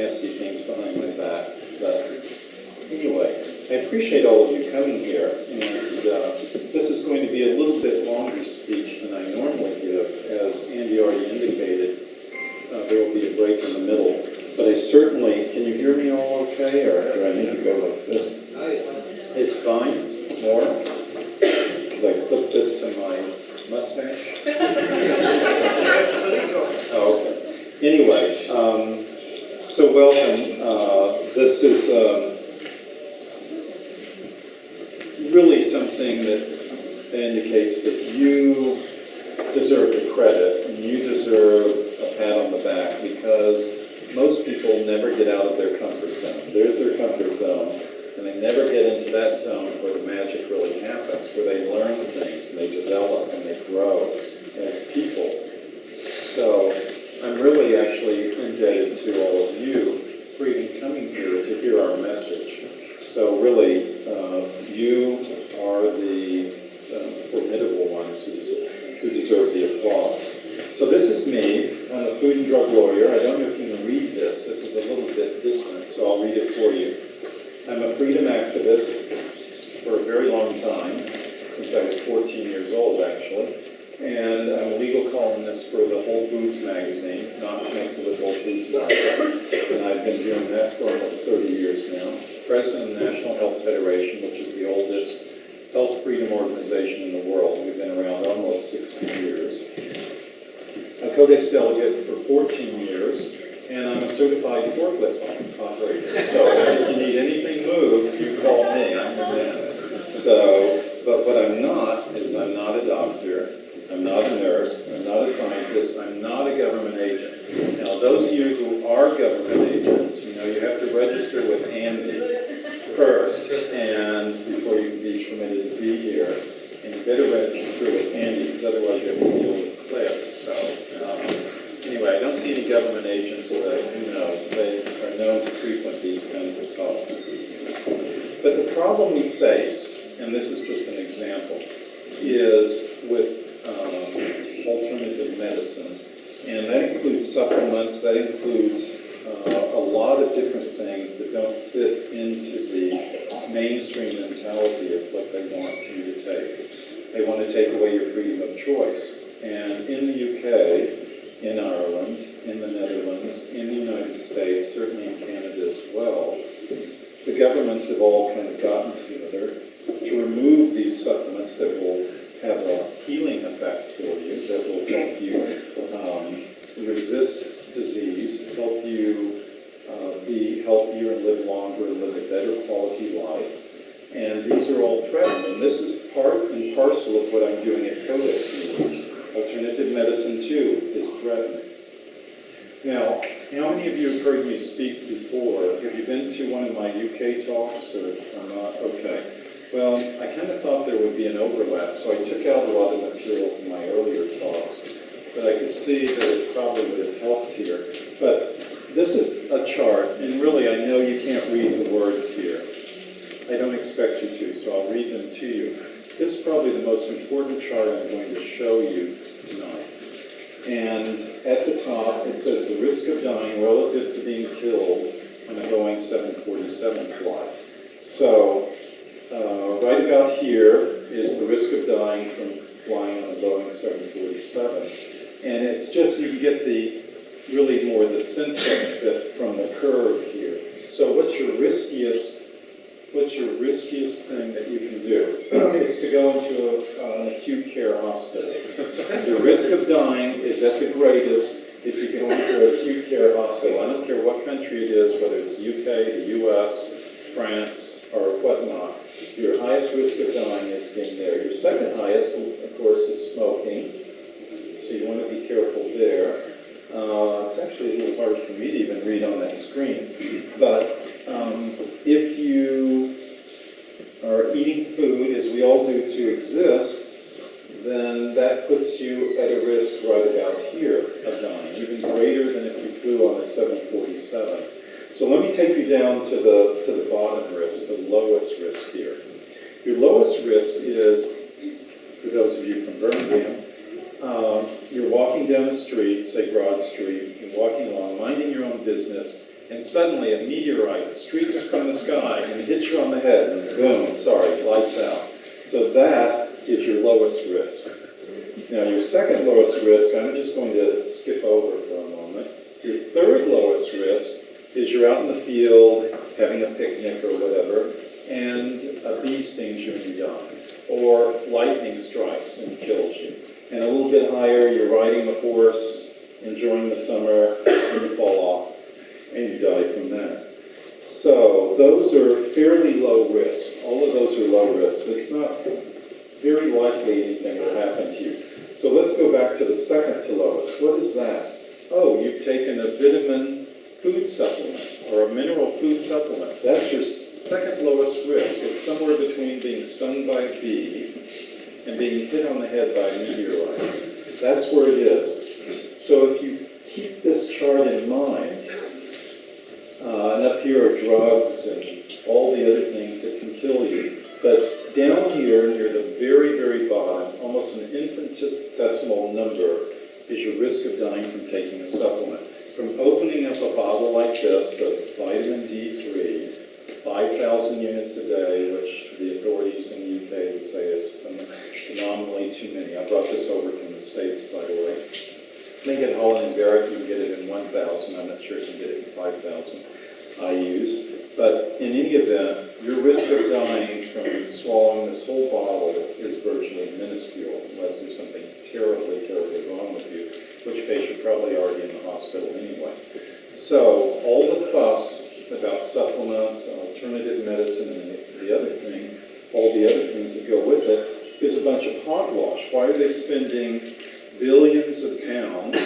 nasty things behind my back. But anyway, I appreciate all of you coming here, and this is going to be a little bit longer speech than I normally give. As Andy already indicated, there will be a break in the middle. But I certainly, can you hear me all okay, or do I need to go like this? It's fine? More? Should I clip this to my mustache? Oh, okay. Anyway, so welcome. This is really something that indicates that you deserve the credit and you deserve a pat on the back, because most people never get out of their comfort zone. There's their comfort zone, and they never get into that zone where the magic really happens, where they learn things and they develop and they grow as people. So I'm really actually indebted to all of you for even coming here to hear our message. So really, you are the formidable ones who deserve the applause. So this is me. I'm a food and drug lawyer. I don't know if you can read this. This is a little bit distant, so I'll read it for you. I'm a freedom activist for a very long time, since I was 14 years old, actually. And I'm a legal columnist for the Whole Foods magazine, not connected with Whole Foods Market. And I've been doing that for almost 30 years now. President of the National Health Federation, which is the oldest health freedom organization in the world. We've been around almost 60 years. A Codex delegate for 14 years, and I'm a certified forklift operator. So if you need anything moved, you call me. I'm your man. So, but what I'm not is I'm not a doctor. I'm not a nurse, I'm not a scientist, I'm not a government agent. Now, those of you who are government agents, you know, you have to register with Andy first, and before you can be permitted to be here. And you better register with Andy, because otherwise you have to deal with Cliff. So, anyway, I don't see any government agents, but who knows? They are known to frequent these kinds of talks. But the problem we face, and this is just an example, is with alternative medicine, and that includes supplements, that includes a lot of different things that don't fit into the mainstream mentality of what they want you to take. They want to take away your freedom of choice. And in the UK, in Ireland, in the Netherlands, in the United States, certainly in Canada as well, the governments have all kind of gotten together to remove these supplements that will have a healing effect for you, that will help you resist disease, help you be healthier and live longer and live a better quality life. And these are all threatened. And this is part and parcel of what I'm doing at Codex meetings. Alternative medicine, too, is threatened. Now, how many of you have heard me speak before? Have you been to one of my UK talks or not? Okay. Well, I kind of thought there would be an overlap, so I took out a lot of material from my earlier talks, but I could see that it probably would have helped here. But this is a chart, and really I know you can't read the words here. I don't expect you to, so I'll read them to you. This is probably the most important chart I'm going to show you tonight. And at the top, it says the risk of dying relative to being killed on a Boeing 747 flight. So, right about here is the risk of dying from flying on a Boeing 747. And it's just, you can get the, really more the sense of it from the curve here. So what's your riskiest thing that you can do? It's to go into an acute care hospital. The risk of dying is at the greatest if you go into an acute care hospital. I don't care what country it is, whether it's the UK, the US, France, or whatnot. Your highest risk of dying is being there. Your second highest, of course, is smoking. So you want to be careful there. It's actually a little hard for me to even read on that screen. But if you are eating food, as we all do, to exist, then that puts you at a risk right about here of dying, even greater than if you flew on a 747. So let me take you down to the bottom risk, the lowest risk here. Your lowest risk is, for those of you from Birmingham, you're walking down a street, say Broad Street, you're walking along, minding your own business, and suddenly a meteorite streaks from the sky and hits you on the head, and boom, sorry, lights out. So that is your lowest risk. Now, your second lowest risk, I'm just going to skip over for a moment. Your third lowest risk is you're out in the field having a picnic or whatever, and a bee stings you and you die, or lightning strikes and kills you. And a little bit higher, you're riding a horse, enjoying the summer, and you fall off, and you die from that. So those are fairly low risk. All of those are low risk. It's not very likely anything will happen to you. So let's go back to the second to lowest. What is that? Oh, you've taken a vitamin food supplement or a mineral food supplement. That's your second lowest risk. It's somewhere between being stung by a bee and being hit on the head by a meteorite. That's where it is. So if you keep this chart in mind, and up here are drugs and all the other things that can kill you. But down here, near the very, very bottom, almost an infinitesimal number is your risk of dying from taking a supplement. From opening up a bottle like this of vitamin D3, 5,000 units a day, which the authorities in the UK would say is phenomenally too many. I brought this over from the States, by the way. I think at Holland & Barrett you can get it in 1,000. I'm not sure you can get it in 5,000 IUs. But in any event, your risk of dying from swallowing this whole bottle is virtually minuscule, unless there's something terribly, terribly wrong with you, in which case you're probably already in the hospital anyway. So all the fuss about supplements, alternative medicine, and the other thing, all the other things that go with it, is a bunch of hogwash. Why are they spending billions of pounds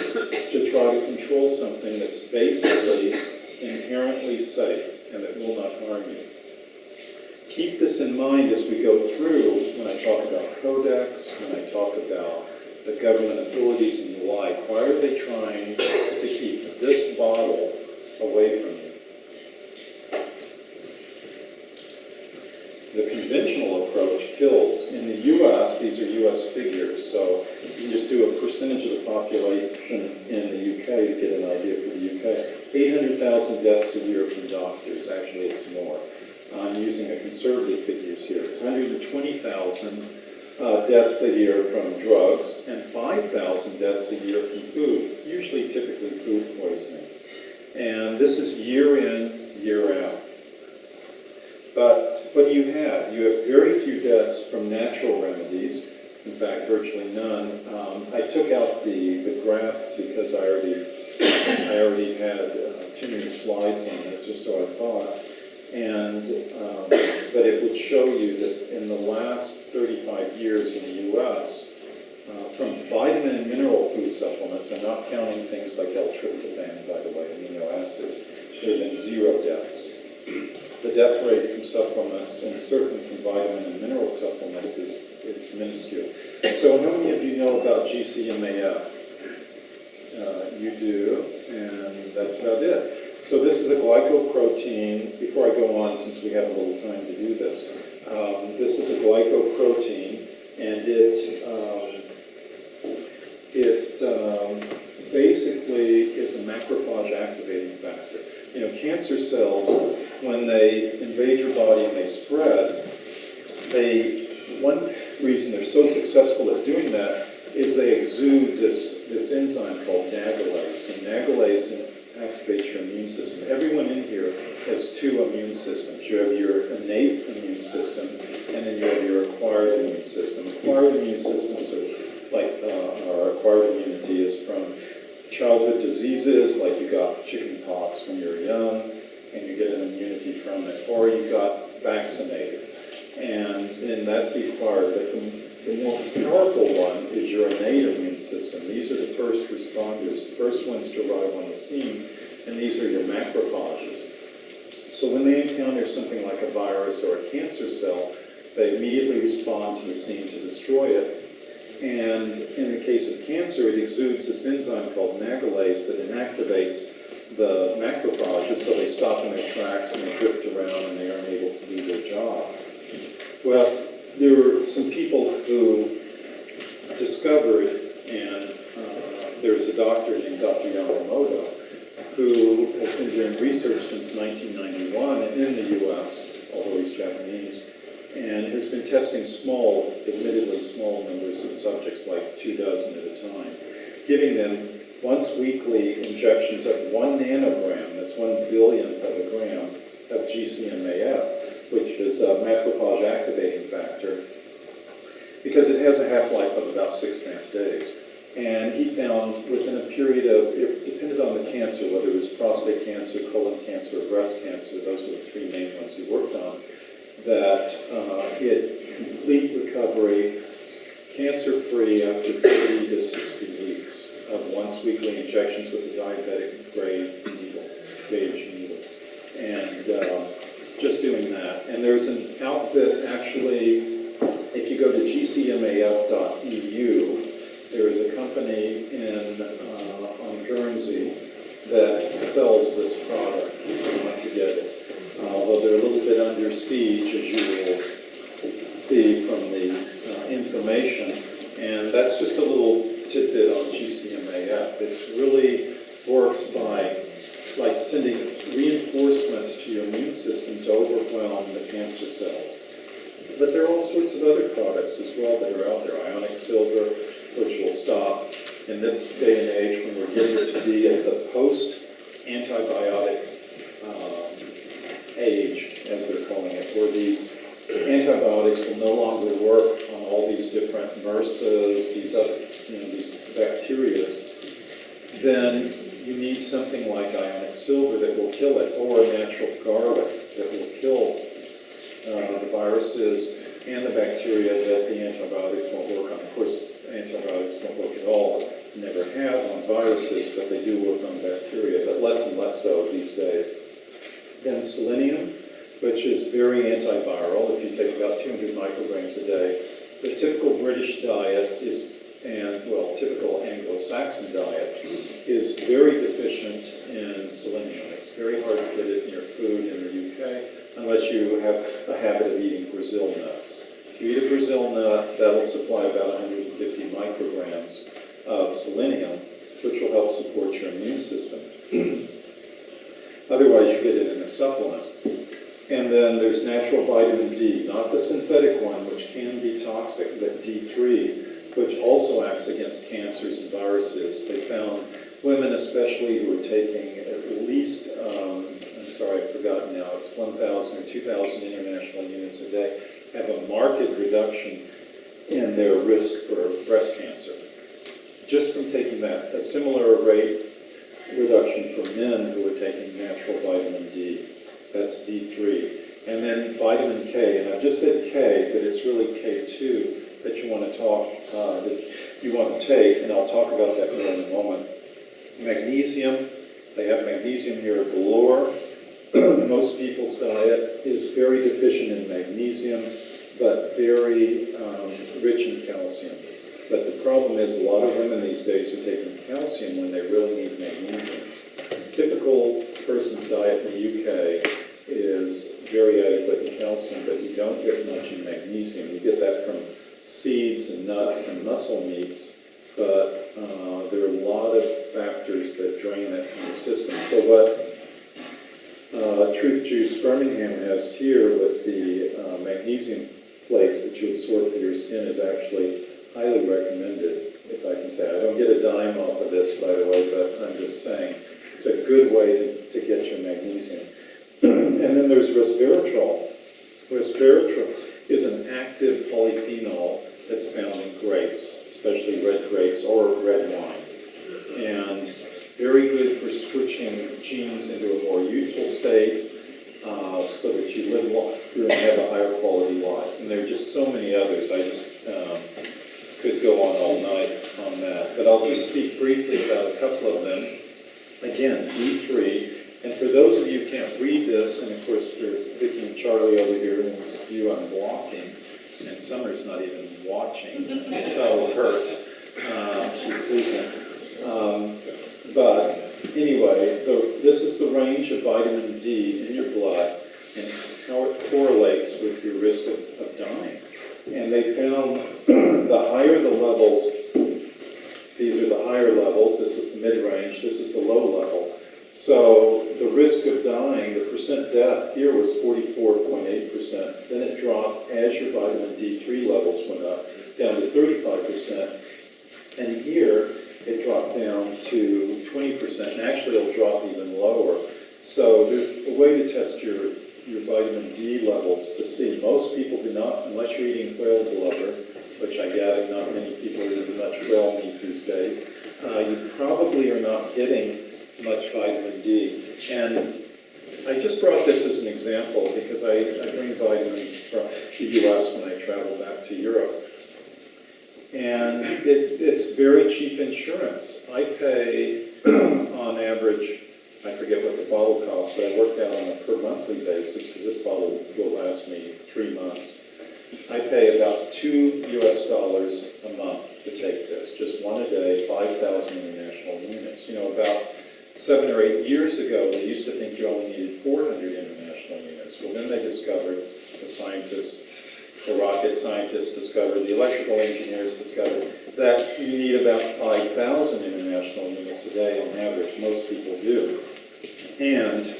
to try to control something that's basically inherently safe and that will not harm you? Keep this in mind as we go through when I talk about Codex, when I talk about the government authorities and the like. Why are they trying to keep this bottle away from you? The conventional approach kills. In the U.S., these are U.S. figures, so you can just do a percentage of the population in the U.K. to get an idea for the U.K. 800,000 deaths a year from doctors. Actually, it's more. I'm using a conservative figures here. It's 120,000 deaths a year from drugs and 5,000 deaths a year from food, usually typically food poisoning. And this is year in, year out. But what do you have? You have very few deaths from natural remedies. In fact, virtually none. I took out the graph because I already had too many slides on this, or so I thought. And but it would show you that in the last 35 years in the U.S., from vitamin and mineral food supplements, I'm not counting things like L-tryptophan, by the way, amino acids, there have been 0 deaths. The death rate from supplements, and certainly from vitamin and mineral supplements, it's minuscule. So how many of you know about GCMAF? You do, and that's about it. So this is a glycoprotein. Before I go on, since we have a little time to do this, this is a glycoprotein, and it basically is a macrophage activating factor. You know, cancer cells, when they invade your body and they spread, one reason they're so successful at doing that is they exude this enzyme called nagalase, and nagalase activates your immune system. Everyone in here has 2 immune systems. You have your innate immune system, and then you have your acquired immune system. Acquired immune systems are like our acquired immunity is from childhood diseases, like you got chicken pox when you were young, and you get an immunity from it, or you got vaccinated, and then that's the acquired. But the more powerful one is your innate immune system. These are the first responders, the first ones to arrive on the scene, and these are your macrophages. So when they encounter something like a virus or a cancer cell, they immediately respond to the scene to destroy it. And in the case of cancer, it exudes this enzyme called nagalase that inactivates the macrophages, so they stop in their tracks and they drift around and they aren't able to do their job. Well, there were some people who discovered, and there's a doctor named Dr. Yamamoto, who has been doing research since 1991 in the US, although he's Japanese, and has been testing small, admittedly small numbers of subjects, like 24 at a time, giving them once weekly injections of 1 nanogram, that's 1/1000th of a gram, of GCMAF, which is a macrophage activating factor, because it has a half-life of about 6.5 days. And he found within a period of, it depended on the cancer, whether it was prostate cancer, colon cancer, or breast cancer, those were the 3 main ones he worked on, that he had complete recovery, cancer-free after 30 to 60 weeks of once weekly injections with a diabetic grade needle, gauge needle. And just doing that. And there's an outfit, actually, if you go to gcmaf.eu, there is a company on Guernsey that sells this product if you want to get it. Although they're a little bit under siege, as you will see from the information. And that's just a little tidbit on GCMAF. It really works by like sending reinforcements to your immune system to overwhelm the cancer cells. But there are all sorts of other products as well that are out there. Ionic silver, which will stop in this day and age when we're getting to be at the post-antibiotic age, as they're calling it, where these antibiotics will no longer work on all these different MRSAs, these other, these bacteria. Then you need something like ionic silver that will kill it, or natural garlic that will kill the viruses and the bacteria that the antibiotics won't work on. Of course, antibiotics don't work at all, never have on viruses, but they do work on bacteria, but less and less so these days. Then selenium, which is very antiviral. If you take about 200 micrograms a day, the typical British diet is, typical Anglo-Saxon diet is very deficient in selenium. It's very hard to get it in your food in the UK unless you have a habit of eating Brazil nuts. If you eat a Brazil nut, that'll supply about 150 micrograms of selenium, which will help support your immune system. Otherwise, you get it in a supplement. And then there's natural vitamin D, not the synthetic one, which can be toxic, but D3, which also acts against cancers and viruses. They found women especially who are taking at least, I'm sorry, I've forgotten now, it's 1,000 or 2,000 international units a day, have a marked reduction in their risk for breast cancer. Just from taking that, a similar rate reduction for men who are taking natural vitamin D. That's D3. And then vitamin K, and I've just said K, but it's really K2 that you want to take, and I'll talk about that more in a moment. Magnesium, they have magnesium here galore. Most people's diet is very deficient in magnesium, but very rich in calcium. But the problem is a lot of women these days are taking calcium when they really need magnesium. Typical person's diet in the UK is very adequate in calcium, but you don't get much in magnesium. You get that from seeds and nuts and muscle meats, but there are a lot of factors that drain that from your system. So what Truthjuice Birmingham has here with the magnesium flakes that you absorb through your skin is actually highly recommended, if I can say. I don't get a dime off of this, by the way, but I'm just saying it's a good way to get your magnesium. And then there's resveratrol. Resveratrol is an active polyphenol that's found in grapes, especially red grapes or red wine. And very good for switching genes into a more youthful state so that you live longer and have a higher quality life. And there are just so many others. I just could go on all night on that. But I'll just speak briefly about a couple of them. Again, D3. And for those of you who can't read this, and of course for Vicki and Charlie over here, and there's a few I'm blocking, and Summer's not even watching, so hurt. She's sleeping. But anyway, this is the range of vitamin D in your blood and how it correlates with your risk of dying. And they found the higher the levels, these are the higher levels, this is the mid-range, this is the low level. So the risk of dying, the percent death here was 44.8%. Then it dropped as your vitamin D3 levels went up, down to 35%. And here it dropped down to 20%. And actually it'll drop even lower. So there's a way to test your vitamin D levels to see. Most people do not, unless you're eating whale blubber, which I gather not many people are eating much whale meat these days, you probably are not getting much vitamin D. And I just brought this as an example because I bring vitamins from the US when I travel back to Europe. And it's very cheap insurance. I pay, on average, I forget what the bottle costs, but I work out on a per monthly basis because this bottle will last me 3 months. I pay about $2 a month to take this, just one a day, 5,000 international units. You know, about 7 or 8 years ago, they used to think you only needed 400 international units. Well, then they discovered, the scientists, the rocket scientists discovered, the electrical engineers discovered that you need about 5,000 international units a day on average. Most people do. And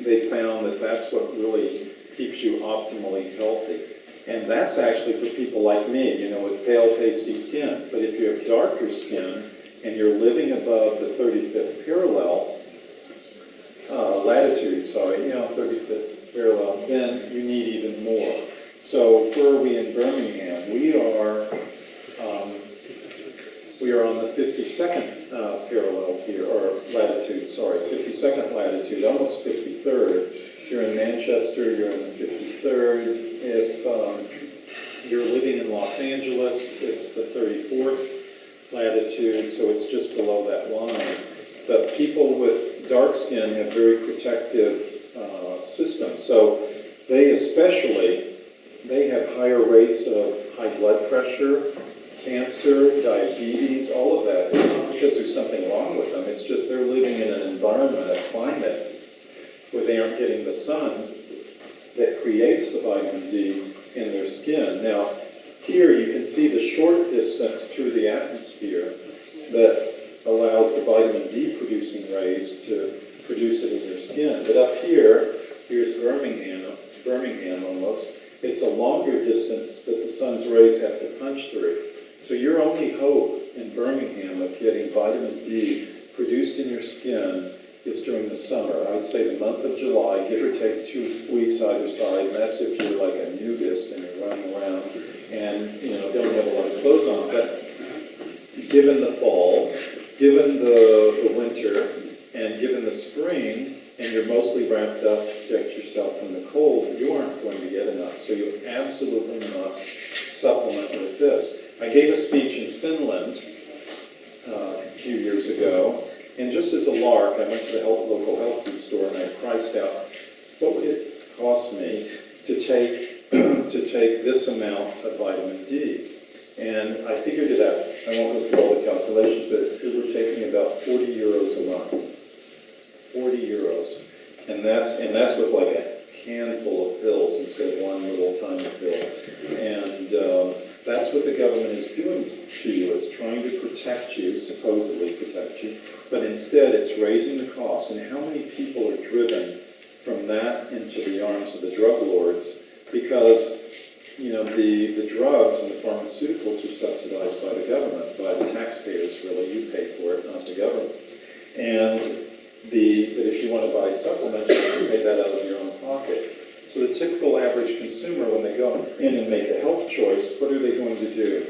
they found that that's what really keeps you optimally healthy. And that's actually for people like me, you know, with pale, pasty skin. But if you have darker skin and you're living above the 35th parallel, latitude, sorry, you know, 35th parallel, then you need even more. So where are we in Birmingham? We are on the 52nd parallel here, or latitude, sorry, 52nd latitude, almost 53rd. If you're in Manchester, you're in the 53rd. If you're living in Los Angeles, it's the 34th latitude, so it's just below that line. But people with dark skin have very protective systems. So they have higher rates of high blood pressure, cancer, diabetes, all of that. It's not because there's something wrong with them, it's just they're living in an environment, a climate, where they aren't getting the sun that creates the vitamin D in their skin. Now, here you can see the short distance through the atmosphere that allows the vitamin D producing rays to produce it in your skin. But up here, here's Birmingham almost, it's a longer distance that the sun's rays have to punch through. So your only hope in Birmingham of getting vitamin D produced in your skin is during the summer. I'd say the month of July, give or take 2 weeks either side, and that's if you're like a nudist and you're running around and, you know, don't have a lot of clothes on. But given the fall, given the winter, and given the spring, and you're mostly wrapped up to protect yourself from the cold, you aren't going to get enough. So you absolutely must supplement with this. I gave a speech in Finland a few years ago, and just as a lark, I went to the local health food store and I priced out what would it cost me to take this amount of vitamin D. And I figured it out. I won't go through all the calculations, but we were taking about 40 euros a month. 40 euros. And that's with like a handful of pills instead of one little tiny pill. And that's what the government is doing to you. It's trying to protect you, supposedly protect you, but instead it's raising the cost. And how many people are driven from that into the arms of the drug lords? Because, you know, the drugs and the pharmaceuticals are subsidized by the government, by the taxpayers, really. You pay for it, not the government. And but if you want to buy supplements, you have to pay that out of your own pocket. So the typical average consumer, when they go in and make a health choice, what are they going to do?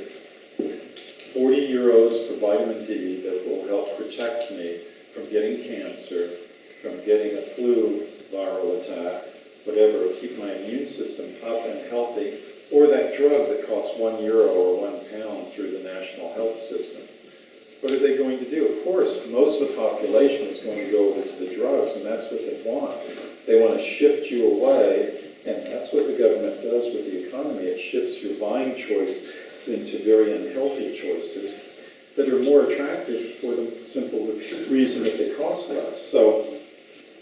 40 euros for vitamin D that will help protect me from getting cancer, from getting a flu viral attack, whatever, keep my immune system up and healthy, or that drug that costs €1 or £1 through the national health system. What are they going to do? Of course, most of the population is going to go over to the drugs, and that's what they want. They want to shift you away, and that's what the government does with the economy. It shifts your buying choice into very unhealthy choices that are more attractive for the simple reason that they cost less. So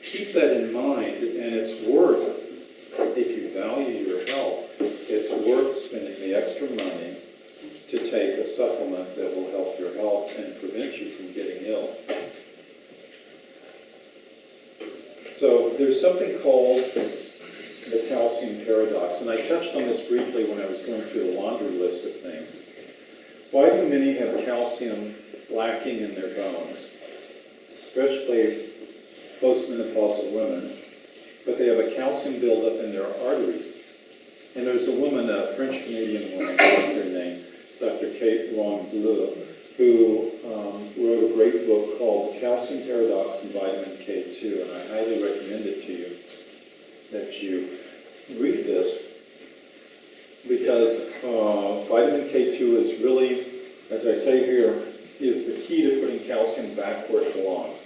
keep that in mind, and it's worth, if you value your health, it's worth spending the extra money to take a supplement that will help your health and prevent you from getting ill. So there's something called the calcium paradox, and I touched on this briefly when I was going through the laundry list of things. Why do many have calcium lacking in their bones, especially postmenopausal women, but they have a calcium buildup in their arteries? And there's a woman, a French-Canadian woman, her name, Dr. Kate Long-Bleu, who wrote a great book called Calcium Paradox and Vitamin K2, and I highly recommend it to you, that you read this, because vitamin K2 is really, as I say here, is the key to putting calcium back where it belongs.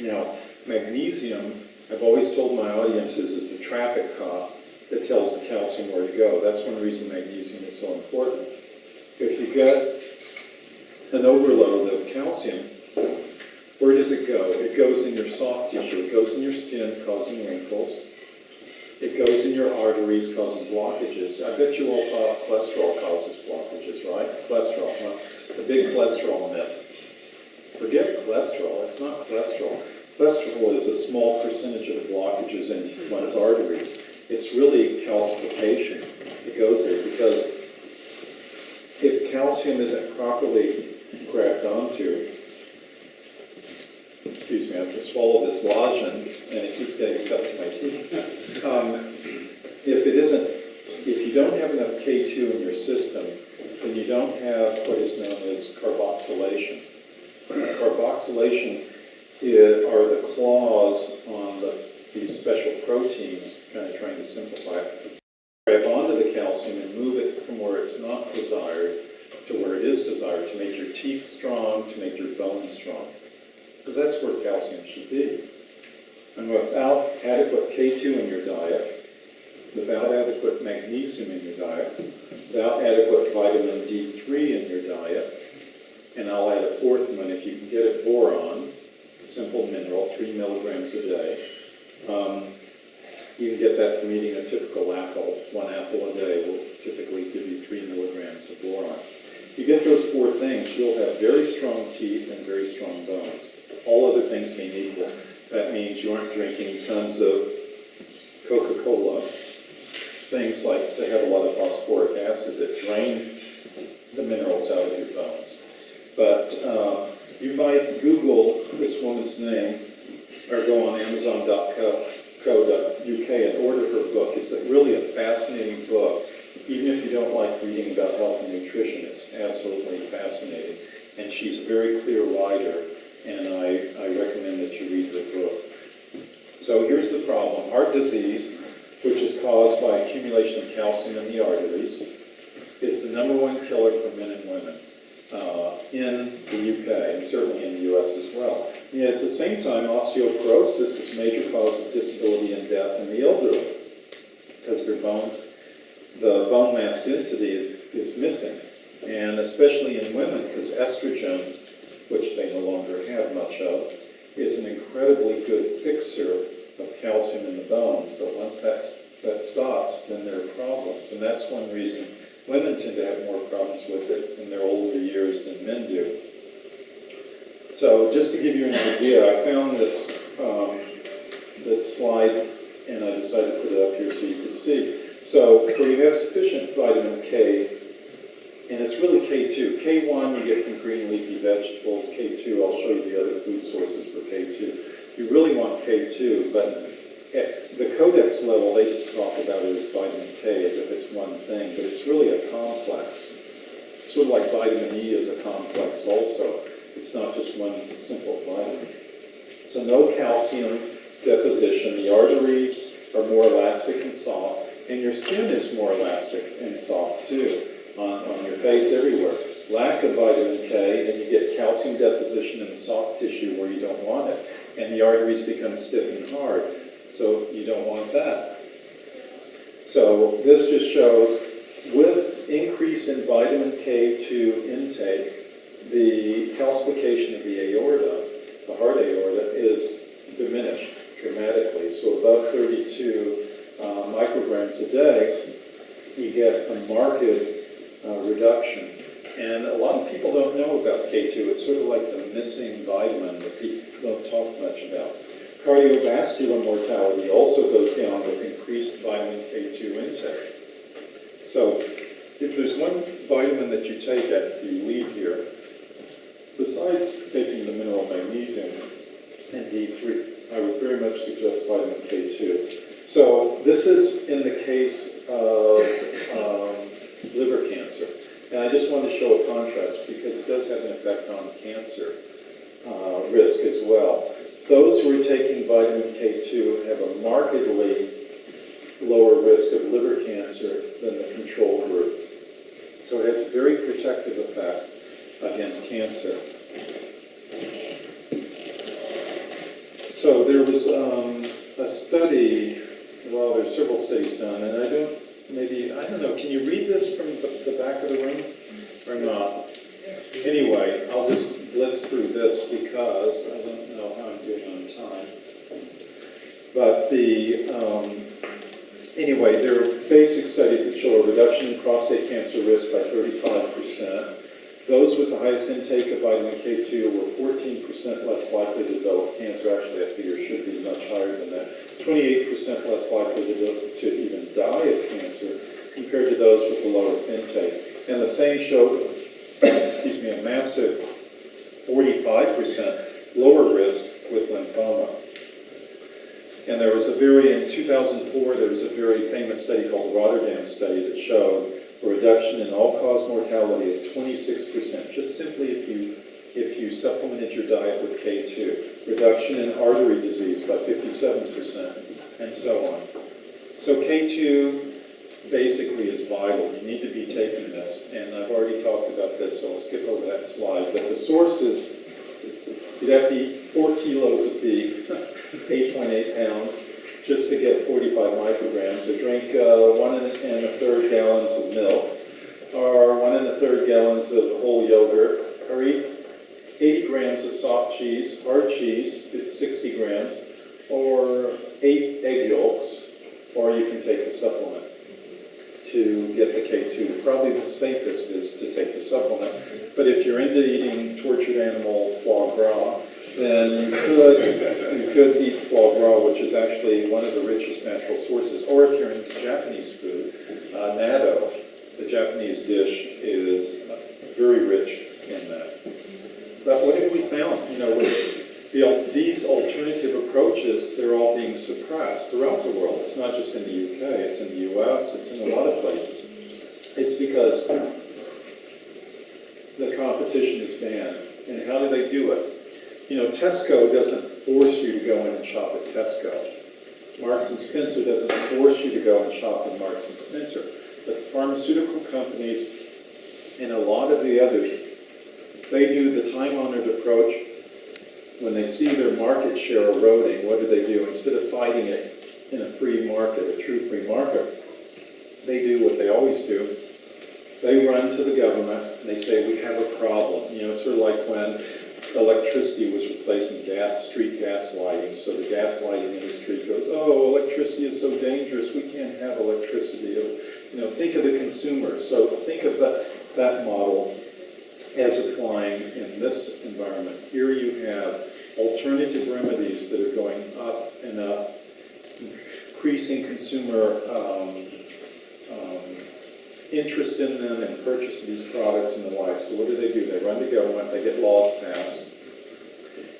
Now, magnesium, I've always told my audiences, is the traffic cop that tells the calcium where to go. That's one reason magnesium is so important. If you get an overload of calcium, where does it go? It goes in your soft tissue. It goes in your skin, causing wrinkles. It goes in your arteries, causing blockages. I bet you all thought cholesterol causes blockages, right? Cholesterol, huh? The big cholesterol myth. Forget cholesterol. It's not cholesterol. Cholesterol is a small percentage of the blockages in one's arteries. It's really calcification that goes there, because if calcium isn't properly grabbed onto, excuse me, I have to swallow this lozenge and it keeps getting stuck to my teeth. If you don't have enough K2 in your system, then you don't have what is known as carboxylation. Carboxylation are the claws on these special proteins, kind of trying to simplify it, grab onto the calcium and move it from where it's not desired to where it is desired, to make your teeth strong, to make your bones strong. Because that's where calcium should be. And without adequate K2 in your diet, without adequate magnesium in your diet, without adequate vitamin D3 in your diet, and I'll add a fourth one if you can get it, boron, simple mineral, 3 milligrams a day. You can get that from eating a typical apple. 1 apple a day will typically give you 3 milligrams of boron. If you get those 4 things, you'll have very strong teeth and very strong bones. All other things being equal. That means you aren't drinking tons of Coca-Cola. Things like they have a lot of phosphoric acid that drain the minerals out of your bones. But you might Google this woman's name or go on Amazon.co.uk and order her book. It's really a fascinating book. Even if you don't like reading about health and nutrition, it's absolutely fascinating. And she's a very clear writer, and I recommend that you read her book. So here's the problem. Heart disease, which is caused by accumulation of calcium in the arteries, is the #1 killer for men and women in the UK, and certainly in the US as well. And yet at the same time, osteoporosis is a major cause of disability and death in the elderly, because the bone mass density is missing. And especially in women, because estrogen, which they no longer have much of, is an incredibly good fixer of calcium in the bones. But once that stops, then there are problems. And that's one reason women tend to have more problems with it in their older years than men do. So just to give you an idea, I found this slide, and I decided to put it up here so you could see. So where you have sufficient vitamin K, and it's really K2. K1 you get from green leafy vegetables. K2, I'll show you the other food sources for K2. You really want K2, but at the Codex level, they just talk about it as vitamin K as if it's one thing, but it's really a complex. Sort of like vitamin E is a complex also. It's not just one simple vitamin. So no calcium deposition. The arteries are more elastic and soft, and your skin is more elastic and soft too, on your face, everywhere. Lack of vitamin K, and you get calcium deposition in the soft tissue where you don't want it, and the arteries become stiff and hard. So you don't want that. So this just shows, with increase in vitamin K2 intake, the calcification of the aorta, the heart aorta, is diminished dramatically. So above 32 micrograms a day, you get a marked reduction. And a lot of people don't know about K2. It's sort of like the missing vitamin that people don't talk much about. Cardiovascular mortality also goes down with increased vitamin K2 intake. So if there's one vitamin that you take after you leave here, besides taking the mineral magnesium and D3, I would very much suggest vitamin K2. So this is in the case of liver cancer. And I just want to show a contrast because it does have an effect on cancer risk as well. Those who are taking vitamin K2 have a markedly lower risk of liver cancer than the control group. So it has a very protective effect against cancer. So there was a study, well, there's several studies done, and I don't know, can you read this from the back of the room or not? Anyway, I'll just blitz through this because I don't know how I'm doing on time. But anyway, there are basic studies that show a reduction in prostate cancer risk by 35%. Those with the highest intake of vitamin K2 were 14% less likely to develop cancer. Actually, that figure should be much higher than that. 28% less likely to even die of cancer compared to those with the lowest intake. And the same showed, excuse me, a massive 45% lower risk with lymphoma. And there was in 2004, there was a very famous study called the Rotterdam study that showed a reduction in all-cause mortality of 26%, just simply if you supplemented your diet with K2. Reduction in artery disease by 57%, and so on. So K2 basically is vital. You need to be taking this, and I've already talked about this, so I'll skip over that slide. But the sources, you'd have to eat 4 kilos of beef, 8.8 pounds, just to get 45 micrograms, or drink 1 1/3 gallons of milk, or 1 1/3 gallons of whole yogurt, or eat 80 grams of soft cheese, hard cheese, 60 grams, or 8 egg yolks, or you can take a supplement to get the K2. Probably the safest is to take the supplement. But if you're into eating tortured animal foie gras, then you could eat foie gras, which is actually one of the richest natural sources. Or if you're into Japanese food, natto, the Japanese dish, is very rich in that. But what have we found? These alternative approaches, they're all being suppressed throughout the world. It's not just in the UK, it's in the US, it's in a lot of places. It's because the competition is banned. And how do they do it? Tesco doesn't force you to go in and shop at Tesco. Marks and Spencer doesn't force you to go and shop at Marks and Spencer. But the pharmaceutical companies and a lot of the others, they do the time-honored approach. When they see their market share eroding, what do? Instead of fighting it in a free market, a true free market, they do what they always do. They run to the government and they say, we have a problem. Sort of like when electricity was replacing street gas lighting. So the gas lighting industry goes, oh, electricity is so dangerous, we can't have electricity. Think of the consumer. So think of that model as applying in this environment. Here you have alternative remedies that are going up and up, increasing consumer interest in them and purchase of these products and the like. So what do? They run to government, they get laws passed,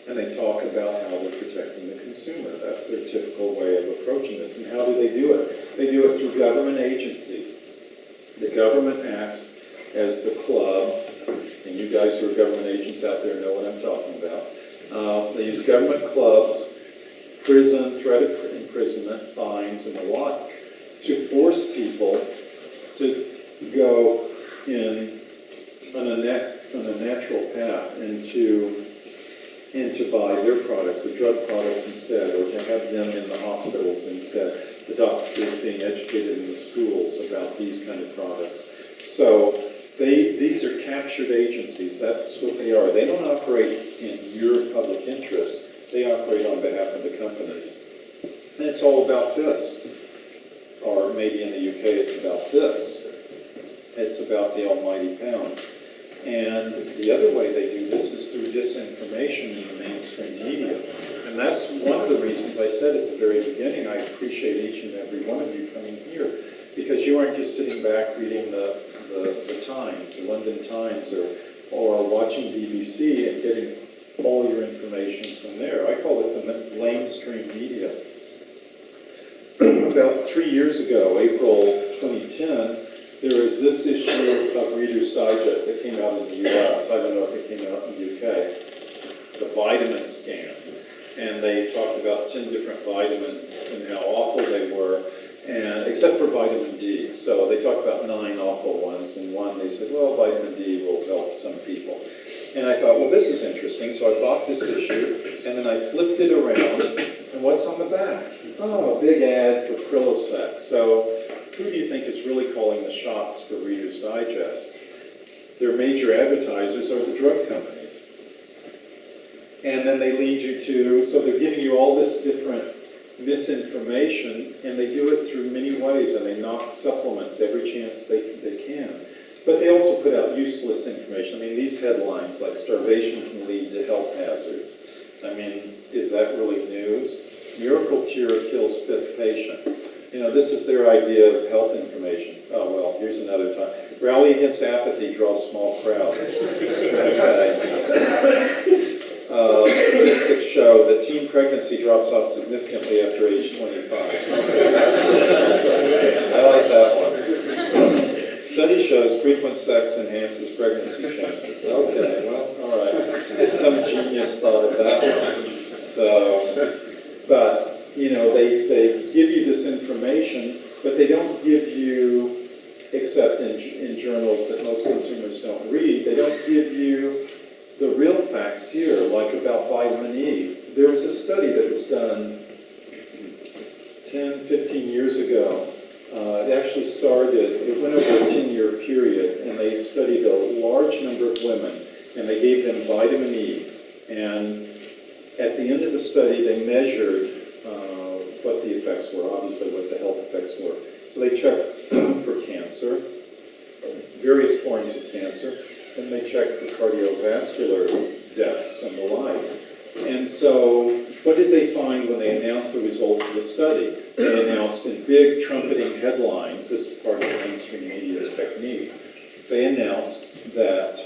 and they talk about how they're protecting the consumer. That's their typical way of approaching this. And how do they do it? They do it through government agencies. The government acts as the club, and you guys who are government agents out there know what I'm talking about. They use government clubs, prison, threat of imprisonment, fines, and the like to force people to go on a natural path and to buy their products, the drug products instead, or to have them in the hospitals instead, the doctors being educated in the schools about these kind of products. So these are captured agencies. That's what they are. They don't operate in your public interest. They operate on behalf of the companies. And it's all about this. Or maybe in the UK it's about this. It's about the almighty pound. And the other way they do this is through disinformation in the mainstream media. I And that's one of the reasons I said at the very beginning, I appreciate each and every one of you coming here, because you aren't just sitting back reading the Times, the London Times, or watching BBC and getting all your information from there. I call it the mainstream media. About 3 years ago, April 2010, there was this issue of Reader's Digest that came out in the US. I don't know if it came out in the UK. The vitamin scam. And they talked about 10 different vitamins and how awful they were, and except for vitamin D. So they talked about 9 awful ones, and one they said, well, vitamin D will help some people. And I thought, well, this is interesting, so I bought this issue, and then I flipped it around, and what's on the back? Oh, a big ad for Prilosec. So who do you think is really calling the shots for Reader's Digest? Their major advertisers are the drug companies. And then they lead you to, so they're giving you all this different misinformation, and they do it through many ways, and they knock supplements every chance they can. But they also put out useless information. I mean, these headlines, like starvation can lead to health hazards. I mean, is that really news? Miracle cure kills 5th patient. You know, this is their idea of health information. Oh, well, here's another time. Rally against apathy, draw small crowds. Statistics show that teen pregnancy drops off significantly after age 25. I like that one. Study shows frequent sex enhances pregnancy chances. Okay, well, all right. Some genius thought of that one. So, but, you know, they give you this information, but they don't give you, except in journals that most consumers don't read, they don't give you the real facts here, like about vitamin E. There was a study that was done 10, 15 years ago. It actually started, it went over a 10-year period, and they studied a large number of women, and they gave them vitamin E. And at the end of the study, they measured what the effects were, obviously what the health effects were. So they checked for cancer, various forms of cancer, and they checked for cardiovascular deaths and the like. And so, what did they find when they announced the results of the study? They announced in big trumpeting headlines, this is part of the mainstream media's technique, they announced that,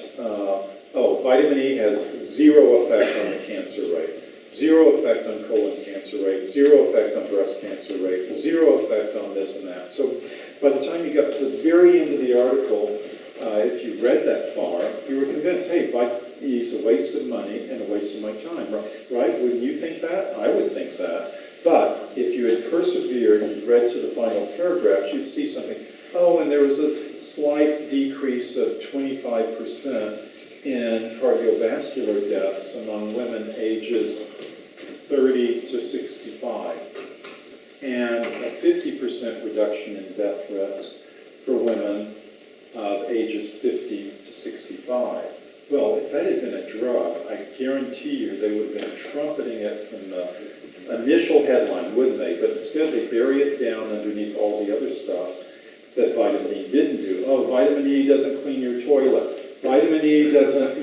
vitamin E has 0 effect on the cancer rate, 0 effect on colon cancer rate, 0 effect on breast cancer rate, 0 effect on this and that. So by the time you got to the very end of the article, if you read that far, you were convinced, hey, vitamin E is a waste of money and a waste of my time, right? Wouldn't you think that? I would think that. But if you had persevered and read to the final paragraph, you'd see something. Oh, and there was a slight decrease of 25% in cardiovascular deaths among women ages 30 to 65, and a 50% reduction in death risk for women of ages 50 to 65. Well, if that had been a drug, I guarantee you they would have been trumpeting it from the initial headline, wouldn't they? But instead they bury it down underneath all the other stuff that vitamin E didn't do. Oh, vitamin E doesn't clean your toilet. Vitamin E doesn't,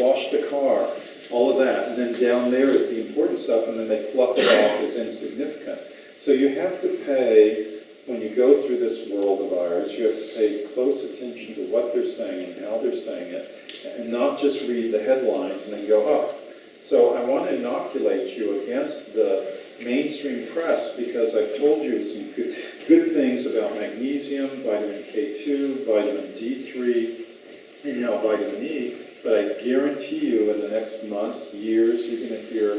wash the car. All of that. And then down there is the important stuff, and then they fluff it off as insignificant. So you have to pay, when you go through this world of ours, you have to pay close attention to what they're saying and how they're saying it, and not just read the headlines and then go, oh. So I want to inoculate you against the mainstream press, because I've told you some good things about magnesium, vitamin K2, vitamin D3, and now vitamin E, but I guarantee you in the next months, years, you're going to hear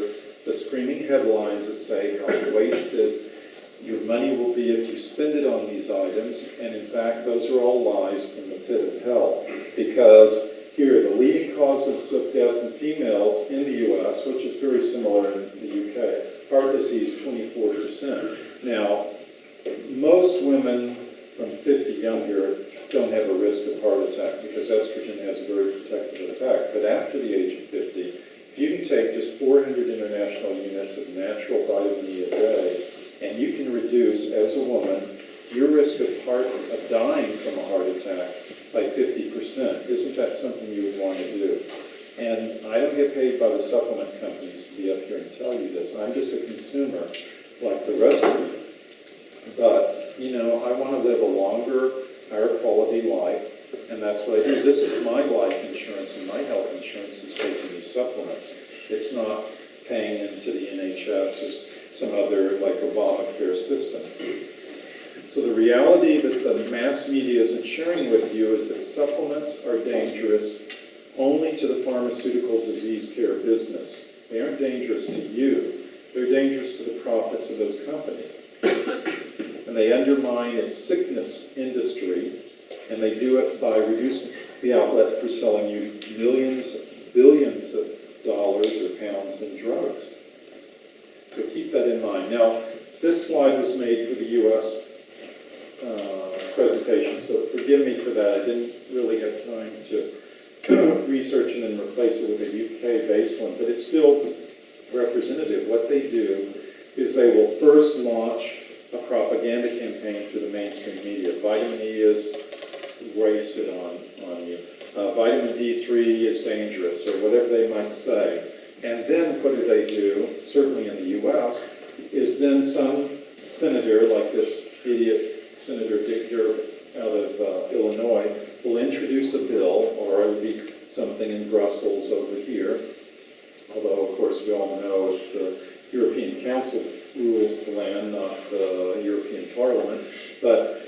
the screaming headlines that say how wasted your money will be if you spend it on these items, and in fact, those are all lies from the pit of hell, because here, the leading causes of death in females in the U.S., which is very similar in the U.K., heart disease, 24%. Now, most women from 50 younger don't have a risk of heart attack because estrogen has a very protective effect. But after the age of 50, if you can take just 400 international units of natural vitamin E a day, and you can reduce, as a woman, your risk of dying from a heart attack by 50%. Isn't that something you would want to do? And I don't get paid by the supplement companies to be up here and tell you this. I'm just a consumer like the rest of you. But, you know, I want to live a longer, higher quality life, and that's what I do. This is my life insurance, and my health insurance is taking these supplements. It's not paying into the NHS or some other, like, Obamacare system. So the reality that the mass media isn't sharing with you is that supplements are dangerous only to the pharmaceutical disease care business. They aren't dangerous to you. They're dangerous to the profits of those companies. And they undermine its sickness industry, and they do it by reducing the outlet for selling you millions, billions of dollars or pounds in drugs. So keep that in mind. Now, this slide was made for the U.S. Presentation, so forgive me for that. I didn't really have time to research and then replace it with a UK-based one, but it's still representative. What they do is they will first launch a propaganda campaign through the mainstream media. Vitamin E is wasted on you. Vitamin D3 is dangerous, or whatever they might say. And then what do? Certainly in the U.S., is then some senator, like this idiot Senator Dick Durbin out of Illinois, will introduce a bill, or it will be something in Brussels over here, although of course we all know it's the European Council rules the land, not the European Parliament. But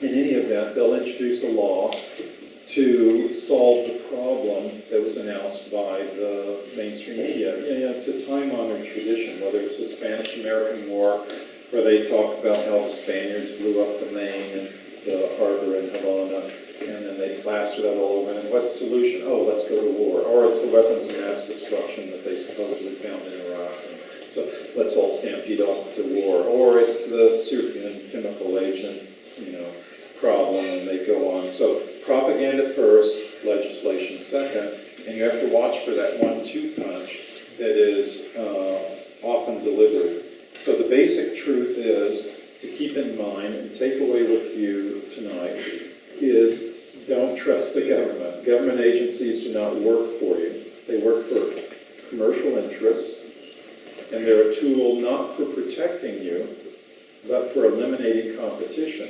in any event, they'll introduce a law to solve the problem that was announced by the mainstream media. You know, it's a time-honored tradition, whether it's the Spanish-American War, where they talk about how the Spaniards blew up the Maine and the harbor in Havana, and then they plaster that all over. And what's the solution? Oh, let's go to war. Or it's the weapons of mass destruction that they supposedly found in Iraq. And so let's all stampede off to war. Or it's the Syrian chemical agent, problem, and they go on. So propaganda first, legislation second, and you have to watch for that 1-2 punch that is often delivered. So the basic truth is, to keep in mind and take away with you tonight, is don't trust the government. Government agencies do not work for you. They work for commercial interests, and they're a tool not for protecting you, but for eliminating competition.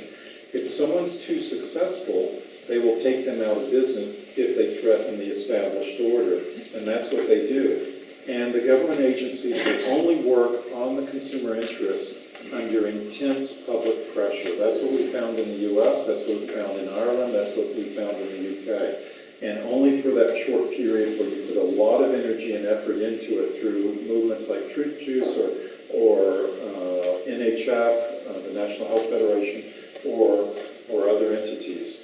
If someone's too successful, they will take them out of business if they threaten the established order, and that's what they do. And the government agencies will only work on the consumer interests under intense public pressure. That's what we found in the U.S., that's what we found in Ireland, that's what we found in the U.K. And only for that short period where you put a lot of energy and effort into it through movements like Truthjuice or NHF, the National Health Federation, or other entities.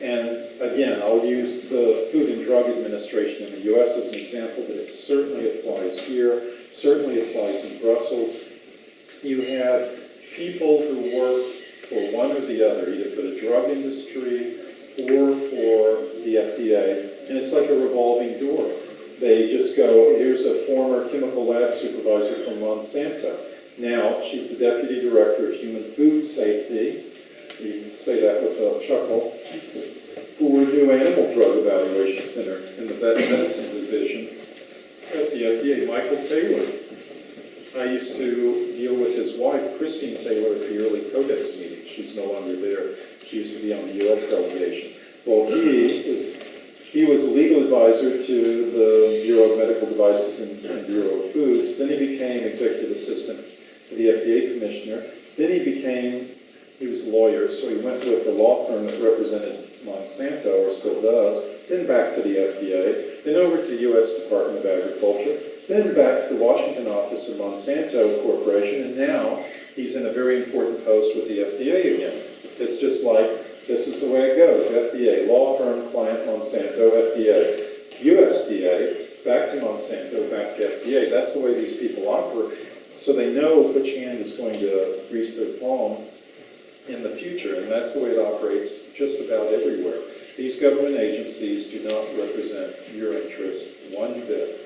And again, I'll use the Food and Drug Administration in the U.S. as an example, but it certainly applies here, certainly applies in Brussels. You have people who work for one or the other, either for the drug industry or for the FDA, and it's like a revolving door. They just go, here's a former chemical lab supervisor from Monsanto. Now, she's the Deputy Director of Human Food Safety, you can say that with a chuckle, for a new animal drug evaluation center in the vet medicine division at the FDA, Michael Taylor. I used to deal with his wife, Christine Taylor, at the early Codex meetings. She's no longer there. She used to be on the U.S. delegation. Well, he was a legal advisor to the Bureau of Medical Devices and Bureau of Foods. Then he became executive assistant to the FDA commissioner. Then he was a lawyer, so he went with a law firm that represented Monsanto, or still does, then back to the FDA, then over to the U.S. Department of Agriculture, then back to the Washington office of Monsanto Corporation, and now he's in a very important post with the FDA again. It's just like, this is the way it goes. FDA, law firm, client, Monsanto, FDA, USDA, back to Monsanto, back to FDA. That's the way these people operate. So they know which hand is going to grease their palm in the future, and that's the way it operates just about everywhere. These government agencies do not represent your interest one bit.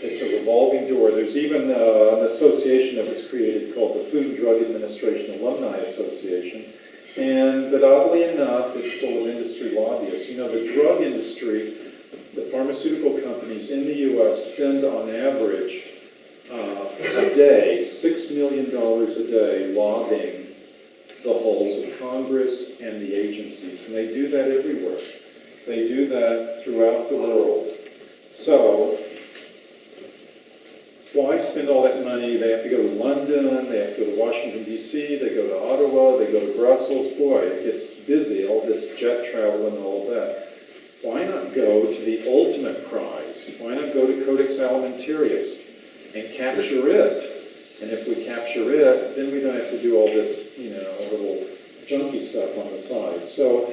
It's a revolving door. There's even an association that was created called the Food and Drug Administration Alumni Association, but oddly enough, it's full of industry lobbyists. You know, the drug industry the pharmaceutical companies in the U.S. spend on average a day, $6 million a day lobbying the halls of Congress and the agencies. And they do that everywhere. They do that throughout the world. So why spend all that money? They have to go to London, they have to go to Washington, D.C., they go to Ottawa, they go to Brussels. Boy, it gets busy, all this jet travel and all of that. Why not go to the ultimate prize? Why not go to Codex Alimentarius and capture it? And if we capture it, then we don't have to do all this, little junky stuff on the side. So,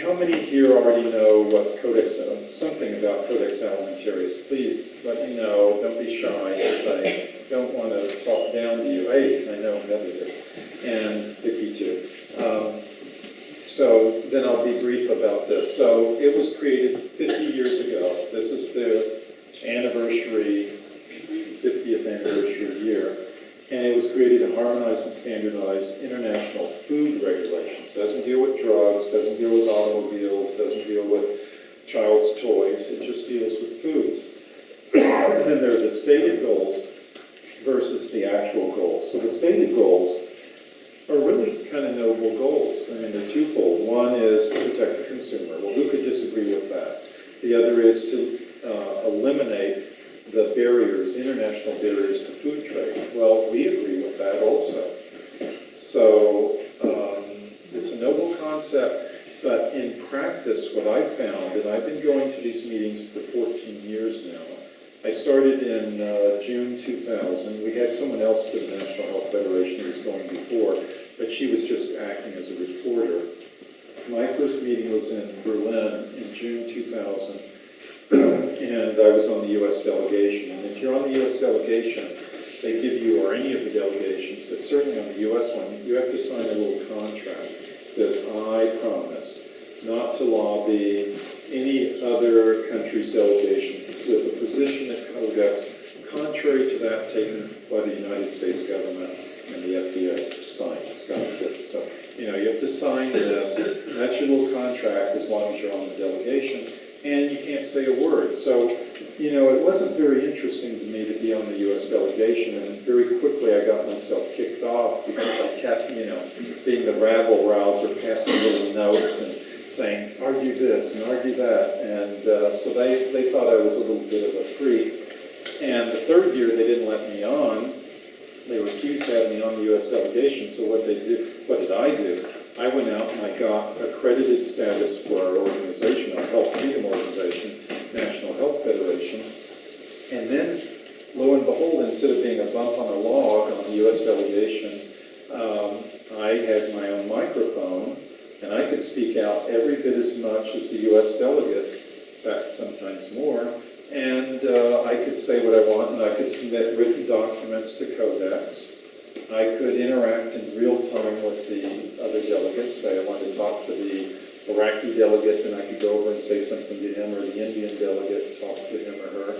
how many here already know what something about Codex Alimentarius? Please let me know. Don't be shy, because I don't want to talk down to you. Hey, I know Heather did, and Vicki too. So then I'll be brief about this. So it was created 50 years ago. This is the anniversary, 50th anniversary year. And it was created to harmonize and standardize international food regulations. Doesn't deal with drugs, doesn't deal with automobiles, doesn't deal with child's toys. It just deals with foods. And then there are the stated goals versus the actual goals. So the stated goals are really kind of noble goals. I mean, they're twofold. One is to protect the consumer. Well, who could disagree with that? The other is to eliminate the barriers, international barriers to food trade. Well, we agree with that also. So it's a noble concept, but in practice, what I've found, and I've been going to these meetings for 14 years now. I started in June 2000. We had someone else for the National Health Federation who was going before, but she was just acting as a reporter. My first meeting was in Berlin in June 2000. And I was on the U.S. delegation. And if you're on the U.S. delegation, they give you, or any of the delegations, but certainly on the U.S. one, you have to sign a little contract that says, I promise not to lobby any other country's delegations with a position at Codex contrary to that taken by the United States government and the FDA. Signed, so, you have to sign this, and that's your little contract as long as you're on the delegation. And you can't say a word. So, it wasn't very interesting to me to be on the U.S. delegation, and very quickly I got myself kicked off because I kept, being the rabble-rouser, passing little notes and saying, argue this and argue that. And so they thought I was a little bit of a freak. And the third year they didn't let me on. They refused to have me on the U.S. delegation. So what did I do? I went out and I got accredited status for our organization, our health freedom organization, National Health Federation. And then, lo and behold, instead of being a bump on a log on the U.S. delegation, I had my own microphone, and I could speak out every bit as much as the U.S. delegate, in fact, sometimes more. And I could say what I want, and I could submit written documents to Codex. I could interact in real time with the other delegates. Say I wanted to talk to the Iraqi delegate, then I could go over and say something to him, or the Indian delegate, talk to him or her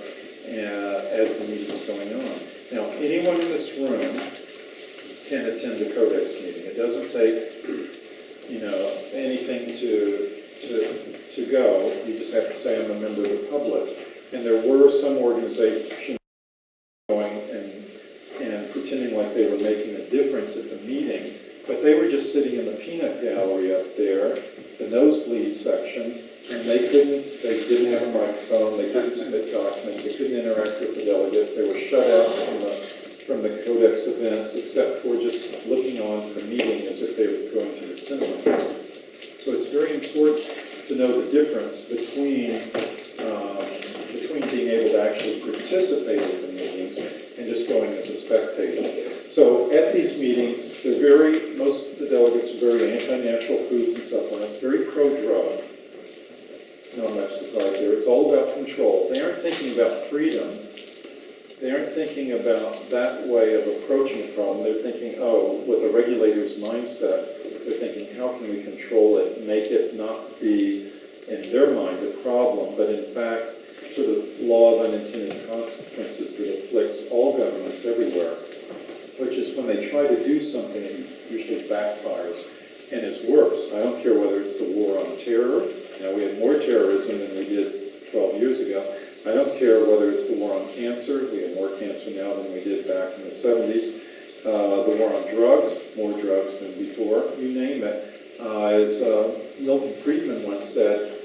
as the meeting's going on. Now, anyone in this room can attend a Codex meeting. It doesn't take, anything to go. You just have to say I'm a member of the public. And there were some organizations going and pretending like they were making a difference at the meeting, but they were just sitting in the peanut gallery up there, the nosebleed section, and they didn't have a microphone, they couldn't submit documents, they couldn't interact with the delegates, they were shut out from the Codex events, except for just looking on to the meeting as if they were going to the cinema. So it's very important to know the difference between being able to actually participate in the meetings and just going as a spectator. So at these meetings, most of the delegates are very anti-natural foods and supplements, very pro-drug. Not much surprise there. It's all about control. They aren't thinking about freedom. They aren't thinking about that way of approaching a problem. They're thinking, with a regulator's mindset, they're thinking, how can we control it, make it not be, in their mind, a problem, but in fact, sort of law of unintended consequences that afflicts all governments everywhere, which is when they try to do something, it usually backfires and is worse. I don't care whether it's the war on terror, Now, we had more terrorism than we did 12 years ago. I don't care whether it's the war on cancer. We have more cancer now than we did back in the 70s. The war on drugs, more drugs than before, you name it. As Milton Friedman once said,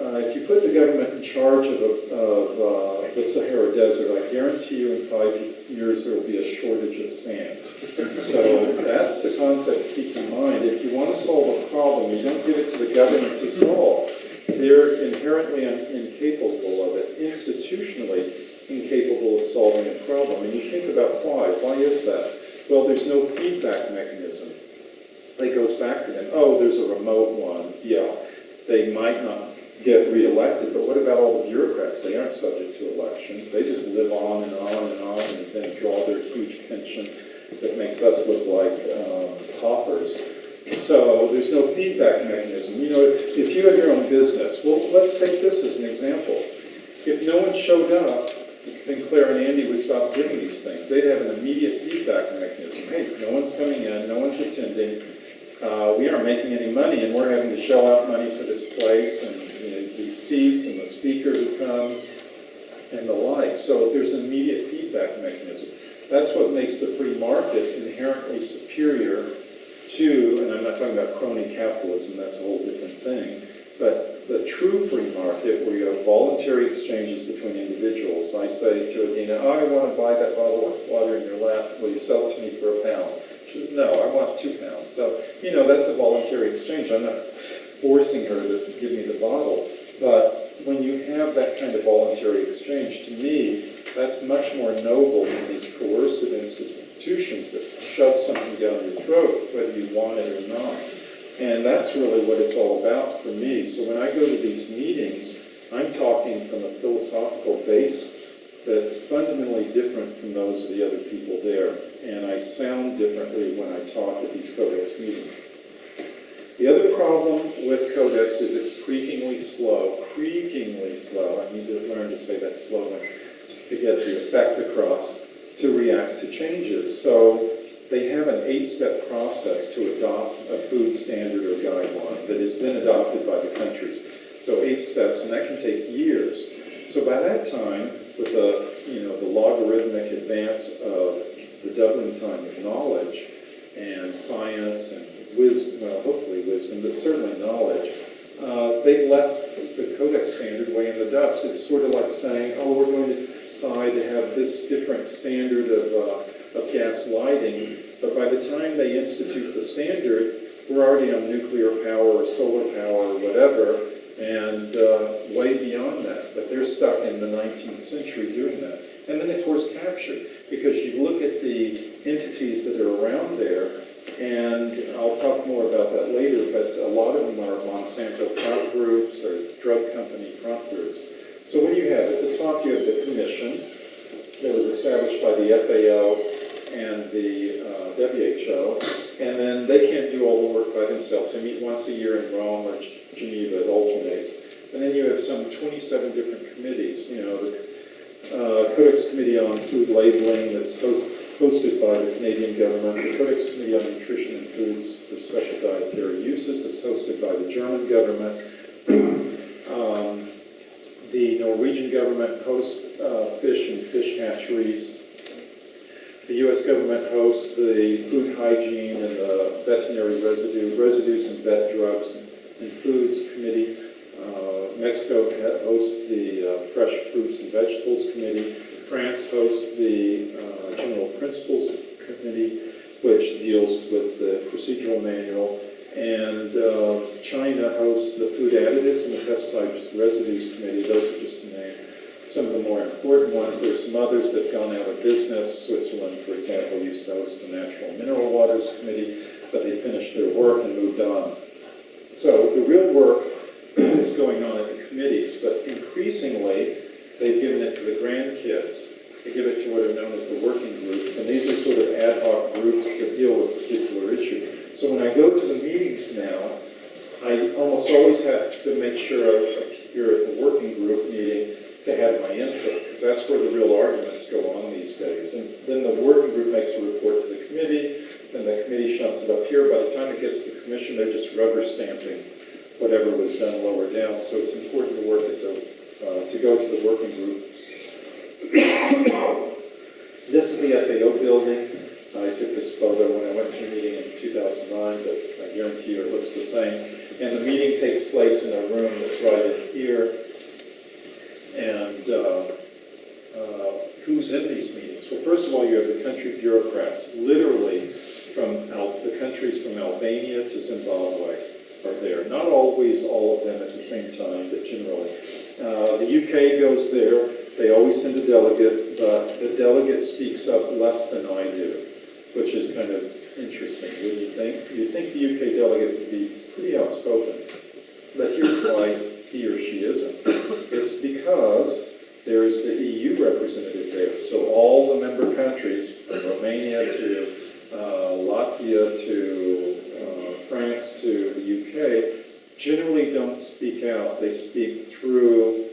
if you put the government in charge of the Sahara Desert, I guarantee you in 5 years there will be a shortage of sand. So that's the concept to keep in mind. If you want to solve a problem, you don't give it to the government to solve. They're inherently incapable of it, institutionally incapable of solving a problem. And you think about why. Why is that? Well, there's no feedback mechanism. It goes back to them. Oh, there's a remote one. Yeah, they might not get reelected, but what about all the bureaucrats? They aren't subject to election. They just live on and on and on and then draw their huge pension that makes us look like paupers. So there's no feedback mechanism. You know, if you have your own business, well, let's take this as an example. If no one showed up, then Claire and Andy would stop doing these things. They'd have an immediate feedback mechanism. Hey, no one's coming in, no one's attending. We aren't making any money, and we're having to shell out money for this place, and these seats, and the speaker who comes, and the like. So there's an immediate feedback mechanism. That's what makes the free market inherently superior to, and I'm not talking about crony capitalism, that's a whole different thing, but the true free market where you have voluntary exchanges between individuals. I say to Adina, oh, I want to buy that bottle of water in your lap. Will you sell it to me for £1? She says, no, I want £2. So, you know, that's a voluntary exchange. I'm not forcing her to give me the bottle. But when you have that kind of voluntary exchange, to me, that's much more noble than these coercive institutions that shove something down your throat, whether you want it or not. And that's really what it's all about for me. So when I go to these meetings, I'm talking from a philosophical base that's fundamentally different from those of the other people there. And I sound differently when I talk at these Codex meetings. The other problem with Codex is it's creakingly slow. I need to learn to say that slowly to get the effect across, to react to changes. So they have an 8-step process to adopt a food standard or guideline that is then adopted by the countries. So 8 steps, and that can take years. So by that time, with the logarithmic advance of the doubling time of knowledge and science and wisdom, well, hopefully wisdom, but certainly knowledge, they left the Codex standard way in the dust. It's sort of like saying, oh, we're going to decide to have this different standard of gas lighting, but by the time they institute the standard, we're already on nuclear power or solar power or whatever, and way beyond that. But they're stuck in the 19th century doing that. And then, of course, capture, because you look at the entities that are around there, and I'll talk more about that later, but a lot of them are Monsanto front groups or drug company front groups. So what do you have? At the top, you have the commission that was established by the FAO and the WHO, and then they can't do all the work by themselves. They meet once a year in Rome or Geneva, it alternates. And then you have some 27 different committees. You know, the Codex Committee on Food Labeling that's hosted by the Canadian government, the Codex Committee on Nutrition and Foods for Special Dietary Uses that's hosted by the German government. The Norwegian government hosts fish and fish hatcheries. The U.S. government hosts the Food Hygiene and the Veterinary Residues and Vet Drugs and Foods Committee. Mexico hosts the Fresh Fruits and Vegetables Committee. France hosts the General Principles Committee, which deals with the procedural manual. And China hosts the Food Additives and the Pesticides Residues Committee. Those are just to name some of the more important ones. There's some others that have gone out of business. Switzerland, for example, used to host the Natural Mineral Waters Committee, but they finished their work and moved on. So the real work is going on at the committees, but increasingly they've given it to the grandkids. They give it to what are known as the working groups, and these are sort of ad hoc groups that deal with a particular issue. So when I go to the meetings now, I almost always have to make sure I appear at the working group meeting to have my input, because that's where the real arguments go on these days. And then the working group makes a report to the committee, then the committee shunts it up here. By the time it gets to the commission, they're just rubber stamping whatever was done lower down. So it's important to work at to go to the working group. This is the FAO building. I took this photo when I went to a meeting in 2009, but I guarantee you it looks the same. And the meeting takes place in a room that's right in here. And who's in these meetings? Well, first of all, you have the country bureaucrats, literally from the countries from Albania to Zimbabwe are there. Not always all of them at the same time, but generally. The UK goes there. They always send a delegate, but the delegate speaks up less than I do, which is kind of interesting, wouldn't you think? You'd think the UK delegate would be pretty outspoken, but here's why he or she isn't. It's because there is the EU representative there. So all the member countries, from Romania to Latvia to France to the UK, generally don't speak out. They speak through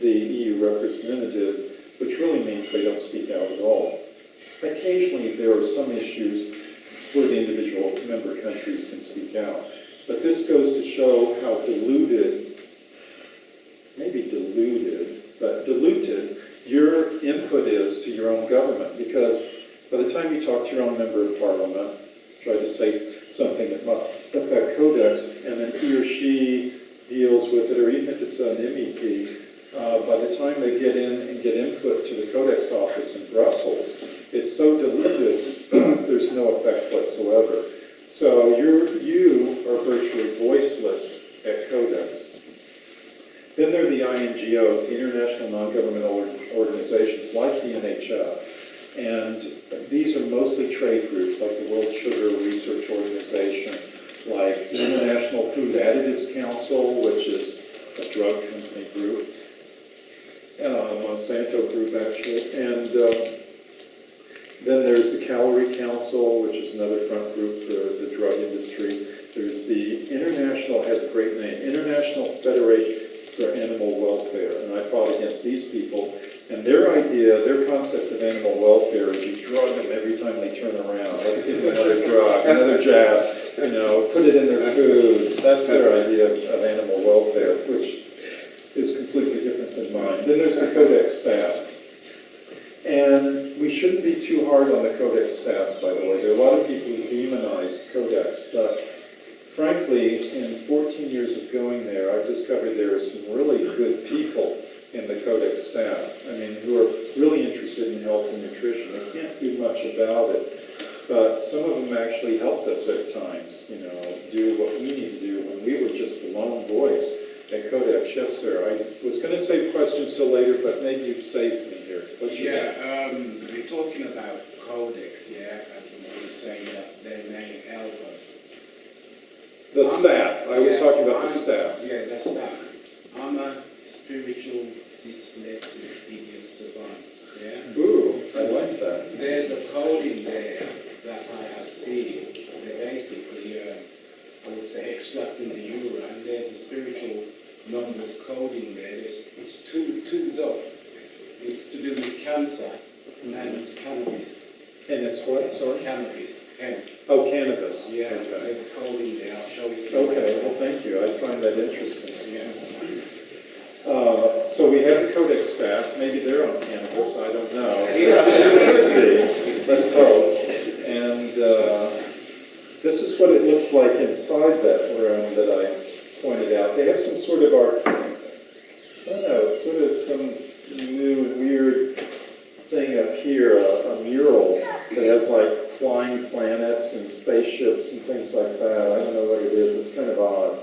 the EU representative, which really means they don't speak out at all. Occasionally there are some issues where the individual member countries can speak out. But this goes to show how diluted, maybe diluted, but diluted your input is to your own government. Because by the time you talk to your own member of parliament, try to say something that might affect Codex, and then he or she deals with it, or even if it's an MEP, by the time they get in and get input to the Codex office in Brussels, it's so diluted, there's no effect whatsoever. So you are virtually voiceless at Codex. Then there are the INGOs, the International Non-Governmental Organizations, like the NHF. And these are mostly trade groups, like the World Sugar Research Organization, like the International Food Additives Council, which is a drug company group, Monsanto group actually, and then there's the Calorie Council, which is another front group for the drug industry. There's the International, has a great name, International Federation for Animal Welfare, and I fought against these people, and their idea, their concept of animal welfare is you drug them every time they turn around. Let's give them another drug, another jab, put it in their food. That's their idea of animal welfare, which is completely different than mine. Then there's the Codex staff. And we shouldn't be too hard on the Codex staff, by the way. There are a lot of people who demonize Codex, but frankly, in 14 years of going there, I've discovered there are some really good people in the Codex staff. I mean, who are really interested in health and nutrition. They can't do much about it, but some of them actually helped us at times, do what we need to do when we were just the lone voice at Codex. Yes, sir. I was going to save questions till later, but maybe you've saved me here. We're talking about Codex, and we're saying that they may help us. The staff. I was talking about the staff. Yeah, the staff. I'm a spiritual dyslexic idiot savant, Ooh, I like that. There's a code in there that I have seen. They're basically, I would say, extracting the urine. And there's a spiritual numbers code in there. It's two's up. It's to do with cancer and it's cannabis. And it's what, sorry? Cannabis. Hemp. Oh, cannabis. Yeah, okay. there's a code in there. I'll show you. Okay, well, thank you. I find that interesting. Yeah. So we have the Codex staff. Maybe they're on cannabis. I don't know. Let's hope. And this is what it looks like inside that room that I pointed out. They have some sort of art. I don't know. It's sort of some new weird thing up here, a mural that has like flying planets and spaceships and things like that. I don't know what it is. It's kind of odd.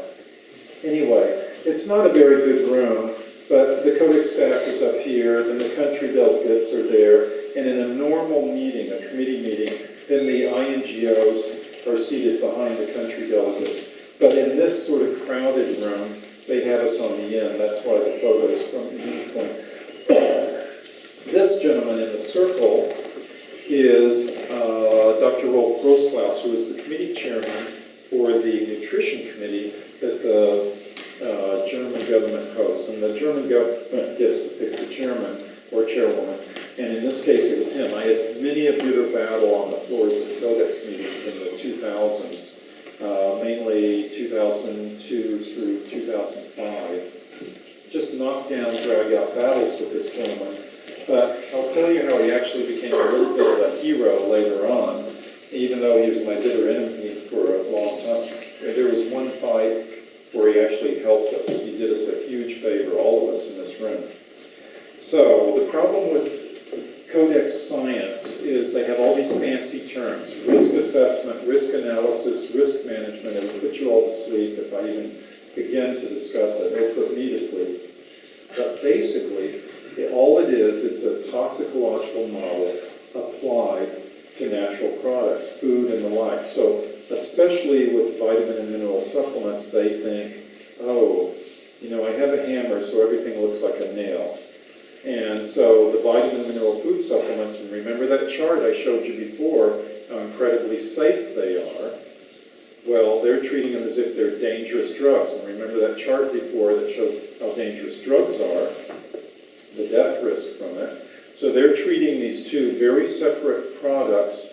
Anyway, it's not a very good room, but the Codex staff is up here, then the country delegates are there, and in a normal meeting, a committee meeting, then the INGOs are seated behind the country delegates. But in this sort of crowded room, they have us on the end. That's why the photo is from the viewpoint. This gentleman in the circle is Dr. Rolf Grossklaus, who is the committee chairman for the nutrition committee that the German government hosts. And the German government gets to pick the chairman or chairwoman. And in this case, it was him. I had many a bitter battle on the floors of Codex meetings in the 2000s, mainly 2002 through even though he was my bitter enemy for a long time. There was one fight where he actually helped us. He did us a huge favor, all of us in this room. So the problem with Codex science is they have all these fancy terms: risk assessment, risk analysis, risk management. It'll put you all to sleep if I even begin to discuss it. It'll put me to sleep. But basically, all it is a toxicological model applied to natural products, food and the like. So especially with vitamin and mineral supplements, they think, oh, you know, I have a hammer, so everything looks like a nail. And so the vitamin and mineral food supplements, and remember that chart I showed you before, how incredibly safe they are. Well, they're treating them as if they're dangerous drugs. And remember that chart before that showed how dangerous drugs are, the death risk from it. So they're treating these two very separate products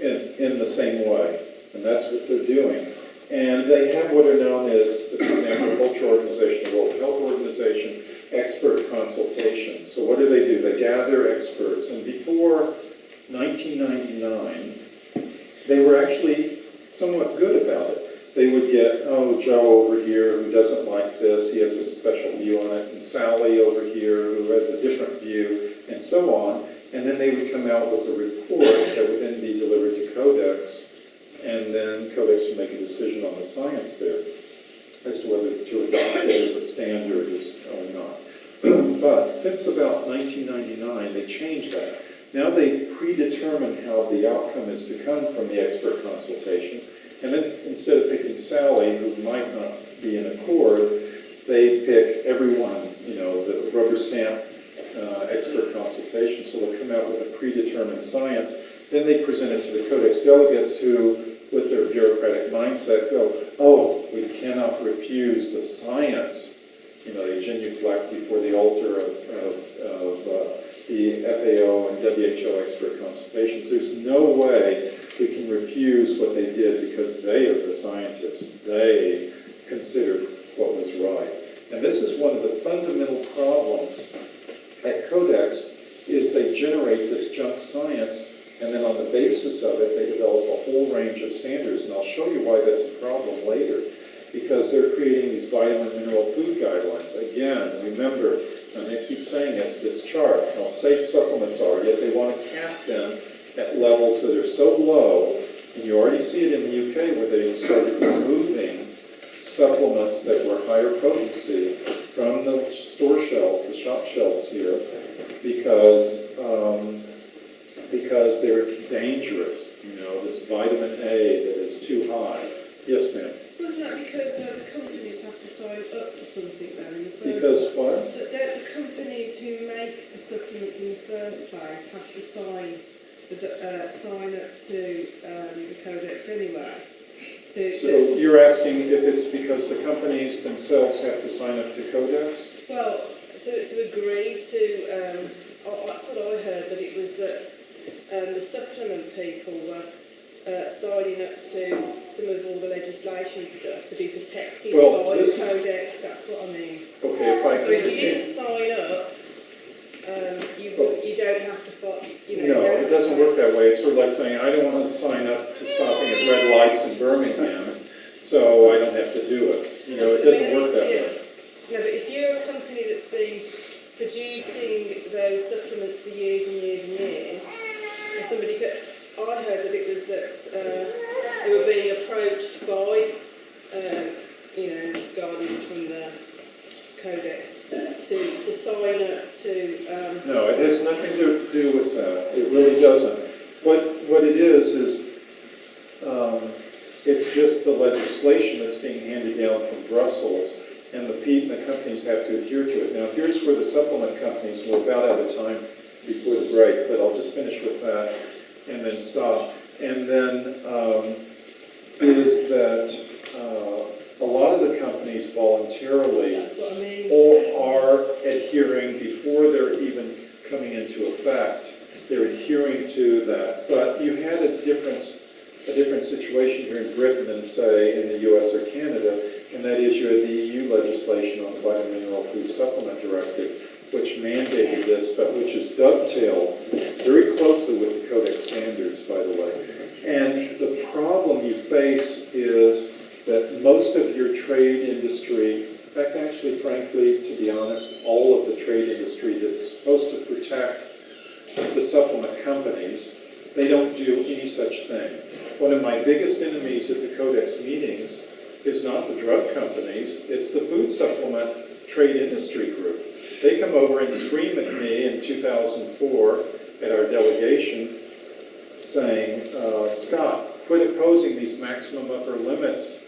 in the same way. And that's what they're doing. And they have what are known as the Food and Agriculture Organization, the World Health Organization, expert consultations. So what do? They gather experts. And before 1999, they were actually somewhat good about it. They would get, oh, Joe over here who doesn't like this, he has a special view on it, and Sally over here who has a different view, and so on. And then they would come out with a report that would then be delivered to Codex, and then Codex would make a decision on the science there as to whether to adopt it as a standard or not. But since about 1999, they changed that. Now they predetermine how the outcome is to come from the expert consultation, and then instead of picking Sally, who might not be in accord, they pick everyone, you know, the rubber stamp expert consultation, so they'll come out with a predetermined science. Then they present it to the Codex delegates who, with their bureaucratic mindset, go, oh, we cannot refuse the science. You know, they genuflect before the altar of the FAO and WHO expert consultations. There's no way we can refuse what they did because they are the scientists. They considered what was right. And this is one of the fundamental problems at Codex, is they generate this junk science, and then on the basis of it, they develop a whole range of standards. And I'll show you why that's a problem later, because they're creating these vitamin mineral food guidelines. Again, remember, and they keep saying it, this chart, how safe supplements are, yet they want to cap them at levels that are so low, and you already see it in the UK where they started removing supplements that were higher potency from the store shelves, the shop shelves here, because they're dangerous. You know, this vitamin A that is too high. Yes, ma'am? Wasn't that because the companies have to sign up to something there in the first place? Because what? The companies who make the supplements in the first place have to sign up to the Codex anyway. So you're asking if it's because the companies themselves have to sign up to Codex? Well, to agree to, that's what I heard, that it was that the supplement people were signing up to some of all the legislation stuff to be protected by the Codex, that's what I mean. Okay, if I can If you didn't sign up, you don't have to follow, No, it doesn't work that way. It's sort of like saying, I don't want to sign up to stopping at red lights in Birmingham, so I don't have to do it. You know, it doesn't work that way. No, but if you're a company that's been producing those supplements for years and years and years, and somebody could, I heard that it was that they were being approached by, guardians from the Codex to sign up to... No, it has nothing to do with that. It really doesn't. What it is it's just the legislation that's being handed down from Brussels, and the companies have to adhere to it. Now, here's where the supplement companies, we're about out of time before the break, but I'll just finish with that and then stop. And then is that a lot of the companies voluntarily That's what I mean. all are adhering before they're even coming into effect. They're adhering to that. But you had a different situation here in Britain than, say, in the US or Canada, and that is you had the EU legislation on the Vitamin Mineral Food Supplement Directive, which mandated this, but which is dovetailed very closely with the Codex standards, by the way. face is that most of your trade industry, in fact, actually, frankly, to be honest, all of the trade industry that's supposed to protect the supplement companies, they don't do any such thing. One of my biggest enemies at the Codex meetings is not the drug companies, it's the food supplement trade industry group. They come over and scream at me in 2004 at our delegation saying, Scott, quit opposing these maximum upper limits,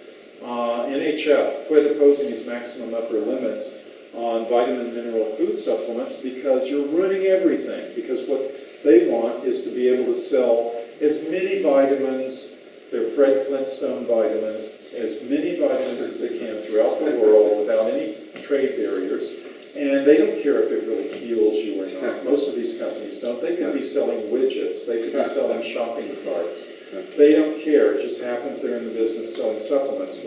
NHF, quit opposing these maximum upper limits on vitamin and mineral food supplements because you're ruining everything. Because what they want is to be able to sell as many vitamins, they're Fred Flintstone vitamins, as many vitamins as they can throughout the world without any trade barriers. And they don't care if it really heals you or not. Most of these companies don't. They could be selling widgets. They could be selling shopping carts. They don't care. It just happens they're in the business selling supplements.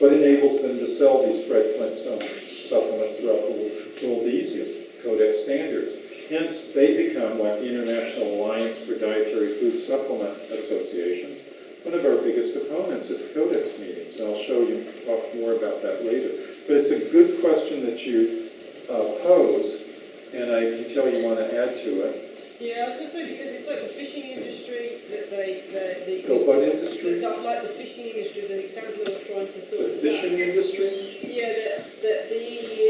What enables them to sell these Fred Flintstone supplements throughout the world the easiest? Codex standards. Hence, they become like the International Alliance for Dietary Food Supplement Associations, one of our biggest opponents at the Codex meetings. And I'll show you, talk more about that later. But it's a good question that you pose, and I can tell you want to add to it. Yeah, I was going to say, because it's like the fishing industry that the What industry? like the fishing industry, the example I was trying to sort of The fishing industry? Yeah, that the EU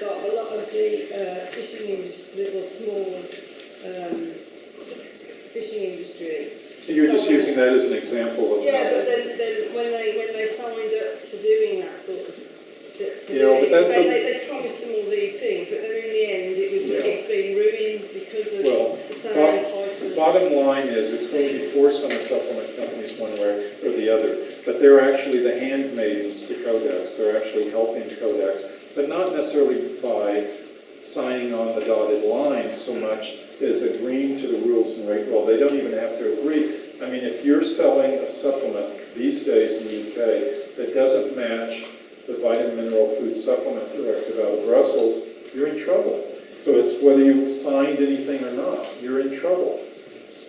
got a lot of the fishing industry, little small fishing industry. You're just using that as an example of yeah, but then when they signed up to doing that sort of, but that's they promised them all these things, but then in the end it's been ruined because of the same type of... Bottom line is it's going to be forced on the supplement companies one way or the other, but they're actually the handmaidens to Codex. They're actually helping Codex, but not necessarily by signing on the dotted line so much as agreeing to the rules and rate. Well, they don't even have to agree. I mean, if you're selling a supplement these days in the UK that doesn't match the vitamin mineral food supplement directive out of Brussels, you're in trouble. So it's whether you signed anything or not, you're in trouble.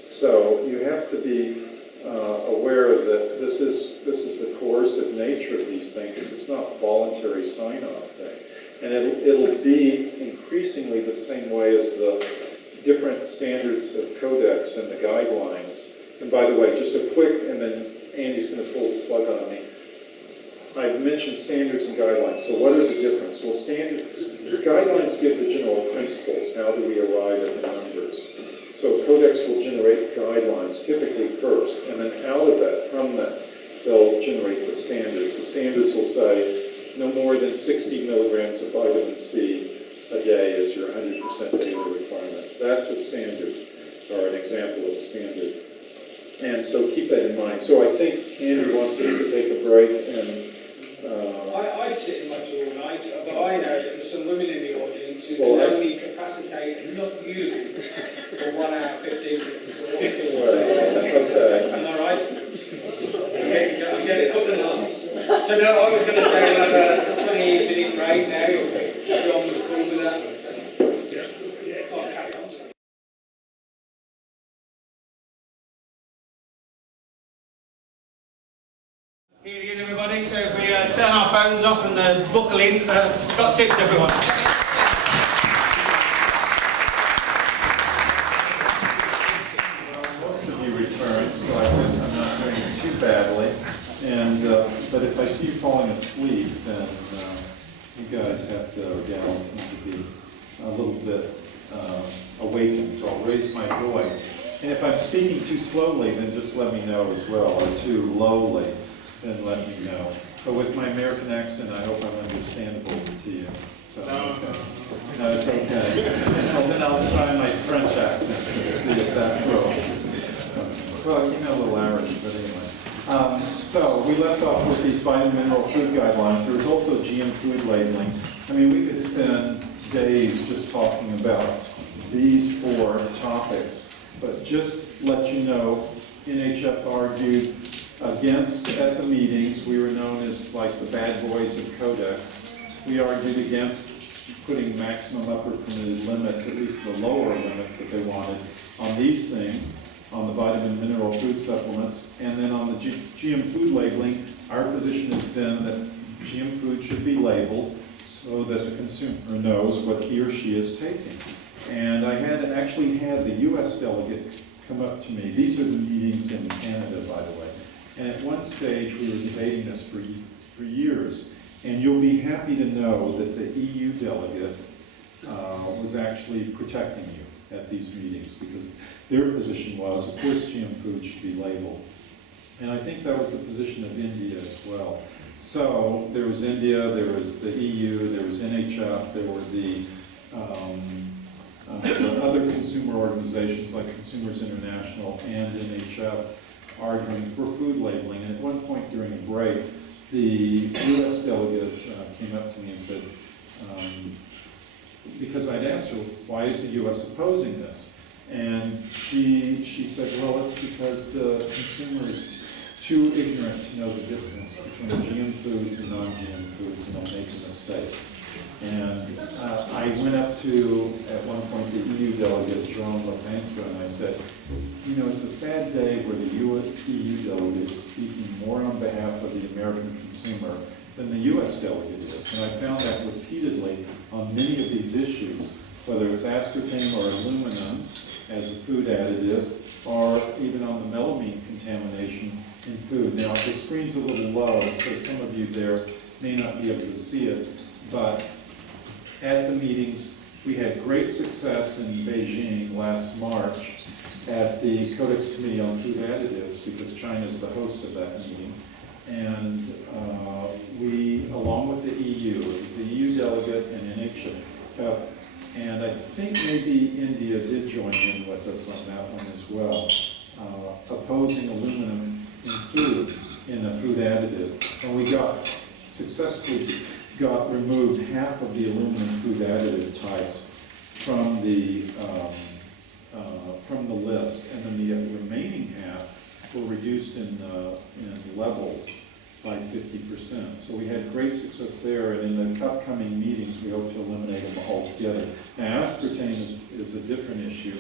So you have to be aware that this is the coercive nature of these things. It's not voluntary sign-off thing. And it'll be increasingly the same way as the different standards of Codex and the guidelines. And by the way, just a quick, and then Andy's going to pull the plug on me. I've mentioned standards and guidelines. So what are the difference? Well, guidelines give the general principles. How do we arrive at the numbers? So Codex will generate guidelines typically first, and then out of that, from that, they'll generate the standards. The standards will say no more than 60 milligrams of vitamin C a day is your 100% daily requirement. That's a standard, or an example of a standard. And so keep that in mind. So I think Andrew wants us to take a break and... I'd sit and watch all night, but I know that there's some women in the audience who can only capacitate enough urine for 1 hour 15 minutes. Okay. Am I right? You get a couple of months. So no, I was going to say like a 20-minute break now. John was cool with that. I'll carry on. Here he is, everybody. So if we turn our phones off and buckle in, Scott tips everyone. Most of you returned, so I guess I'm not doing too badly. And but if I see you falling asleep, then you guys have to, or gals, need to be a little bit awakened. So I'll raise my voice. And if I'm speaking too slowly, then just let me know as well, or too lowly, then let me know. But with my American accent, I hope I'm understandable to you. So, okay. No, it's okay. Well, then I'll try my French accent to see if that will. Well, you know a little Irish, but anyway. So we left off with these vitamin mineral food guidelines. There was also GM food labeling. I mean, we could spend days just talking about these 4 topics, but just let you know, NHF argued against at the meetings. We were known as like the bad boys of Codex. We argued against putting maximum upper permitted limits, at least the lower limits that they wanted, on these things. on the vitamin mineral food supplements. And then on the GM food labeling, our position has been that GM food should be labeled so that the consumer knows what he or she is taking. And I had actually had the US delegate come up to me. These are the meetings in Canada, by the way. And at one stage, we were debating this for years. And you'll be happy to know that the EU delegate was actually protecting you at these meetings, because their position was, of course, GM food should be labeled. And I think that was the position of India as well. So there was India, there was the EU, there was NHF, there were the other consumer organizations like Consumers International and NHF arguing for food labeling. And at one point during a break, the US delegate came up to me and said, because I'd asked her, why is the US opposing this? And she said, well, it's because the consumer is too ignorant to know the difference between GM foods and non-GM foods, and they'll make a mistake. And I went up to, at one point, the EU delegate, Jerome Lepantra, and I said, you know, it's a sad day where the EU delegate is speaking more on behalf of the American consumer than the US delegate is. And I found that repeatedly on many of these issues, whether it's aspartame or aluminum as a food additive, or even on the melamine contamination in food. Now, the screen's a little low, so some of you there may not be able to see it, but at the meetings, we had great success in Beijing last March at the Codex Committee on Food Additives, because China is the host of that meeting. And we, along with the EU, it was the EU delegate and NHF, and I think maybe India did join in with us on that one as well, opposing aluminum in food, in a food additive. And we successfully got removed half of the aluminum food additive types from the list, and then the remaining half were reduced in levels by 50%. So we had great success there, and in the upcoming meetings, we hope to eliminate them altogether. Now, aspartame is a different issue,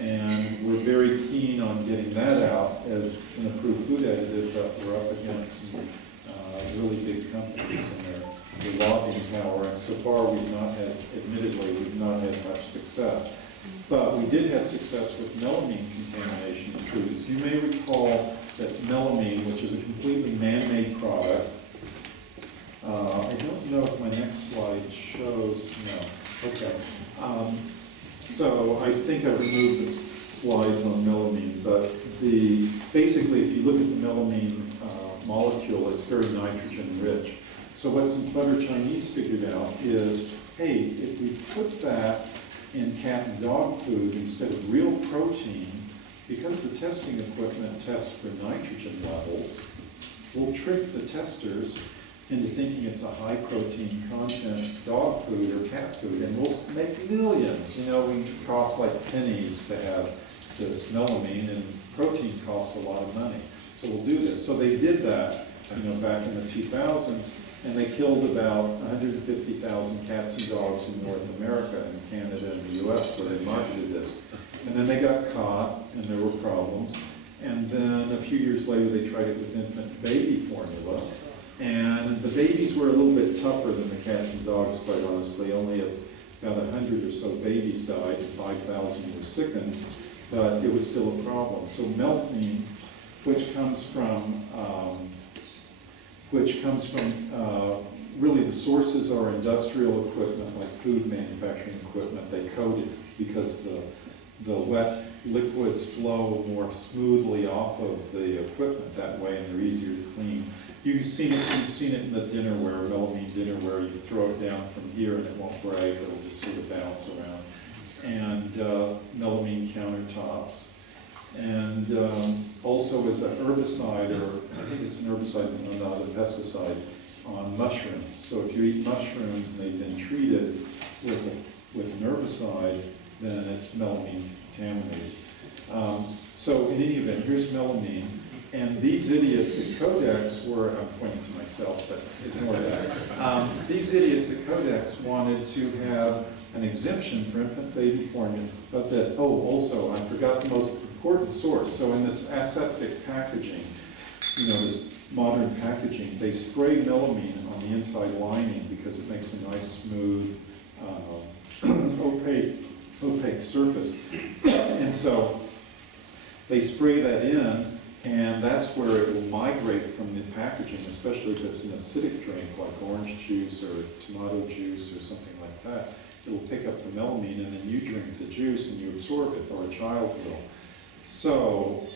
and we're very keen on getting that out as an approved food additive, but we're up against some really big companies and their lobbying power, and so far admittedly, we've not had much success. But we did have success with melamine contamination in foods. You may recall that melamine, which is a completely man-made product, I don't know if my next slide shows, no, okay. So I think I removed the slides on melamine, but basically if you look at the melamine molecule, it's very nitrogen rich. So what some clever Chinese figured out is, hey, if we put that in cat and dog food instead of real protein, because the testing equipment tests for nitrogen levels, we'll trick the testers into thinking it's a high protein content dog food or cat food, and we'll make millions. You know, we cost like pennies to have this melamine, and protein costs a lot of money. So we'll do this. So they did that, back in the 2000s, and they killed about 150,000 cats and dogs in North America and Canada and the US where they marketed this. And then they got caught, and there were problems. And then a few years later, they tried it with infant baby formula. And the babies were a little bit tougher than the cats and dogs, quite honestly. Only about 100 or so babies died, and 5,000 were sickened, but it was still a problem. So melamine, which comes from really the sources are industrial equipment, like food manufacturing equipment. They coat it because the wet liquids flow more smoothly off of the equipment that way, and they're easier to clean. You've seen it in the dinnerware, melamine dinnerware. You can throw it down from here and it won't break. It'll just sort of bounce around. And melamine countertops. And also as an herbicide, or I think it's an herbicide and not a pesticide, on mushrooms. So if you eat mushrooms and they've been treated with an herbicide, then it's melamine contaminated. So in any event, here's melamine. And these idiots at Codex I'm pointing to myself, but ignore that. These idiots at Codex wanted to have an exemption for infant baby formula, but also, I forgot the most important source. So in this aseptic packaging, this modern packaging, they spray melamine on the inside lining because it makes a nice, smooth, opaque surface. And so they spray that in, and that's where it will migrate from the packaging, especially if it's an acidic drink like orange juice or tomato juice or something like that. It will pick up the melamine, and then you drink the juice and you absorb it, or a child will. So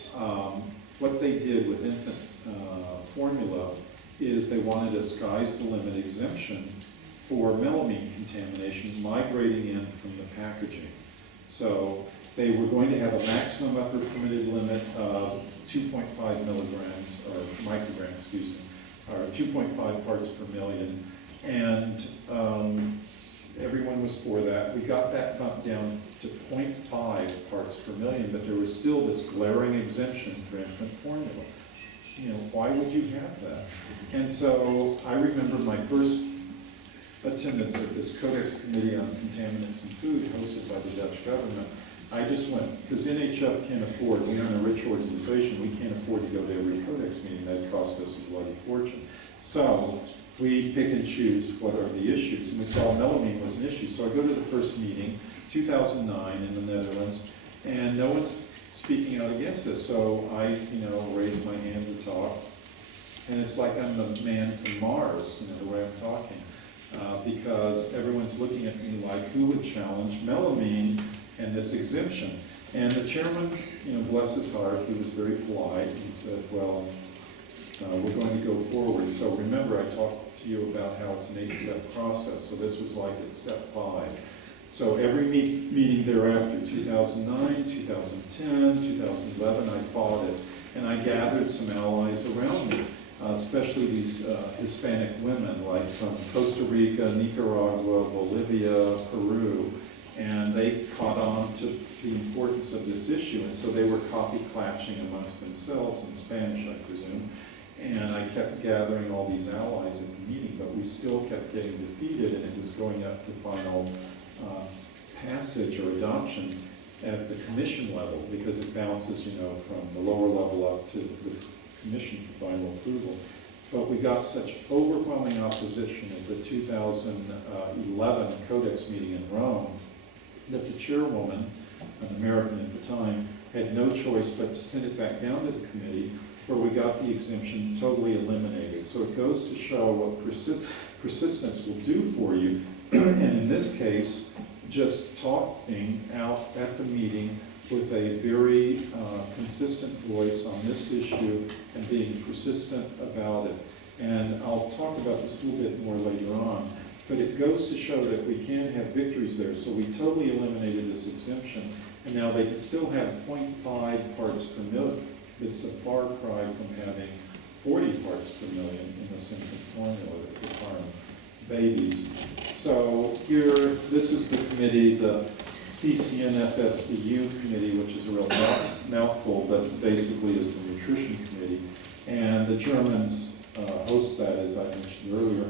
what they did with infant formula is they wanted a sky's the limit exemption for melamine contamination migrating in from the packaging. So they were going to have a maximum upper permitted limit of 2.5 milligrams, or micrograms, excuse me, or 2.5 parts per million, and everyone was for that. We got that bumped down to 0.5 parts per million, but there was still this glaring exemption for infant formula. Why would you have that? And so I remember my first attendance at this Codex Committee on Contaminants in Food hosted by the Dutch government. I just went, because NHF can't afford, we aren't a rich organization, we can't afford to go to every Codex meeting, that'd cost us a bloody fortune. So we pick and choose what are the issues, and we saw melamine was an issue. So I go to the first meeting, 2009 in the Netherlands, and no one's speaking out against this. So I, raise my hand to talk, and it's like I'm the man from Mars, the way I'm talking, because everyone's looking at me like, who would challenge melamine and this exemption? And the chairman, bless his heart, he was very polite. He said, well, we're going to go forward. So remember, I talked to you about how it's an 8-step process. So this was like at step 5. So every meeting thereafter, 2009, 2010, 2011, I fought it. And I gathered some allies around me, especially these Hispanic women, like from Costa Rica, Nicaragua, Bolivia, Peru. And they caught on to the importance of this issue. And so they were copy-clatching amongst themselves in Spanish, I presume. And I kept gathering all these allies at the meeting, but we still kept getting defeated, and it was going up to final passage or adoption at the commission level, because it bounces, from the lower level up to the commission for final approval. But we got such overwhelming opposition at the 2011 Codex meeting in Rome that the chairwoman, an American at the time, had no choice but to send it back down to the committee, where we got the exemption totally eliminated. So it goes to show what persistence will do for you. And in this case, just talking out at the meeting with a very consistent voice on this issue and being persistent about it. And I'll talk about this a little bit more later on, but it goes to show that we can have victories there. So we totally eliminated this exemption, and now they can still have 0.5 parts per million. It's a far cry from having 40 parts per million in this infant formula that could harm babies. So here, this is the committee, the CCNFSDU committee, which is a real mouthful, but basically is the nutrition committee. And the Germans host that, as I mentioned earlier.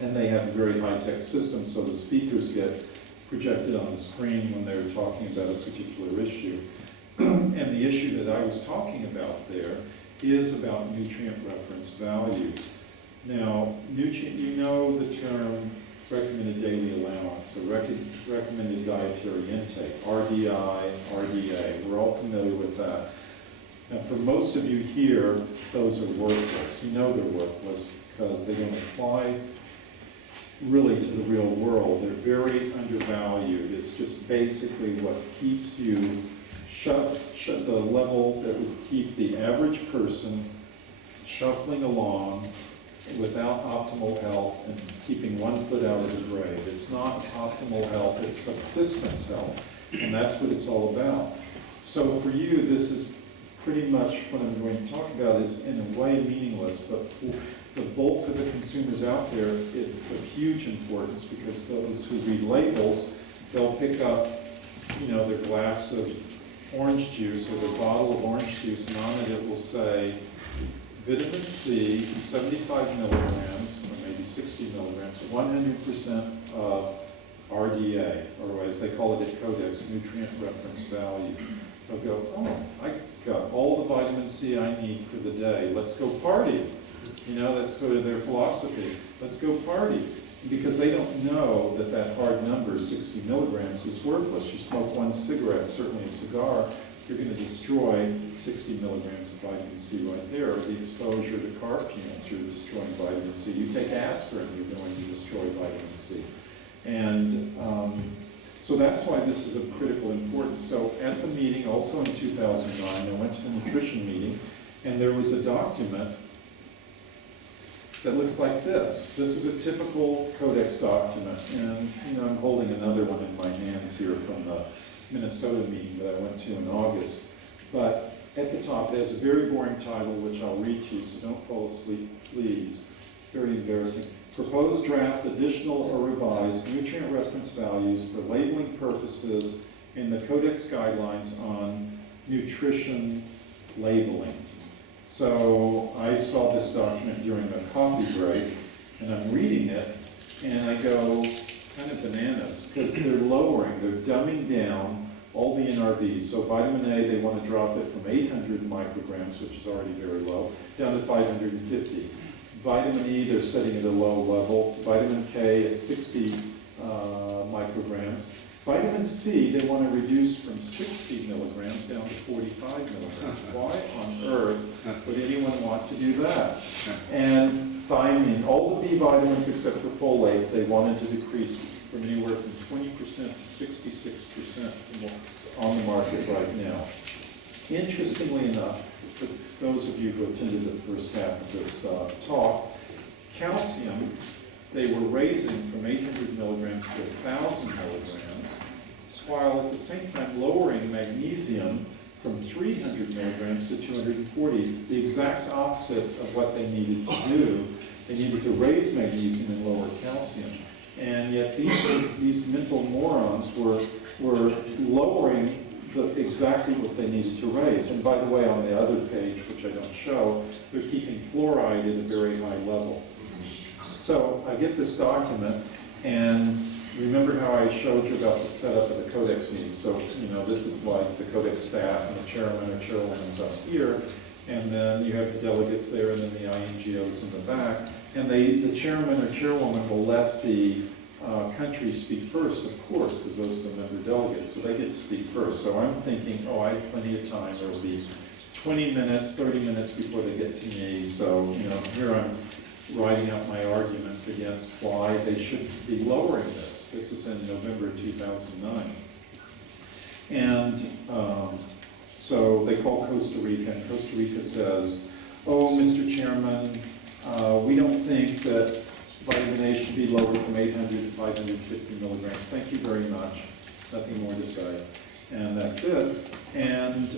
And they have a very high-tech system, so the speakers get projected on the screen when they're talking about a particular issue. And the issue that I was talking about there is about nutrient reference values. Now, you know the term recommended daily allowance, or recommended dietary intake, RDI, RDA. We're all familiar with that. And for most of you here, those are worthless. You know they're worthless because they don't apply really to the real world. They're very undervalued. It's just basically what keeps you shut the level that would keep the average person shuffling along without optimal health and keeping one foot out of the grave. It's not optimal health, it's subsistence health, and that's what it's all about. So for you, this is pretty much what I'm going to talk about is in a way meaningless, but for the bulk of the consumers out there, it's of huge importance, because those who read labels, they'll pick up, their glass of orange juice or the bottle of orange juice, and on it will say vitamin C, 75 milligrams, or maybe 60 milligrams, 100% of RDA, or as they call it at Codex, nutrient reference value. They'll go, oh, I got all the vitamin C I need for the day. Let's go party. You know, that's sort of their philosophy. Let's go party. Because they don't know that that hard number, 60 milligrams, is worthless. You smoke one cigarette, certainly a cigar, you're going to destroy 60 milligrams of vitamin C right there. The exposure to car fumes, you're destroying vitamin C. You take aspirin, you're going to destroy vitamin C. And so that's why this is of critical importance. So at the meeting, also in 2009, I went to the nutrition meeting, and there was a document that looks like this. This is a typical Codex document, and you know, I'm holding another one in my hands here from the Minnesota meeting that I went to in August. But at the top, there's a very boring title, which I'll read to you, so don't fall asleep, please. Very embarrassing. Proposed draft, additional or revised nutrient reference values for labeling purposes in the Codex guidelines on nutrition labeling. So I saw this document during a coffee break, and I'm reading it, and I go kind of bananas, because they're lowering, they're dumbing down all the NRVs. So vitamin A, they want to drop it from 800 micrograms, which is already very low, down to 550. Vitamin E, they're setting at a low level. Vitamin K at 60 micrograms. Vitamin C, they want to reduce from 60 milligrams down to 45 milligrams. Why on earth would anyone want to do that? And thiamine, all the B vitamins except for folate, they wanted to decrease from anywhere from 20% to 66% from what's on the market right now. Interestingly enough, for those of you who attended the first half of this talk, calcium, they were raising from 800 milligrams to 1,000 milligrams, while at the same time lowering magnesium from 300 milligrams to 240, the exact opposite of what they needed to do. They needed to raise magnesium and lower calcium. And yet these mental morons were lowering exactly what they needed to raise. And by the way, on the other page, which I don't show, they're keeping fluoride at a very high level. So I get this document, and remember how I showed you about the setup of the Codex meeting. So, you know, this is like the Codex staff, and the chairman or chairwoman's up here, and then you have the delegates there, and then the INGOs in the back. And the chairman or chairwoman will let the countries speak first, of course, because those are the member delegates, so they get to speak first. So I'm thinking, oh, I have plenty of time. There will be 20 minutes, 30 minutes before they get to me. So, you know, here I'm writing out my arguments against why they should be lowering this. This is in November 2009. And so they call Costa Rica, and Costa Rica says, oh, Mr. Chairman, we don't think that vitamin A should be lowered from 800 to 550 milligrams. Thank you very much. Nothing more to say. And that's it. And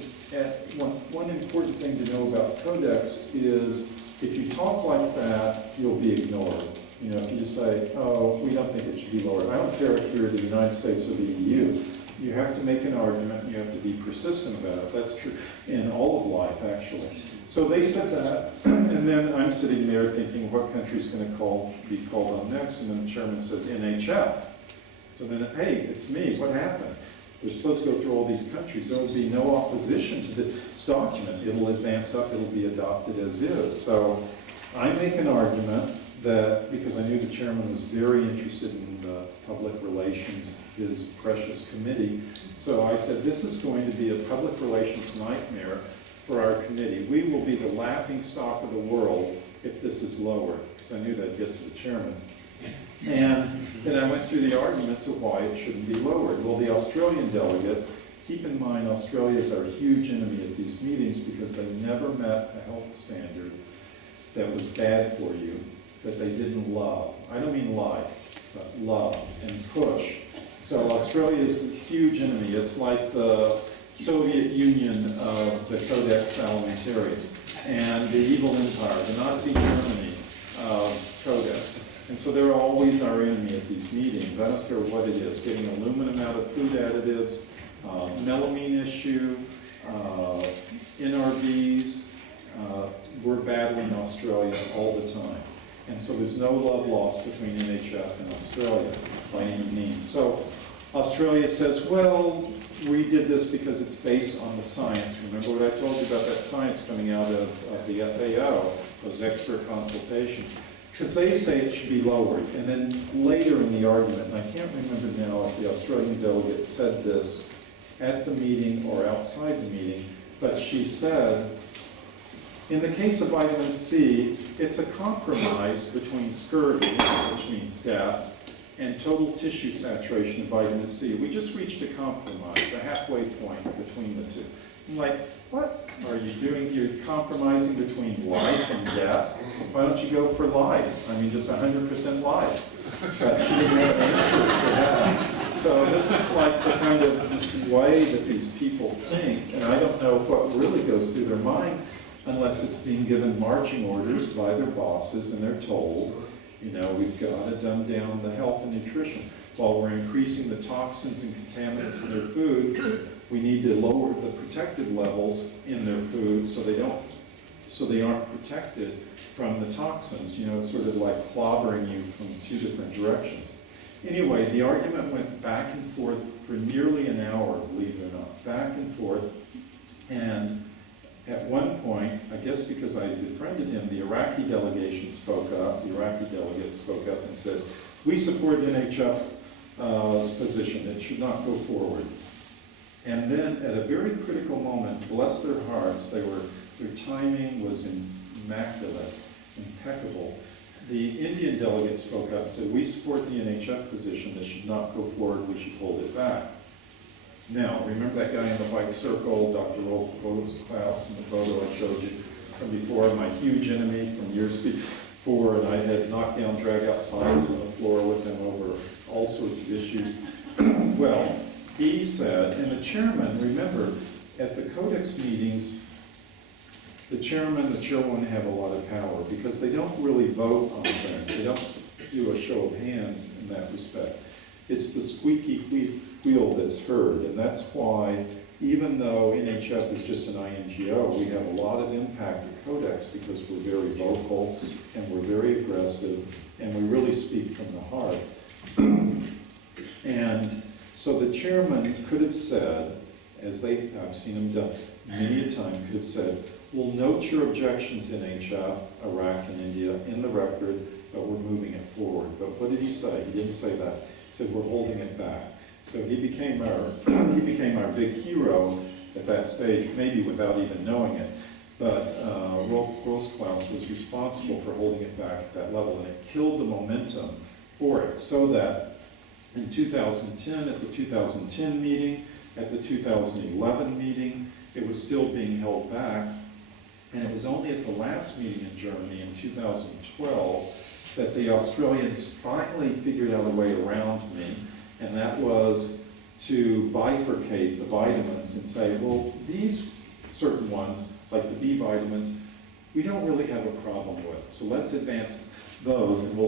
one important thing to know about Codex is if you talk like that, you'll be ignored. You know, if you just say, oh, we don't think it should be lowered. I don't care if you're the United States or the EU. You have to make an argument, and you have to be persistent about it. That's true in all of life, actually. So they said that, and then I'm sitting there thinking, what country's going to be called on next? And then the chairman says, NHF. So then, hey, it's me. What happened? They're supposed to go through all these countries. There will be no opposition to this document. It'll advance up. It'll be adopted as is. So I make an argument that, because I knew the chairman was very interested in the public relations, his precious committee, so I said, this is going to be a public relations nightmare for our committee. We will be the laughing stock of the world if this is lowered, because I knew that'd get to the chairman. And then I went through the arguments of why it shouldn't be lowered. Well, the Australian delegate, keep in mind Australia is our huge enemy at these meetings because they never met a health standard that was bad for you, that they didn't love. I don't mean like, but love and push. So Australia is a huge enemy. It's like the Soviet Union of the Codex Alimentarius and the evil empire, the Nazi Germany of Codex. And so they're always our enemy at these meetings. I don't care what it is, getting aluminum out of food additives, melamine issue, NRVs. We're battling Australia all the time. And so there's no love lost between NHF and Australia by any means. So Australia says, well, we did this because it's based on the science. Remember what I told you about that science coming out of the FAO, those expert consultations? Because they say it should be lowered. And then later in the argument, and I can't remember now if the Australian delegate said this at the meeting or outside the meeting, but she said, in the case of vitamin C, it's a compromise between scurvy, which means death, and total tissue saturation of vitamin C. We just reached a compromise, a halfway point between the two. I'm like, what are you doing? You're compromising between life and death? Why don't you go for life? I mean, just 100% life. But she didn't have an answer for that. So this is like the kind of way that these people think, and I don't know what really goes through their mind unless it's being given marching orders by their bosses and they're told, you know, we've got to dumb down the health and nutrition. While we're increasing the toxins and contaminants in their food, we need to lower the protective levels in their food so they aren't protected from the toxins. You know, it's sort of like clobbering you from two different directions. Anyway, the argument went back and forth for nearly an hour, believe it or not, back and forth. And at one point, I guess because I befriended him, the Iraqi delegation spoke up, the Iraqi delegate spoke up and says, we support NHF's position, it should not go forward. And then at a very critical moment, bless their hearts, their timing was immaculate, impeccable. The Indian delegate spoke up and said, we support the NHF position, this should not go forward, we should hold it back. Now, remember that guy in the white circle, Dr. Rolf Klaus, in the photo I showed you from before, my huge enemy from years before, and I had knocked down, drag out fights on the floor with him over all sorts of issues. Well, he said, and the chairman, remember, at the Codex meetings, the chairman, the chairwoman have a lot of power because they don't really vote on things. They don't do a show of hands in that respect. It's the squeaky wheel that's heard, and that's why, even though NHF is just an INGO, we have a lot of impact at Codex because we're very vocal and we're very aggressive and we really speak from the heart. And so the chairman could have said, I've seen him done many a time, could have said, we'll note your objections in NHF, Iraq and India in the record, but we're moving it forward. But what did he say? He didn't say that. He said, we're holding it back. So he became our big hero at that stage, maybe without even knowing it. But Rolf Grossklaus was responsible for holding it back at that level, and it killed the momentum for it, so that in 2010, at the 2010 meeting, at the 2011 meeting, it was still being held back. And it was only at the last meeting in Germany in 2012 that the Australians finally figured out a way around me, and that was to bifurcate the vitamins and say, well, these certain ones, like the B vitamins, we don't really have a problem with. So let's advance those, and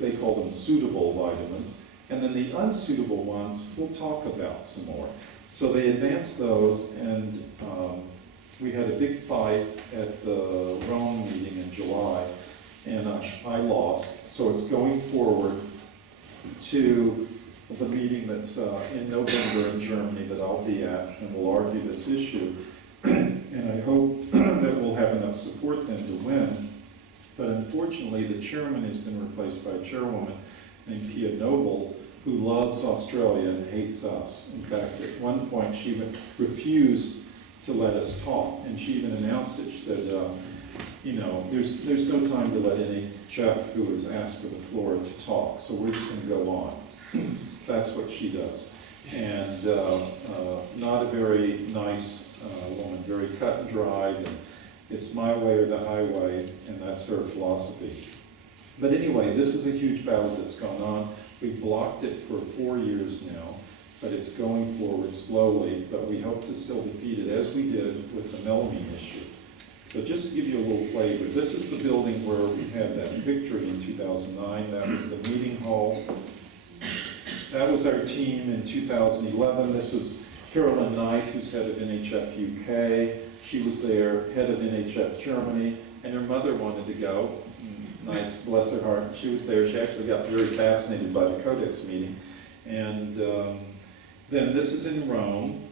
they call them suitable vitamins. And then the unsuitable ones, we'll talk about some more. So they advanced those, and we had a big fight at the Rome meeting in July, and I lost. So it's going forward to the meeting that's in November in Germany that I'll be at, and we'll argue this issue. And I hope that we'll have enough support then to win. But unfortunately, the chairman has been replaced by a chairwoman named Pia Noble, who loves Australia and hates us. In fact, at one point, she even refused to let us talk, and she even announced it. She said, you know, there's no time to let any chef who has asked for the floor to talk, so we're just going to go on. That's what she does. And not a very nice woman, very cut and dried, and it's my way or the highway, and that's her philosophy. But anyway, this is a huge battle that's gone on. We've blocked it for 4 years now, but it's going forward slowly, but we hope to still defeat it, as we did with the melamine issue. So just to give you a little flavor, this is the building where we had that victory in 2009. That was the meeting hall. That was our team in 2011. This is Carolyn Knight, who's head of NHF UK. She was there, head of NHF Germany, and her mother wanted to go. Nice, bless her heart. She was there. She actually got very fascinated by the Codex meeting. And Then this is in Rome.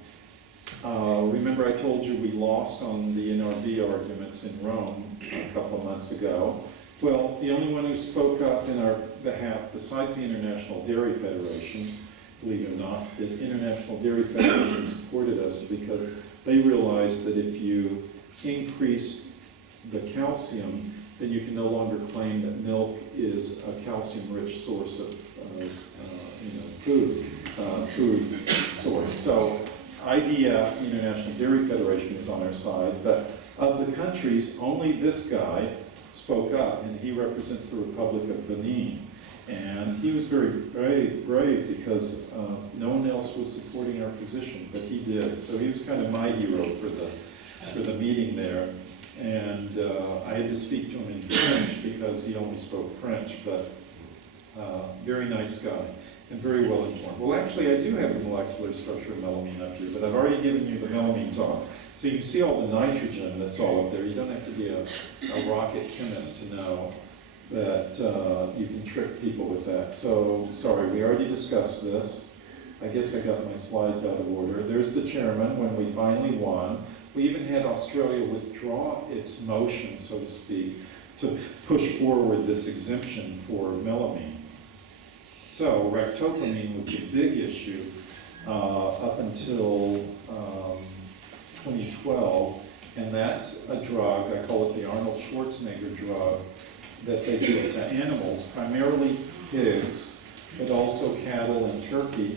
Remember I told you we lost on the NRB arguments in Rome a couple of months ago. Well, the only one who spoke up in our behalf, besides the International Dairy Federation, believe it or not, the International Dairy Federation supported us because they realized that if you increase the calcium, then you can no longer claim that milk is a calcium-rich source of food source. So IDF, the International Dairy Federation, is on our side, but of the countries, only this guy spoke up, and he represents the Republic of Benin. And he was very brave because no one else was supporting our position, but he did. So he was kind of my hero for the meeting there. And I had to speak to him in French because he only spoke French, but very nice guy and very well informed. Well, actually, I do have the molecular structure of melamine up here, but I've already given you the melamine talk. So you can see all the nitrogen that's all up there. You don't have to be a rocket chemist to know that you can trick people with that. So, sorry, we already discussed this. I guess I got my slides out of order. There's the chairman when we finally won. We even had Australia withdraw its motion, so to speak, to push forward this exemption for melamine. So ractopamine was a big issue up until 2012, and that's a drug, I call it the Arnold Schwarzenegger drug, that they give to animals, primarily pigs, but also cattle and turkey,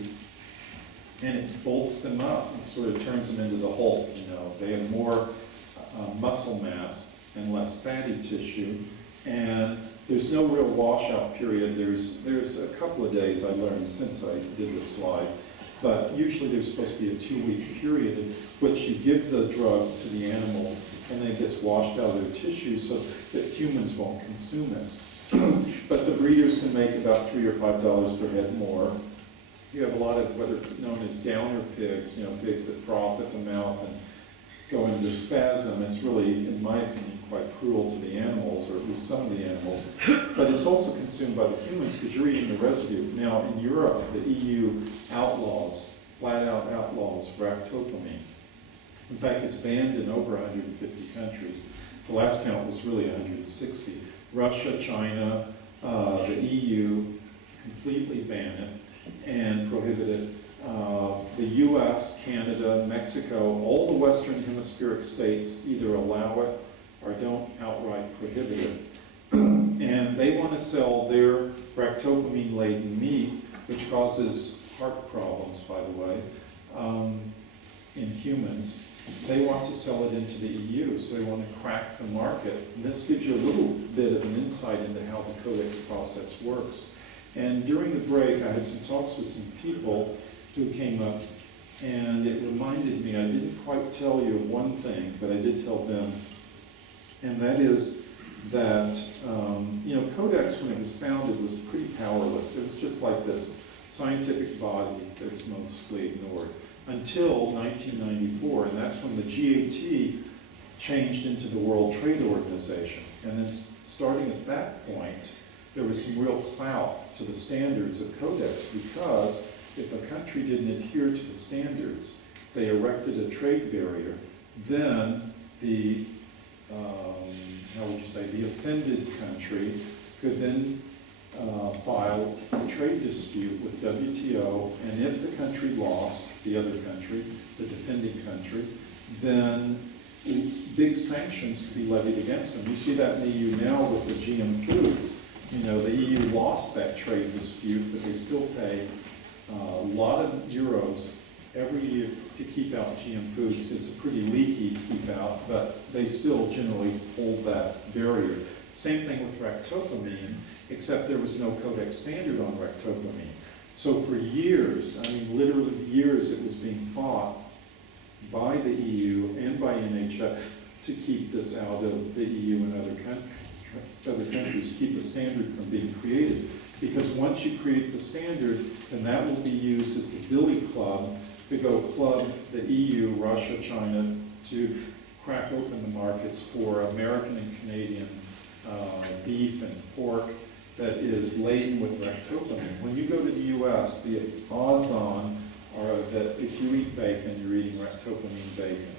and it bulks them up and sort of turns them into the Hulk, you know. They have more muscle mass and less fatty tissue, and there's no real washout period. There's a couple of days I learned since I did the slide, but usually there's supposed to be a 2-week period in which you give the drug to the animal and then it gets washed out of their tissue so that humans won't consume it. But the breeders can make about $3 or $5 per head more. You have a lot of what are known as downer pigs, you know, pigs that froth at the mouth and go into spasm. It's really, in my opinion, quite cruel to the animals, or at least some of the animals. But it's also consumed by the humans because you're eating the residue. Now, in Europe, the EU outlaws, flat out outlaws, ractopamine. In fact, it's banned in over 150 countries. The last count was really 160. Russia, China, the EU completely ban it and prohibit it. The US, Canada, Mexico, all the Western Hemispheric states either allow it or don't outright prohibit it. And they want to sell their ractopamine-laden meat, which causes heart problems, by the way, in humans. They want to sell it into the EU, so they want to crack the market. And this gives you a little bit of an insight into how the Codex process works. And during the break, I had some talks with some people who came up, and it reminded me, I didn't quite tell you one thing, but I did tell them, and that is that, Codex, when it was founded, was pretty powerless. It was just like this scientific body that's mostly ignored until 1994, and that's when the GAT changed into the World Trade Organization. And then starting at that point, there was some real clout to the standards of Codex, because if a country didn't adhere to the standards, they erected a trade barrier, then the, the offended country could then file a trade dispute with WTO, and if the country lost, the other country, the defending country, then big sanctions could be levied against them. You see that in the EU now with the GM foods. You know, the EU lost that trade dispute, but they still pay a lot of euros every year to keep out GM foods. It's pretty leaky to keep out, but they still generally hold that barrier. Same thing with ractopamine, except there was no Codex standard on ractopamine. So for years, I mean literally years, it was being fought by the EU and by NHS to keep this out of the EU and other countries, keep the standard from being created. Because once you create the standard, then that will be used as the billy club to go club the EU, Russia, China, to crack open the markets for American and Canadian beef and pork that is laden with ractopamine. When you go to the US, the odds-on are that if you eat bacon, you're eating ractopamine bacon.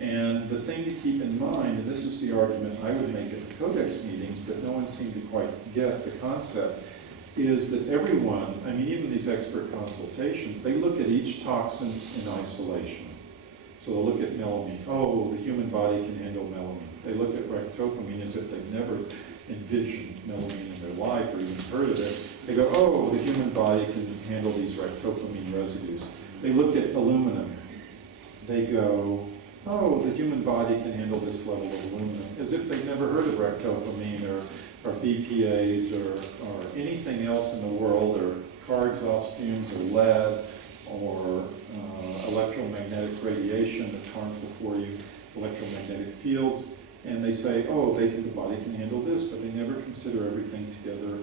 And the thing to keep in mind, and this is the argument I would make at the Codex meetings, but no one seemed to quite get the concept, is that everyone, I mean, even these expert consultations, they look at each toxin in isolation. So they'll look at melamine. Oh, the human body can handle melamine. They look at ractopamine as if they've never envisioned melamine in their life or even heard of it. They go, oh, the human body can handle these ractopamine residues. They look at aluminum. They go, oh, the human body can handle this level of aluminum, as if they've never heard of ractopamine or BPAs or anything else in the world, or car exhaust fumes or lead or electromagnetic radiation that's harmful for you, electromagnetic fields. And they say, oh, the body can handle this, but they never consider everything together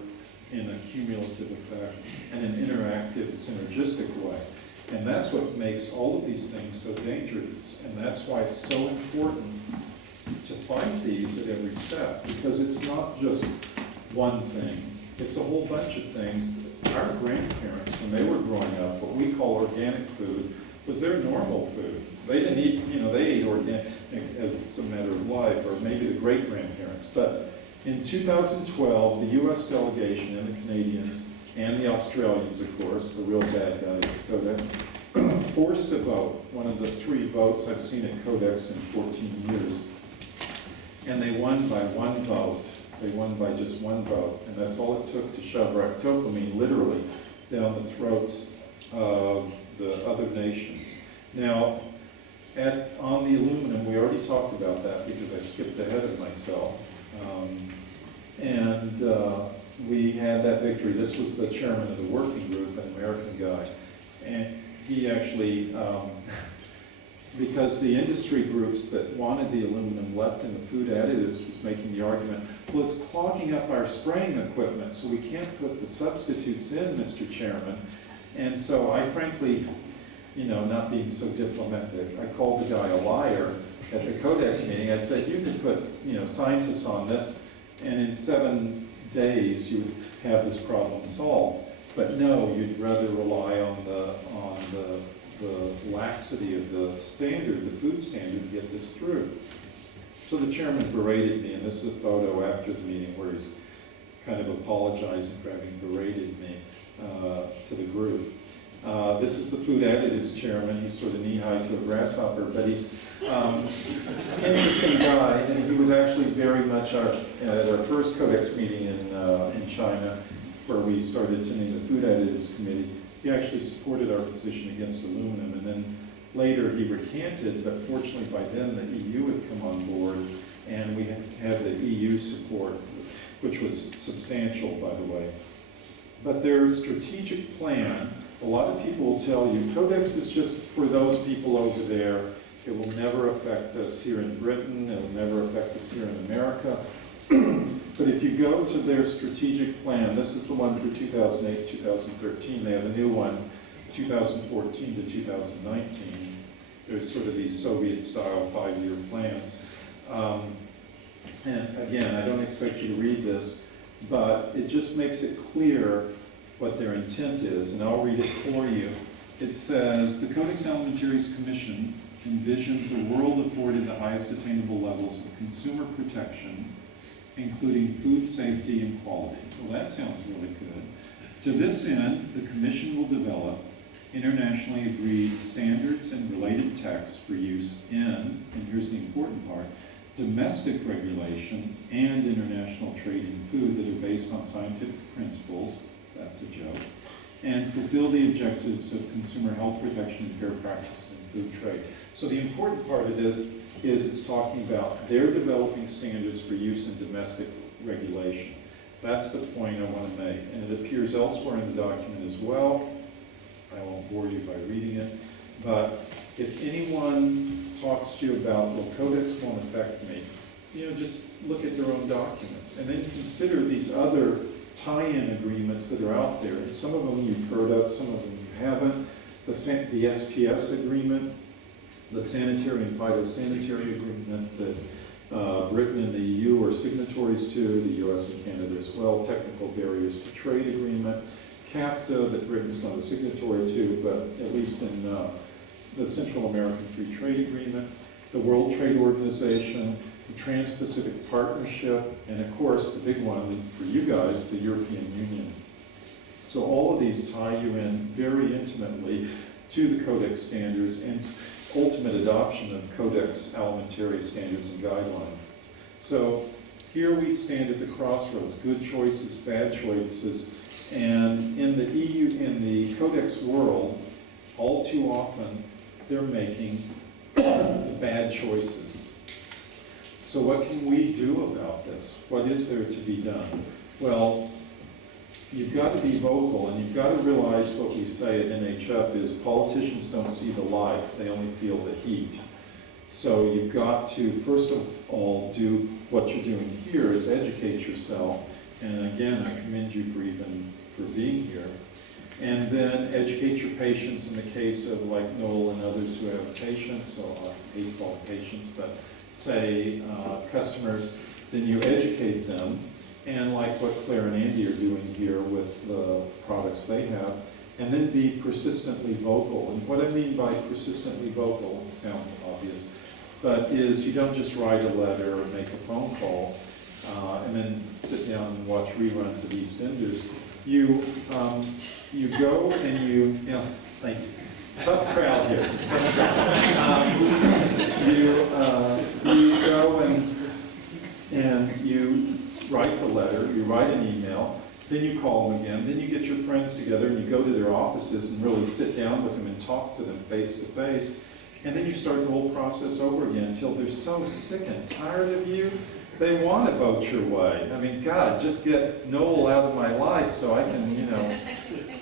in a cumulative effect and an interactive, synergistic way. And that's what makes all of these things so dangerous. And that's why it's so important to fight these at every step, because it's not just one thing. It's a whole bunch of things. Our grandparents, when they were growing up, what we call organic food was their normal food. They didn't eat, they ate organic as a matter of life, or maybe the great-grandparents. But in 2012, the U.S. delegation and the Canadians and the Australians, of course, the real bad guys at Codex, forced a vote, one of the 3 votes I've seen at Codex in 14 years. And they won by 1 vote. They won by just 1 vote. And that's all it took to shove ractopamine literally down the throats of the other nations. Now, on the aluminum, we already talked about that because I skipped ahead of myself. We had that victory. This was the chairman of the working group, an American guy. And he actually, because the industry groups that wanted the aluminum left in the food additives was making the argument, well, it's clogging up our spraying equipment, so we can't put the substitutes in, Mr. Chairman. And so I frankly, not being so diplomatic, I called the guy a liar at the Codex meeting. I said, you could put, scientists on this, and in 7 days you would have this problem solved. But no, you'd rather rely on the laxity of the standard, the food standard, to get this through. So the chairman berated me, and this is a photo after the meeting where he's kind of apologizing for having berated me to the group. This is the food additives chairman. He's sort of knee-high to a grasshopper, but he's an interesting guy, and he was actually very much at our first Codex meeting in China, where we started attending the Food Additives Committee. He actually supported our position against aluminum, and then later he recanted, but fortunately by then the EU had come on board, and we had the EU support, which was substantial, by the way. But their strategic plan, a lot of people will tell you, Codex is just for those people over there. It will never affect us here in Britain. It will never affect us here in America. But if you go to their strategic plan, this is the one for 2008-2013. They have a new one, 2014 to 2019. There's sort of these Soviet-style 5-year plans. And again, I don't expect you to read this, but it just makes it clear what their intent is, and I'll read it for you. It says, the Codex Alimentarius Commission envisions a world afforded the highest attainable levels of consumer protection, including food safety and quality. Well, that sounds really good. To this end, the Commission will develop internationally agreed standards and related texts for use in, and here's the important part, domestic regulation and international trade in food that are based on scientific principles, that's a joke, and fulfill the objectives of consumer health protection and fair practices in food trade. So the important part of this is it's talking about they're developing standards for use in domestic regulation. That's the point I want to make, and it appears elsewhere in the document as well. I won't bore you by reading it, but if anyone talks to you about, well, Codex won't affect me, just look at their own documents, and then consider these other tie-in agreements that are out there. And some of them you've heard of, some of them you haven't. The SPS agreement, the sanitary and phytosanitary agreement that Britain and the EU are signatories to, the US and Canada as well, technical barriers to trade agreement, CAFTA that Britain's not a signatory to, but at least in the Central American Free Trade Agreement, the World Trade Organization, the Trans-Pacific Partnership, and of course, the big one for you guys, the European Union. So all of these tie you in very intimately to the Codex standards and ultimate adoption of Codex Alimentarius standards and guidelines. So here we stand at the crossroads, good choices, bad choices, and in the EU, in the Codex world, all too often, they're making the bad choices. So what can we do about this? What is there to be done? Well, you've got to be vocal, and you've got to realize what we say at NHF is politicians don't see the light, they only feel the heat. So you've got to, first of all, do what you're doing here is educate yourself. And again, I commend you for being here. And then educate your patients in the case of like Noel and others who have patients, so I hate calling patients, but say customers, then you educate them. And like what Claire and Andy are doing here with the products they have, and then be persistently vocal. And what I mean by persistently vocal, it sounds obvious, but is you don't just write a letter or make a phone call and then sit down and watch reruns of EastEnders. You go and you know, thank you. Tough crowd here. You go and you write the letter, you write an email, then you call them again, then you get your friends together and you go to their offices and really sit down with them and talk to them face to face, and then you start the whole process over again until they're so sick and tired of you, they want to vote your way. I mean, God, just get Noel out of my life so I can, you know,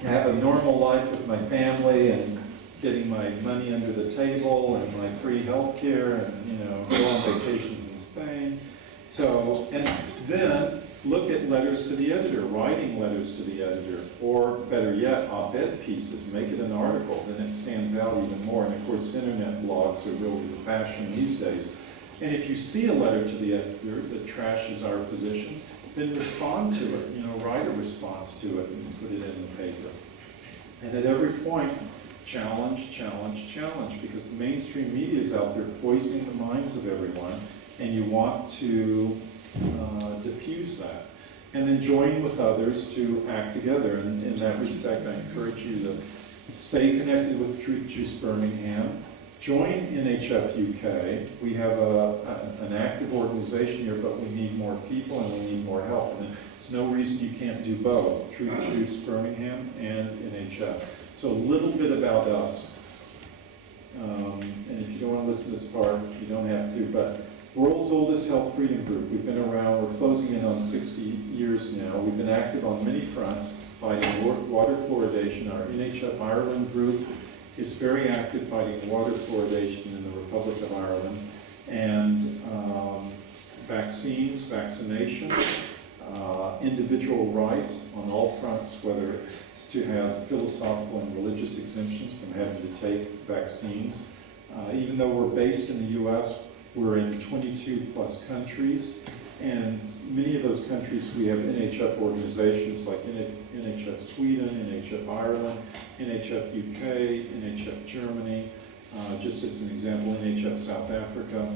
have a normal life with my family and getting my money under the table and my free health care and, you know, go on vacations in Spain. So, and then look at letters to the editor, writing letters to the editor, or better yet, op-ed pieces, make it an article, then it stands out even more. And of course, internet blogs are really the fashion these days. And if you see a letter to the editor that trashes our position, then respond to it, you know, write a response to it and put it in the paper. And at every point, challenge, challenge, challenge, because the mainstream media is out there poisoning the minds of everyone, and you want to diffuse that. And then join with others to act together. And in that respect, I encourage you to stay connected with Truthjuice Birmingham. Join NHF UK. We have an active organization here, but we need more people and we need more help. And there's no reason you can't do both, Truthjuice Birmingham and NHF. So a little bit about us. And if you don't want to listen to this part, you don't have to, but world's oldest health freedom group. We've been around, we're closing in on 60 years now. We've been active on many fronts, fighting water fluoridation. Our NHF Ireland group is very active fighting water fluoridation in the Republic of Ireland. And vaccines, vaccination, individual rights on all fronts, whether it's to have philosophical and religious exemptions from having to take vaccines. Even though we're based in the US, we're in 22 plus countries, and many of those countries we have NHF organizations like NHF Sweden, NHF Ireland, NHF UK, NHF Germany, just as an example, NHF South Africa.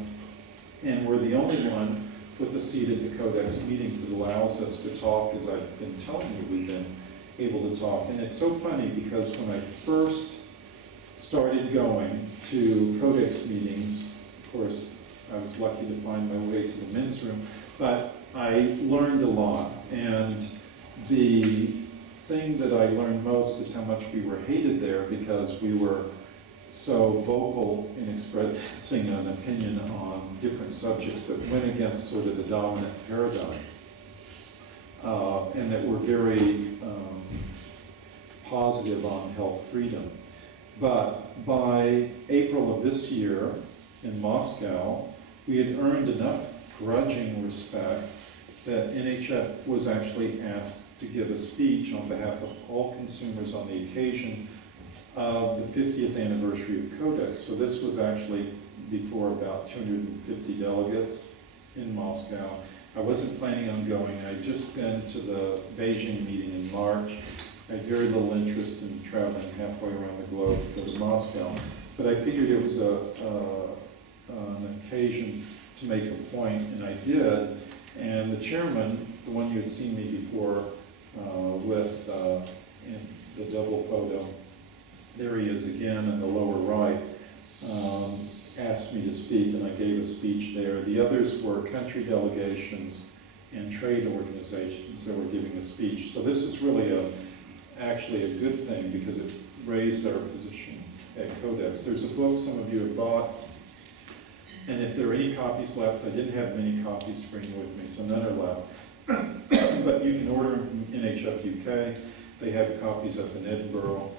And we're the only one with a seat at the Codex meetings that allows us to talk, as I've been telling you, we've been able to talk. And it's so funny because when I first started going to Codex meetings, of course, I was lucky to find my way to the men's room, but I learned a lot. And the thing that I learned most is how much we were hated there because we were so vocal in expressing an opinion on different subjects that went against sort of the dominant paradigm. And that were very positive on health freedom. But by April of this year in Moscow, we had earned enough grudging respect that NHF was actually asked to give a speech on behalf of all consumers on the occasion of the 50th anniversary of Codex. So this was actually before about 250 delegates in Moscow. I wasn't planning on going. I'd just been to the Beijing meeting in March, I had very little interest in traveling halfway around the globe to go to Moscow, but I figured it was an occasion to make a point, and I did. And the chairman, the one you had seen me before with in the double photo, there he is again in the lower right, asked me to speak, and I gave a speech there. The others were country delegations and trade organizations that were giving a speech. So this is really actually a good thing because it raised our position at Codex. There's a book some of you have bought, and if there are any copies left, I didn't have many copies to bring with me, so none are left. But you can order them from NHF UK. They have copies up in Edinburgh,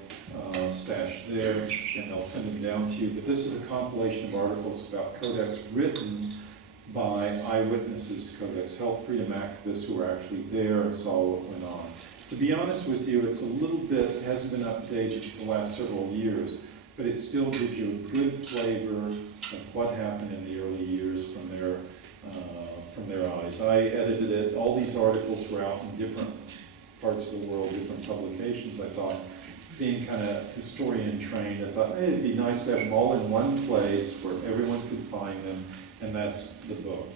stashed there, and they'll send them down to you. But this is a compilation of articles about Codex written by eyewitnesses to Codex, health freedom activists who were actually there and saw what went on. To be honest with you, it's a little bit, hasn't been updated for the last several years, but it still gives you a good flavor of what happened in the early years from their eyes. I edited it. All these articles were out in different parts of the world, different publications. I thought, being kind of historian trained, I thought, hey, it'd be nice to have them all in one place where everyone could find them, and that's the book.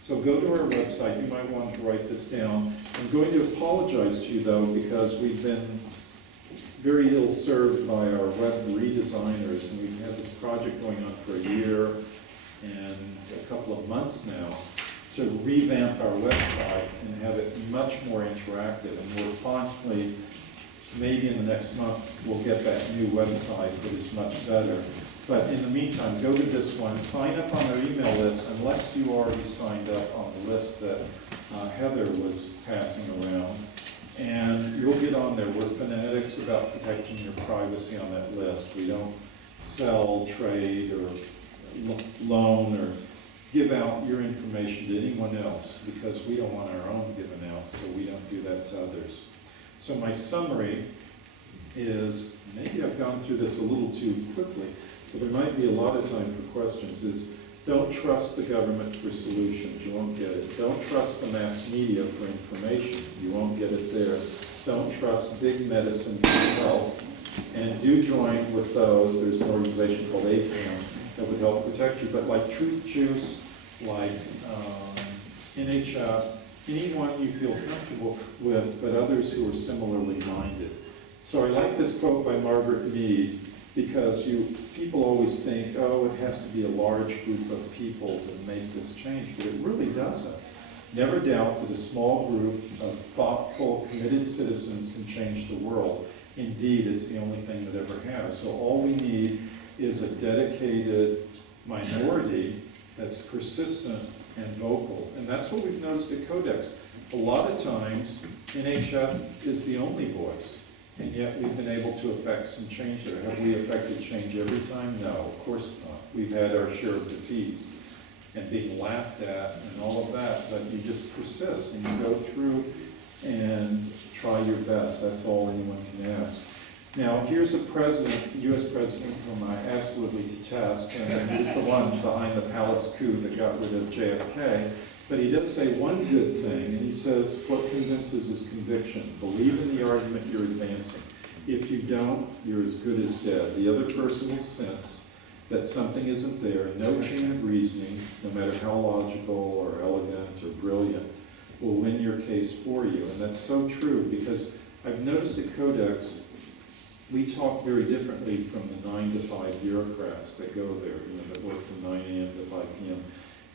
So go to our website. You might want to write this down. I'm going to apologize to you, though, because we've been very ill-served by our web redesigners, and we've had this project going on for a year and a couple of months now to revamp our website and have it much more interactive. And we're finally, maybe in the next month, we'll get that new website that is much better. But in the meantime, go to this one, sign up on our email list, unless you already signed up on the list that Heather was passing around. And you'll get on there. We're fanatics about protecting your privacy on that list. We don't sell, trade, or loan, or give out your information to anyone else because we don't want our own given out, so we don't do that to others. So my summary is, maybe I've gone through this a little too quickly, so there might be a lot of time for questions, is don't trust the government for solutions, you won't get it. Don't trust the mass media for information, you won't get it there. Don't trust big medicine for health, and do join with those. There's an organization called APAM that would help protect you, but like Truthjuice, like NHF, anyone you feel comfortable with, but others who are similarly minded. So I like this quote by Margaret Mead, because people always think, oh, it has to be a large group of people to make this change, but it really doesn't. Never doubt that a small group of thoughtful, committed citizens can change the world. Indeed, it's the only thing that ever has. So all we need is a dedicated minority that's persistent and vocal. And that's what we've noticed at Codex. A lot of times, NHF is the only voice, and yet we've been able to affect some change there. Have we affected change every time? No, of course not. We've had our share of defeats and being laughed at and all of that, but you just persist and you go through and try your best. That's all anyone can ask. Now, here's a president, U.S. president, whom I absolutely detest, and he's the one behind the palace coup that got rid of JFK. But he does say one good thing, and he says, what convinces is conviction. Believe in the argument you're advancing. If you don't, you're as good as dead. The other person will sense that something isn't there. No chain of reasoning, no matter how logical or elegant or brilliant, will win your case for you. And that's so true, because I've noticed at Codex, we talk very differently from the 9 to 5 bureaucrats that go there, that work from 9 a.m. to 5 p.m.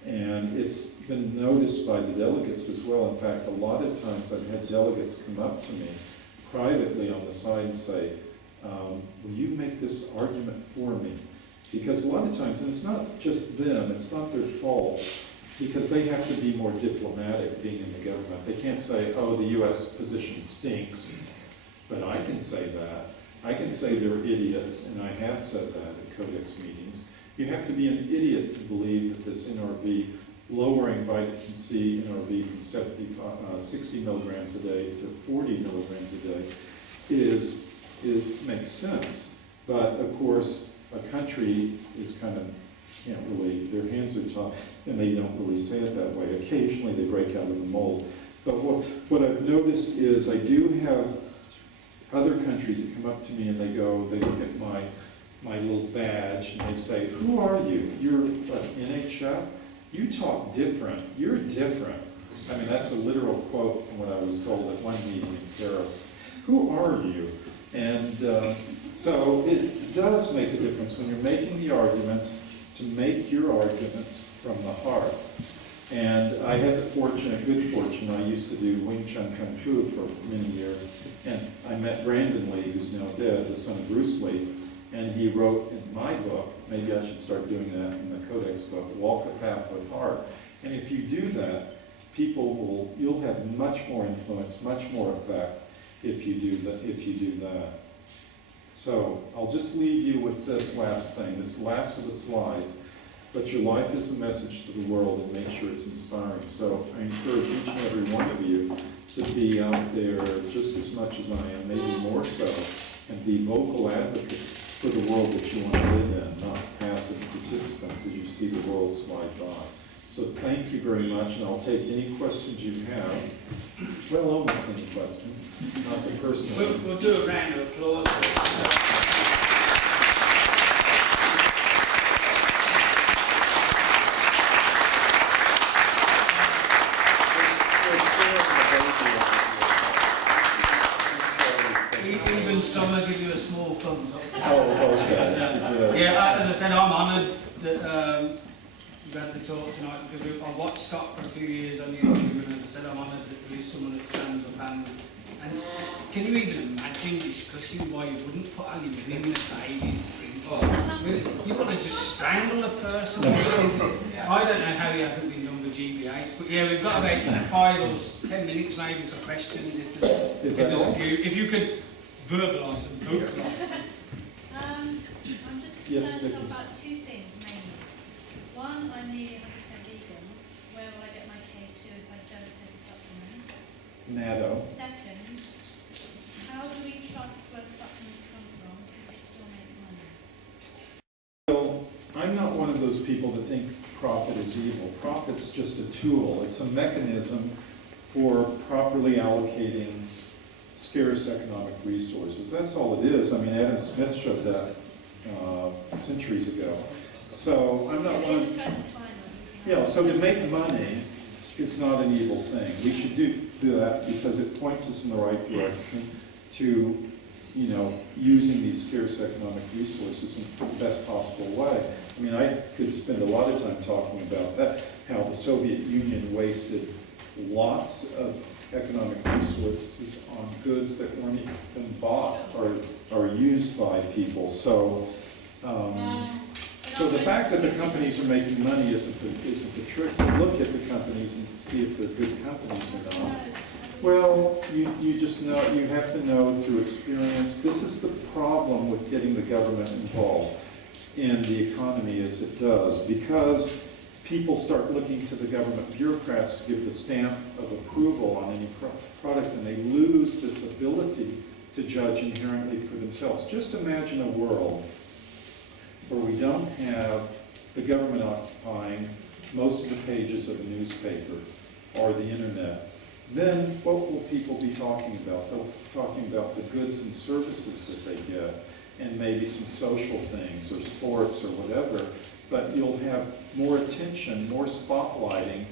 And it's been noticed by the delegates as well. In fact, a lot of times I've had delegates come up to me privately on the side and say, will you make this argument for me? Because a lot of times, and it's not just them, it's not their fault, because they have to be more diplomatic being in the government. They can't say, oh, the U.S. position stinks, but I can say that. I can say they're idiots, and I have said that at Codex meetings. You have to be an idiot to believe that this NRV, lowering vitamin C NRV from 60 milligrams a day to 40 milligrams a day makes sense. But of course, a country is kind of, can't really, their hands are tied, and they don't really say it that way. Occasionally they break out of the mold. But what I've noticed is I do have other countries that come up to me and they look at my little badge and they say, who are you? You're what, NHF? You talk different. You're different. I mean, that's a literal quote from what I was told at one meeting in Paris. Who are you? And so it does make a difference when you're making the arguments to make your arguments from the heart. And I had the good fortune, I used to do Wing Chun Kung Fu for many years, and I met Brandon Lee, who's now dead, the son of Bruce Lee, and he wrote in my book, maybe I should start doing that in the Codex book, Walk the Path with Heart. And if you do that, you'll have much more influence, much more effect if you do that. So I'll just leave you with this last thing, this last of the slides. But your life is the message to the world, and make sure it's inspiring. So I encourage each and every one of you to be out there just as much as I am, maybe more so, and be vocal advocates for the world that you want to live in, not passive participants as you see the world slide by. So thank you very much, and I'll take any questions you have. Well, almost any questions, not the personal ones. We'll do a round of applause. Even Summer give you a small thumbs up. Oh, okay. Yeah, as I said, I'm honoured that you had the talk tonight because I watched Scott for a few years on YouTube, and as I said, I'm honoured that there is someone that stands up and can you even imagine discussing why you wouldn't put aluminium in a baby's drink? You want to just strangle a person. I don't know how he hasn't been done with GBH, but yeah, we've got about 5 or 10 minutes maybe for questions if there's a few. If you could verbalise and vocalise. I'm just concerned about 2 things mainly. One, I'm nearly 100% vegan. Where will I get my K2 if I don't take a supplement? Natto. Second, how do we trust where the supplements come from if they still make money? Well, I'm not one of those people that think profit is evil. Profit's just a tool. It's a mechanism for properly allocating scarce economic resources. That's all it is. I mean, Adam Smith showed that centuries ago. So I'm not one of... Yeah, so to make money is not an evil thing. We should do that because it points us in the right direction to, using these scarce economic resources in the best possible way. I mean, I could spend a lot of time talking about that, how the Soviet Union wasted lots of economic resources on goods that weren't even bought or used by people. So, so the fact that the companies are making money isn't the trick. You look at the companies and see if they're good companies or not. Well, you just know, you have to know through experience. This is the problem with getting the government involved in the economy as it does, because people start looking to the government bureaucrats to give the stamp of approval on any product, and they lose this ability to judge inherently for themselves. Just imagine a world where we don't have the government occupying most of the pages of a newspaper or the internet. Then what will people be talking about? They'll be talking about the goods and services that they get, and maybe some social things or sports or whatever. But you'll have more attention, more spotlighting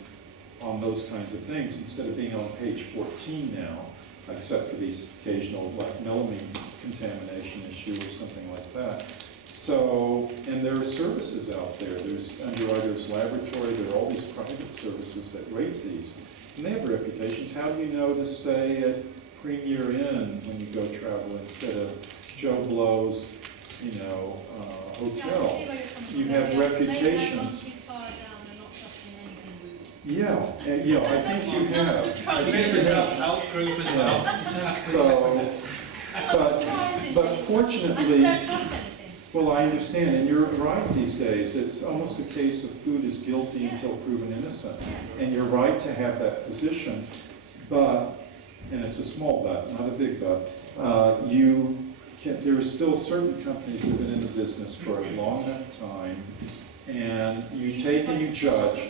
on those kinds of things instead of being on page 14 now, except for these occasional like melamine contamination issue or something like that. So, and there are services out there. There's Underwriters Laboratory, there are all these private services that rate these. And they have reputations. How do you know to stay at Premier Inn when you go travel instead of Joe Blow's, hotel? You have reputations. Yeah, I think you have. I think there's a help group as well. So, but fortunately, well, I understand, and you're right these days. It's almost a case of food is guilty until proven innocent. And you're right to have that position, but, and it's a small but, not a big but, there are still certain companies that have been in the business for a long enough time, and you take and you judge.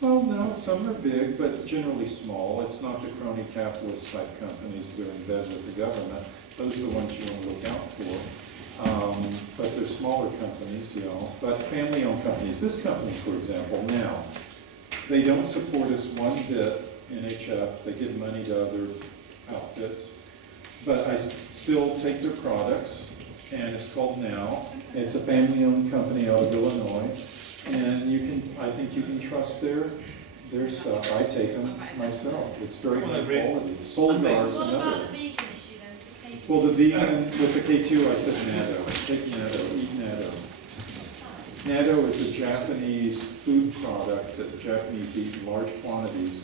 Well, no, some are big, but generally small. It's not the crony capitalist type companies that are in bed with the government. those are the ones you want to look out for. But they're smaller companies, but family-owned companies. This company, for example, now, they don't support us one bit, NHF, they give money to other outfits, but I still take their products, and it's called Now. It's a family-owned company out of Illinois, and I think you can trust their stuff. I take them myself. It's very high quality. Solgar is What another. about the vegan issue then? The K2? Well, the vegan, with the K2, I said natto. Take natto, eat natto. Natto is a Japanese food product that the Japanese eat in large quantities.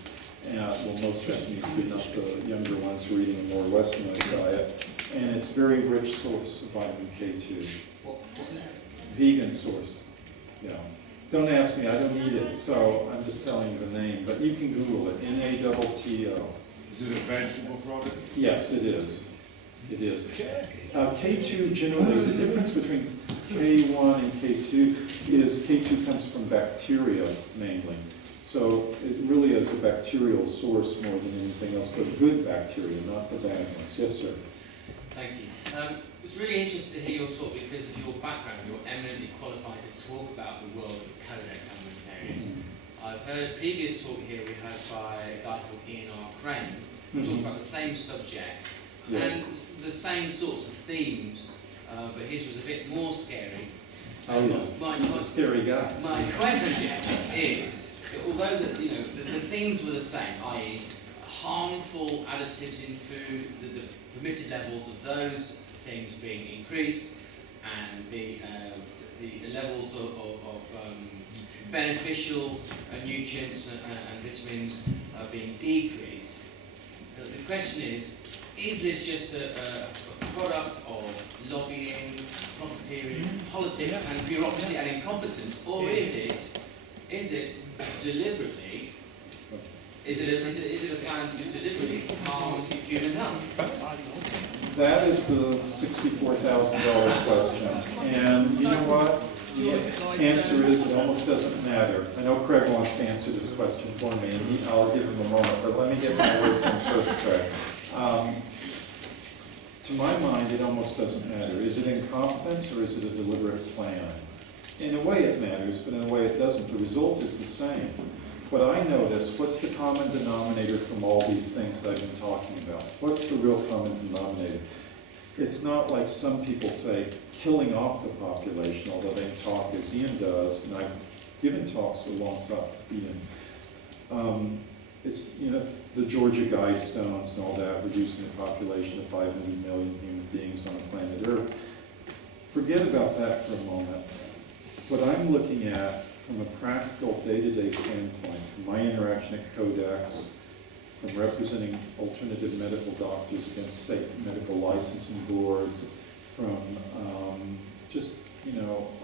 Well, most Japanese do, not the younger ones who are eating a more westernized diet. And it's very rich source of vitamin K2. Vegan source, yeah. Don't ask me, I don't eat it, so I'm just telling you the name. But you can Google it, N-A-T-T-O. Is it a vegetable product? Yes, it is. It is. K2 generally, the difference between K1 and K2 is K2 comes from bacteria mainly. So it really is a bacterial source more than anything else, but good bacteria, not the bad ones. Yes, sir. Thank you. It's really interesting to hear your talk because of your background. You're eminently qualified to talk about the world of Codex Alimentarius. I've heard a previous talk here we had by a guy called Ian R. Crane, who talked about the same subject and the same sorts of themes, but his was a bit more scary. Oh, yeah. He's a scary guy. My question is, although the things were the same, i.e. harmful additives in food, the permitted levels of those things being increased, and the levels of beneficial nutrients and vitamins being decreased. The question is this just a product of lobbying, profiteering, politics and bureaucracy and incompetence, or is it deliberately, is it a plan to deliberately harm human health? That is the $64,000 question. And you know what? The answer is it almost doesn't matter. I know Craig wants to answer this question for me, and I'll give him a moment, but let me get my words in first, Craig. To my mind, it almost doesn't matter. Is it incompetence or is it a deliberate plan? In a way it matters, but in a way it doesn't. The result is the same. What I notice, what's the common denominator from all these things that I've been talking about? What's the real common denominator? It's not like some people say, killing off the population, although they talk as Ian does, and I've given talks alongside Ian. It's, the Georgia Guidestones and all that, reducing the population to 500 million human beings on the planet Earth. Forget about that for a moment. What I'm looking at from a practical day-to-day standpoint, from my interaction at Codex, from representing alternative medical doctors against state medical licensing boards, from just,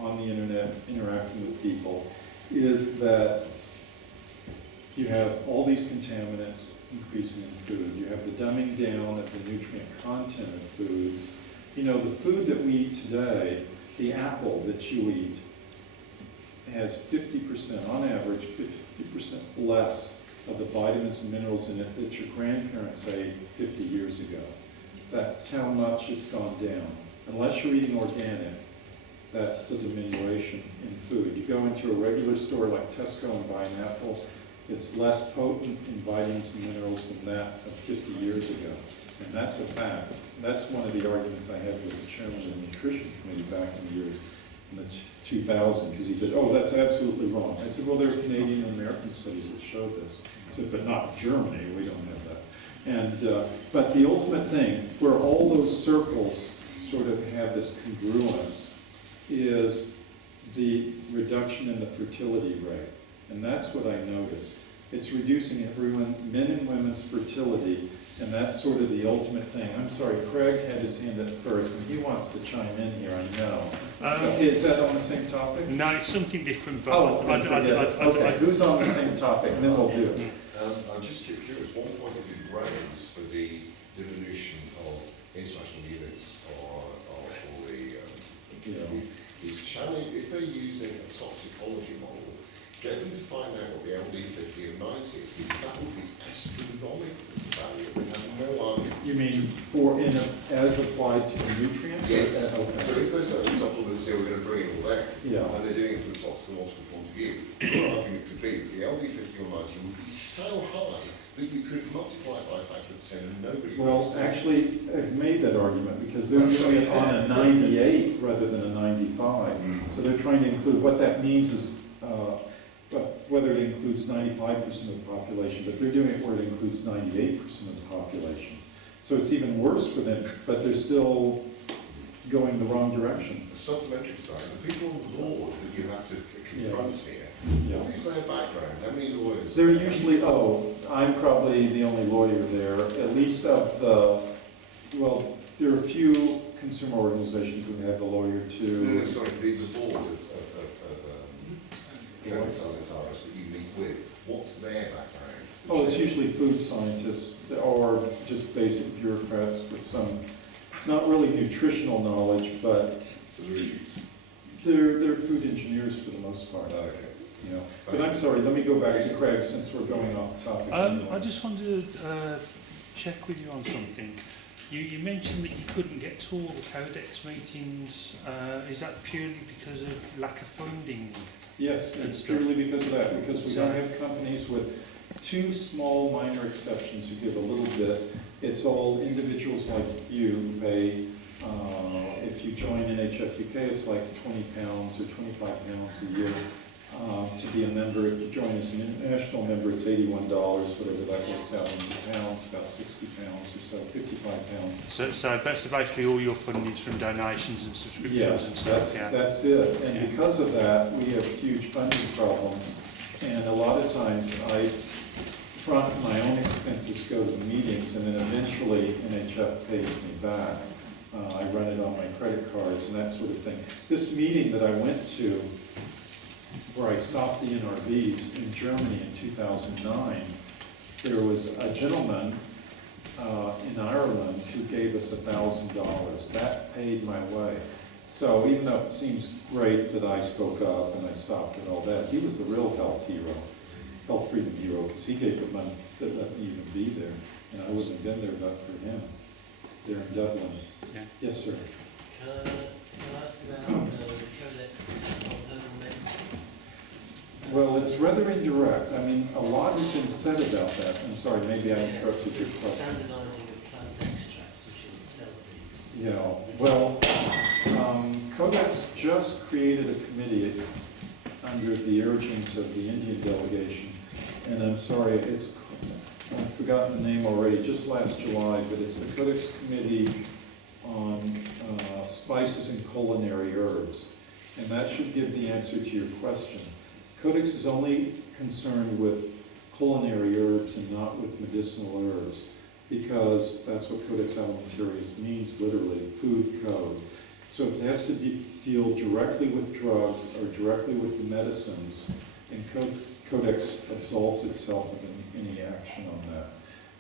on the internet interacting with people, is that you have all these contaminants increasing in food. You have the dumbing down of the nutrient content of foods. The food that we eat today, the apple that you eat, has 50%, on average, 50% less of the vitamins and minerals in it that your grandparents ate 50 years ago. That's how much it's gone down. Unless you're eating organic, that's the diminution in food. You go into a regular store like Tesco and buy an apple, it's less potent in vitamins and minerals than that of 50 years ago. And that's a fact. That's one of the arguments I had with the chairman of the Nutrition Committee back in the years, in the 2000, because he said, oh, that's absolutely wrong. I said, well, there are Canadian and American studies that showed this. I said, but not Germany, we don't have that. And, but the ultimate thing, where all those circles sort of have this congruence, is the reduction in the fertility rate. And that's what I noticed. It's reducing everyone, men and women's fertility, and that's sort of the ultimate thing. I'm sorry, Craig had his hand up first, and he wants to chime in here, I know. Is that on the same topic? No, it's something different, but Okay, who's on the same topic, and then we'll do it. I'm just curious, one point of view grounds for the diminution of international units or is challenge, if they're using a toxicology model, get them to find out what the LD50 and 90 is, because that would be astronomical value. We have no argument. You mean as applied to the nutrients? Yes. Okay. So if there's certain supplements here, we're going to bring it all back, Yeah. and they're doing it from a toxicological point of view, your argument could be that the LD50 or 90 would be so high that you could multiply it by a factor of 10 and nobody would Well, see it. actually, I've made that argument because they're doing it on a 98 rather than a 95. So they're trying to include, what that means is, whether it includes 95% of the population, but they're doing it where it includes 98% of the population. So it's even worse for them, but they're still going the wrong direction. The supplementary side, the people on the board that you have to confront here, Yeah. what is their background? How many lawyers? They're usually, I'm probably the only lawyer there, at least of the, well, there are a few consumer organizations that have a lawyer too. No, sorry, the board of Codex Alimentarius that you meet with, what's their background? Oh, it's usually food scientists or just basic bureaucrats with some, not really nutritional knowledge, but So they're they're food engineers for the most part. okay. You know. But I'm sorry, let me go back to Craig since we're going off topic. I just wanted to check with you on something. You mentioned that you couldn't get to all the Codex meetings. Is that purely because of lack of funding? Yes, it's purely because of that, because we don't have companies with two small minor exceptions who give a little bit. It's all individuals like you who pay, if you join NHF UK, it's like £20 or £25 a year to be a member. If you join as an international member, it's $81, whatever that works out into pounds, about £60 or so, £55. So basically all your funding is from donations and subscriptions and Yes, stuff. that's it. And because of that, we have huge funding problems. And a lot of times I front my own expenses, go to the meetings, and then eventually NHF pays me back. I run it on my credit cards and that sort of thing. This meeting that I went to, where I stopped the NRBs in Germany in 2009, there was a gentleman in Ireland who gave us $1,000. That paid my way. So even though it seems great that I spoke up and I stopped and all that, he was the real health hero, health freedom hero, because he gave the money that let me even be there. And I wouldn't have been there but for him. They're in Dublin. Yeah. Yes, sir. Can I ask about the Codex attack on herbal medicine? Well, it's rather indirect. I mean, a lot has been said about that. I'm sorry, maybe I interrupted your question. Standardising of plant extracts, which are therapies. Yeah, well, Codex just created a committee under the urgings of the Indian delegation. And I'm sorry, I've forgotten the name already, just last July, but it's the Codex Committee on Spices and Culinary Herbs. And that should give the answer to your question. Codex is only concerned with culinary herbs and not with medicinal herbs, because that's what Codex Alimentarius means, literally, food code. So if it has to deal directly with drugs or directly with the medicines, and Codex absolves itself of any action on that.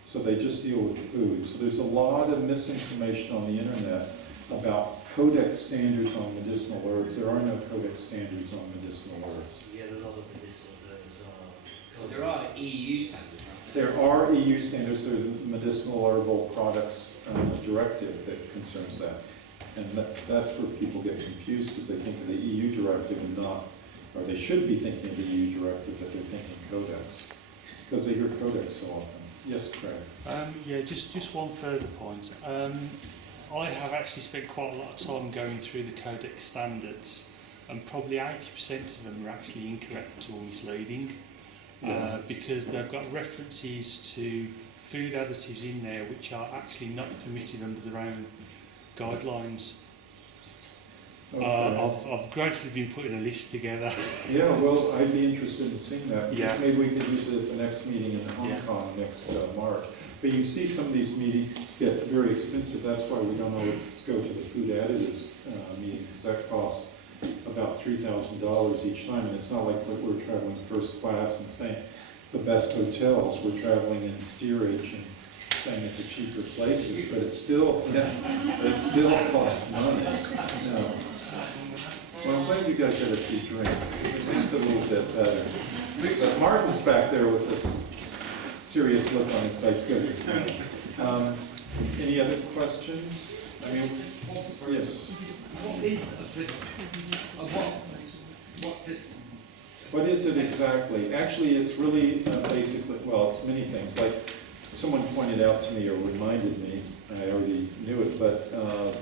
So they just deal with food. So there's a lot of misinformation on the internet about Codex standards on medicinal herbs. There are no Codex standards on medicinal herbs. Yet a lot of medicinal herbs are. Well, there are EU standards, aren't there? There are EU standards. There's the Medicinal Herbal Products Directive that concerns that. And that's where people get confused because they think of the EU directive and not, or they should be thinking of the EU directive, but they're thinking Codex. Because they hear Codex so often. Yes, Craig? Yeah, just one further point. I have actually spent quite a lot of time going through the Codex standards, and probably 80% of them are actually incorrect or misleading, because they've got references to food additives in there which are actually not permitted under their own guidelines. Okay. I've gradually been putting a list together. Yeah, well, I'd be interested in seeing that. Yeah. Maybe we could use it at the next meeting in Hong Kong next March. But you see some of these meetings get very expensive. That's why we don't always go to the food additives meeting, because that costs about $3,000 each time. And it's not like we're traveling first class and staying at the best hotels. We're traveling in steerage and staying at the cheaper places. But it still costs money. No. Well, I'm glad you guys had a few drinks. It makes it a little bit better. But Martin's back there with this serious look on his face. Good. Any other questions? I mean, yes. What is What is it exactly? Actually, it's really basically, well, it's many things. Like someone pointed out to me or reminded me, I already knew it, but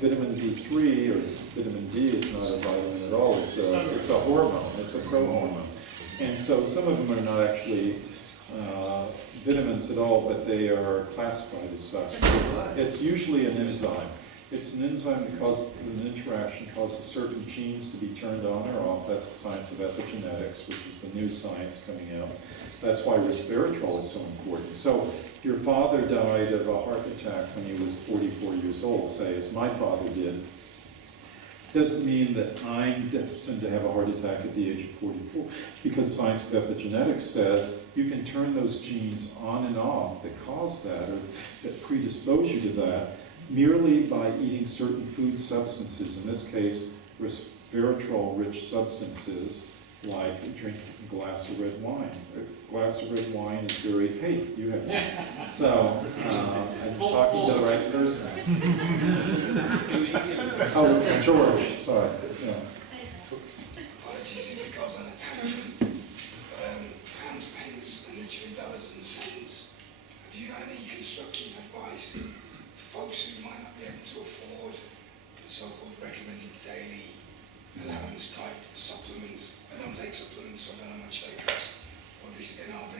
vitamin D3 or vitamin D is not a vitamin at all. It's a hormone. It's a prohormone. And so some of them are not actually vitamins at all, but they are classified as such. It's usually an enzyme. It's an enzyme that causes an interaction, causes certain genes to be turned on or off. That's the science of epigenetics, which is the new science coming out. That's why resveratrol is so important. So your father died of a heart attack when he was 44 years old, say, as my father did. Doesn't mean that I'm destined to have a heart attack at the age of 44, because science of epigenetics says you can turn those genes on and off that cause that or that predispose you to that merely by eating certain food substances, in this case, resveratrol-rich substances, like drinking a glass of red wine. A glass of red wine is very, hey, you have one. So, I'm talking to the right person. Oh, George, sorry. Yeah. Apologies if it goes on a tangent. Pounds, pence, and literally dollars and cents. Have you got any constructive advice for folks who might not be able to afford the so-called recommended daily allowance type supplements? I don't take supplements, so I don't know how much they cost. Or this NRV,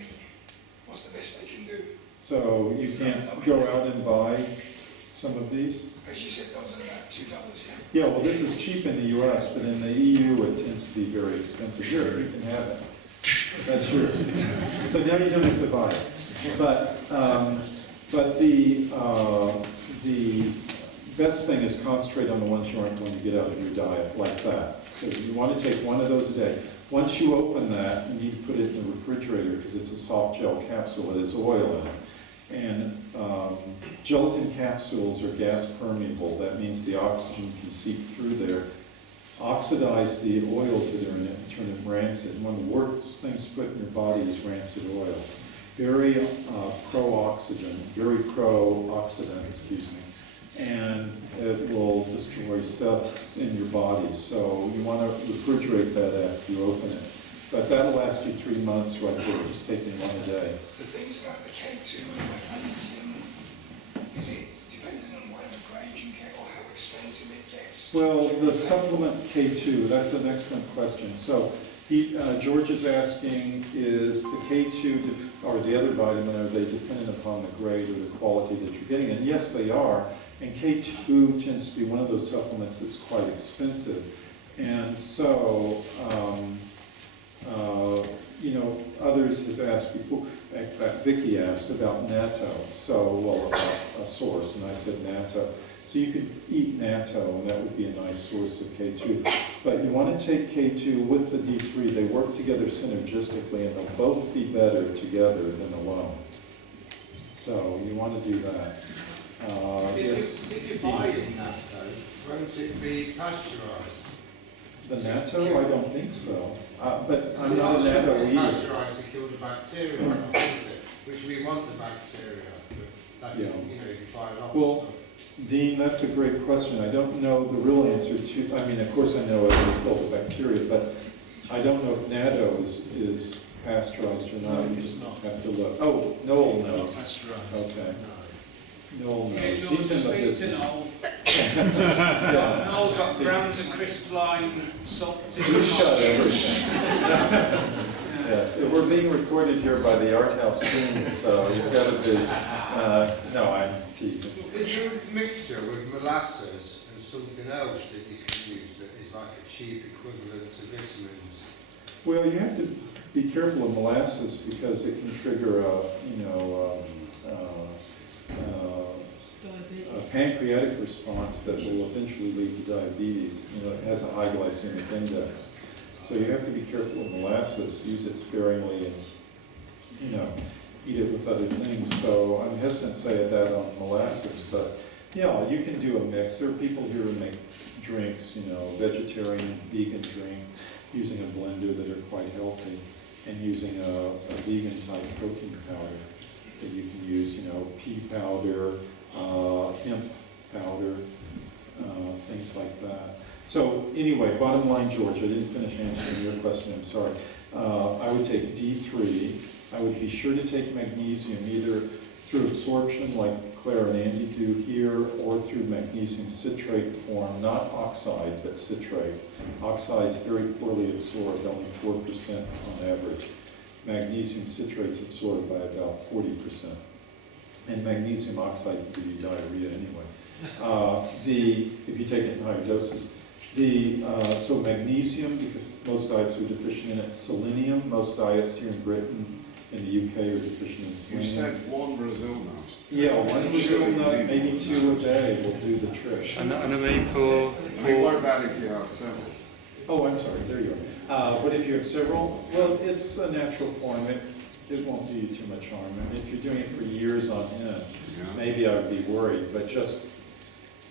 what's the best they can do? So you can't go out and buy some of these? As you said, those are about $2, yeah? Yeah, well, this is cheap in the US, but in the EU it tends to be very expensive. Here, you can have it. That's yours. So now you don't have to buy it. But the best thing is concentrate on the ones you aren't going to get out of your diet, like that. So you want to take one of those a day. Once you open that, you need to put it in the refrigerator because it's a soft gel capsule. It has oil in it. And gelatin capsules are gas permeable. That means the oxygen can seep through there, oxidize the oils that are in it, and turn it rancid. One of the worst things to put in your body is rancid oil. Very pro-oxidant, excuse me. And it will destroy cells in your body. So you want to refrigerate that after you open it. But that'll last you 3 months right there, just taking one a day. The things about the K2 and magnesium, is it dependent on whatever grade you get or how expensive it gets? Well, the supplement K2, that's an excellent question. So George is asking, is the K2 or the other vitamin, are they dependent upon the grade or the quality that you're getting? And yes, they are. And K2 tends to be one of those supplements that's quite expensive. And so, others have asked before, in fact, Vicky asked about natto, a source, and I said natto. So you could eat natto, and that would be a nice source of K2. But you want to take K2 with the D3. They work together synergistically, and they'll both be better together than alone. So you want to do that. If you buy it natto, won't it be pasteurised? The natto? I don't think so. But I'm not a natto eater. Pasteurised to kill the bacteria, isn't it? Which we want the bacteria. But Yeah. if you buy it off. Well, Dean, that's a great question. I don't know the real answer to, I mean, of course I know it will kill the bacteria, but I don't know if natto is pasteurized or not. You just have to look. Oh, Noel knows. It's not pasteurized. Okay. Noel knows. Okay, He's in the speak to business. Noel. Yeah. Noel's got grams of crystalline salt. He's got everything. Yes, we're being recorded here by the Art House team, so you've got to be, no, I'm teasing. Is there a mixture with molasses and something else that you can use that is like a cheap equivalent to vitamins? Well, you have to be careful of molasses because it can trigger a pancreatic response that will eventually lead to diabetes. It has a high glycemic index. So you have to be careful of molasses, use it sparingly and, eat it with other things. So I'm hesitant to say that on molasses, but yeah, you can do a mix. There are people here who make drinks, vegetarian, vegan drink, using a blender that are quite healthy, and using a vegan type protein powder that you can use, pea powder, hemp powder, things like that. So anyway, bottom line, George, I didn't finish answering your question, I'm sorry. I would take D3. I would be sure to take magnesium either through absorption like Claire and Andy do here, or through magnesium citrate form, not oxide, but citrate. Oxide's very poorly absorbed, only 4% on average. Magnesium citrate's absorbed by about 40%. And magnesium oxide can give you diarrhea anyway. If you take it in higher doses. So magnesium, because most diets are deficient in it. Selenium, most diets here in Britain, in the UK, are deficient in selenium. You said one Brazil nut. Yeah, one Brazil nut, maybe 2 a day will do the trick. And I mean for What about if you have several? Oh, I'm sorry, there you are. But if you have several, well, it's a natural form. It won't do you too much harm. I mean, if you're doing it for years on end, maybe I would be worried, but just,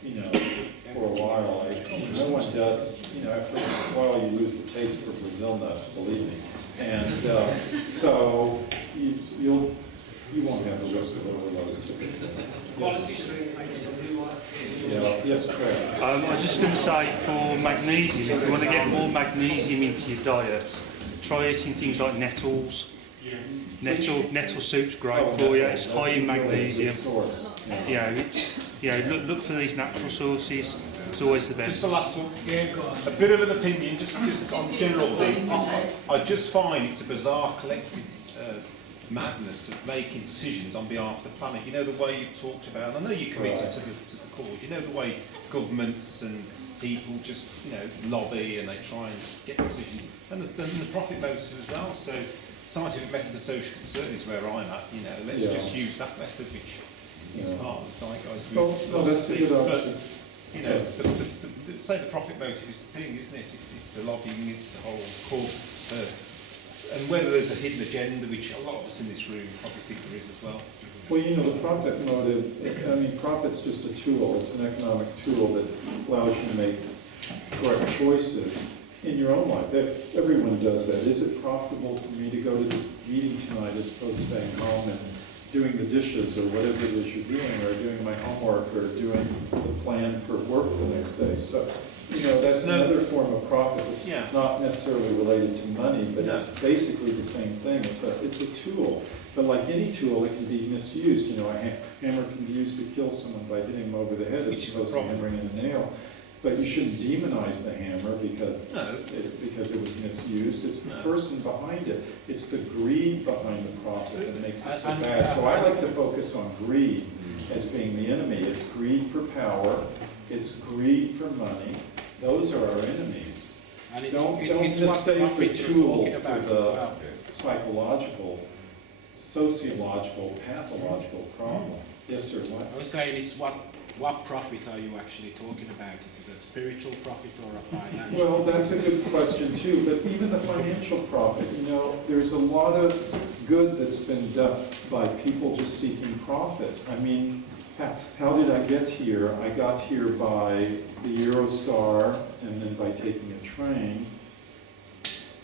you know, for a while, no one does, you know, after a while you lose the taste for Brazil nuts, believe me. And so you won't have the risk of overload typically. Quality streams make it do what it is. Yeah, yes, correct. I was just going to say for magnesium, if you want to get more magnesium into your diet, try eating things like nettles. Nettle soup's great for you. It's high in magnesium. Look for these natural sources. It's always the best. Just the last one. Yeah, go on. A bit of an opinion, just on general thing. I just find it's a bizarre collective madness of making decisions on behalf of the planet. You know the way you've talked about, and I know you're committed to the cause. You know the way governments and people just lobby and they try and get decisions, and the profit motive as well. So scientific method of social concern is where I'm at. Let's just use that method, which is part of the zeitgeist. That's a good option. Say the profit motive is the thing, isn't it? It's the lobbying, it's the whole cause. And whether there's a hidden agenda, which a lot of us in this room probably think there is as well. Well, the profit motive, I mean, profit's just a tool. It's an economic tool that allows you to make correct choices in your own life. Everyone does that. Is it profitable for me to go to this meeting tonight as opposed to staying home and doing the dishes or whatever it is you're doing, or doing my homework, or doing the plan for work the next day? So, that's another form of profit that's not necessarily related to money, but it's basically the same thing. It's a tool. But like any tool, it can be misused. A hammer can be used to kill someone by hitting them over the head as opposed to hammering in a nail. But you shouldn't demonize the hammer because it was misused. It's the person behind it. It's the greed behind the profit that makes it so bad. So I like to focus on greed as being the enemy. It's greed for power. It's greed for money. Those are our enemies. And Don't mistake the tool for the psychological, sociological, pathological problem. Yes, sir. What? I was saying it's what profit are you actually talking about? Is it a spiritual profit or a financial? Well, that's a good question too, but even the financial profit, there's a lot of good that's been done by people just seeking profit. I mean, how did I get here? I got here by the Eurostar and then by taking a train.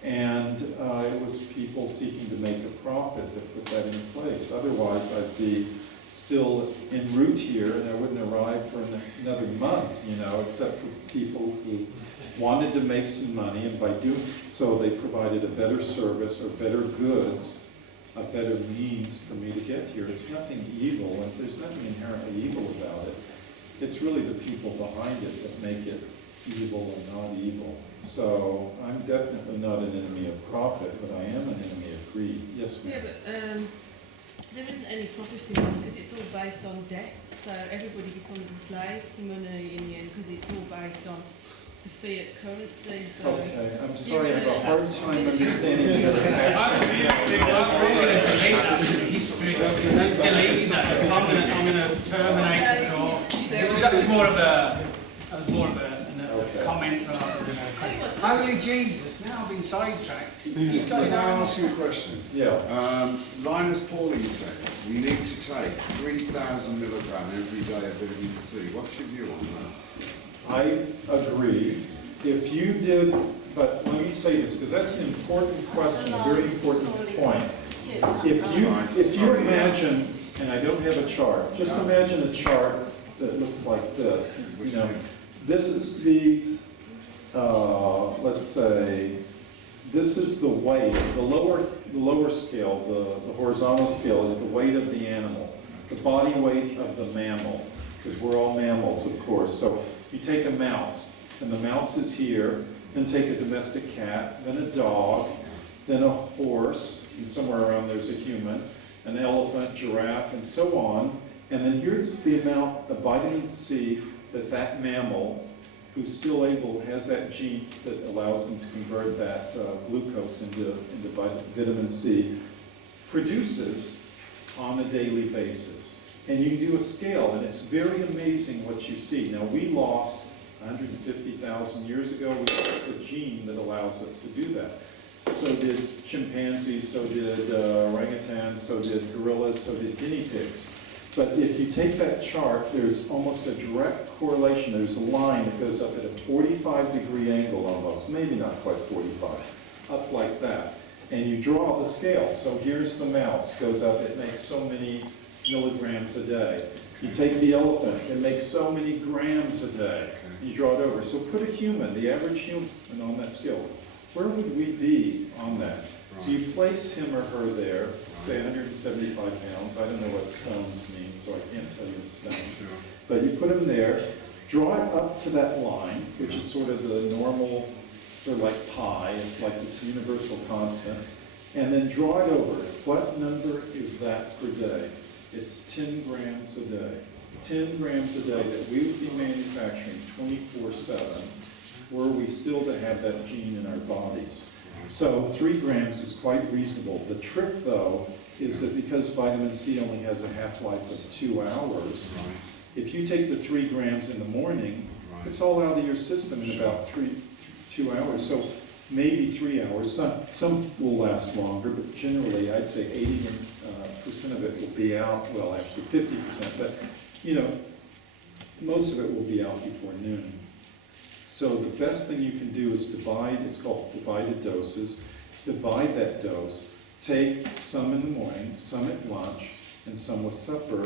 And it was people seeking to make a profit that put that in place. Otherwise, I'd be still en route here, and I wouldn't arrive for another month, except for people who wanted to make some money, and by doing so, they provided a better service or better goods, a better means for me to get here. It's nothing evil, and there's nothing inherently evil about it. It's really the people behind it that make it evil and not evil. So I'm definitely not an enemy of profit, but I am an enemy of greed. Yes, ma'am. Yeah, but there isn't any profit in money because it's all based on debt. So everybody becomes a slave to money in the end because it's all based on the fiat currency. So okay, I'm sorry, I have a hard time understanding the other history. Let's delete that. I'm going to terminate the talk. That was more of a comment rather than a question. Holy Jesus, now I've been sidetracked. Can I ask you a question? Yeah. Linus Pauling said we need to take 3,000 milligram every day of vitamin C. What's your view on that? I agree. If you did, but let me say this, because that's an important question, a very important point. If you imagine, and I don't have a chart, just imagine a chart that looks like this. You know, this is the, let's say, this is the weight. The lower scale, the horizontal scale, is the weight of the animal, the body weight of the mammal, because we're all mammals, of course. So you take a mouse, and the mouse is here, then take a domestic cat, then a dog, then a horse, and somewhere around there's a human, an elephant, giraffe, and so on. And then here's the amount of vitamin C that that mammal, who's still able, has that gene that allows them to convert that glucose into vitamin C, produces on a daily basis. And you can do a scale, and it's very amazing what you see. Now, we lost 150,000 years ago, we lost the gene that allows us to do that. So did chimpanzees, so did orangutans, so did gorillas, so did guinea pigs. But if you take that chart, there's almost a direct correlation. There's a line that goes up at a 45-degree angle almost, maybe not quite 45, up like that. And you draw the scale. So here's the mouse, goes up, it makes so many milligrams a day. You take the elephant, it makes so many grams a day. You draw it over. So put a human, the average human on that scale. Where would we be on that? So you place him or her there, say 175 pounds. I don't know what stones mean, so I can't tell you the stones. But you put him there, draw it up to that line, which is sort of the normal, they're like pi, it's like this universal constant, and then draw it over. What number is that per day? It's 10 grams a day. 10 grams a day that we would be manufacturing 24/7, were we still to have that gene in our bodies. So 3 grams is quite reasonable. The trick, though, is that because vitamin C only has a half-life of 2 hours, if you take the 3 grams in the morning, it's all out of your system in about 2 hours. So maybe 3 hours. Some will last longer, but generally I'd say 80% of it will be out, well, actually 50%, but you know, most of it will be out before noon. So the best thing you can do is divide, it's called divided doses, is divide that dose, take some in the morning, some at lunch, and some with supper,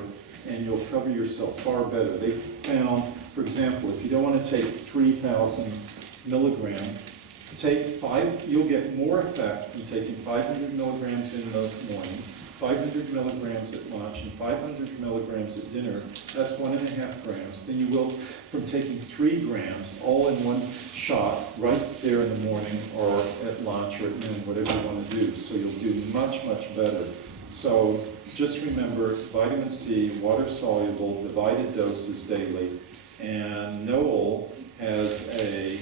and you'll cover yourself far better. They found, for example, if you don't want to take 3,000 milligrams, take 5, you'll get more effect from taking 500 milligrams in the morning, 500 milligrams at lunch, and 500 milligrams at dinner. That's 1.5 grams. Then you will from taking 3 grams all in one shot right there in the morning or at lunch or at noon, whatever you want to do. So you'll do much, much better. So just remember, vitamin C, water soluble, divided doses daily, and Noel has a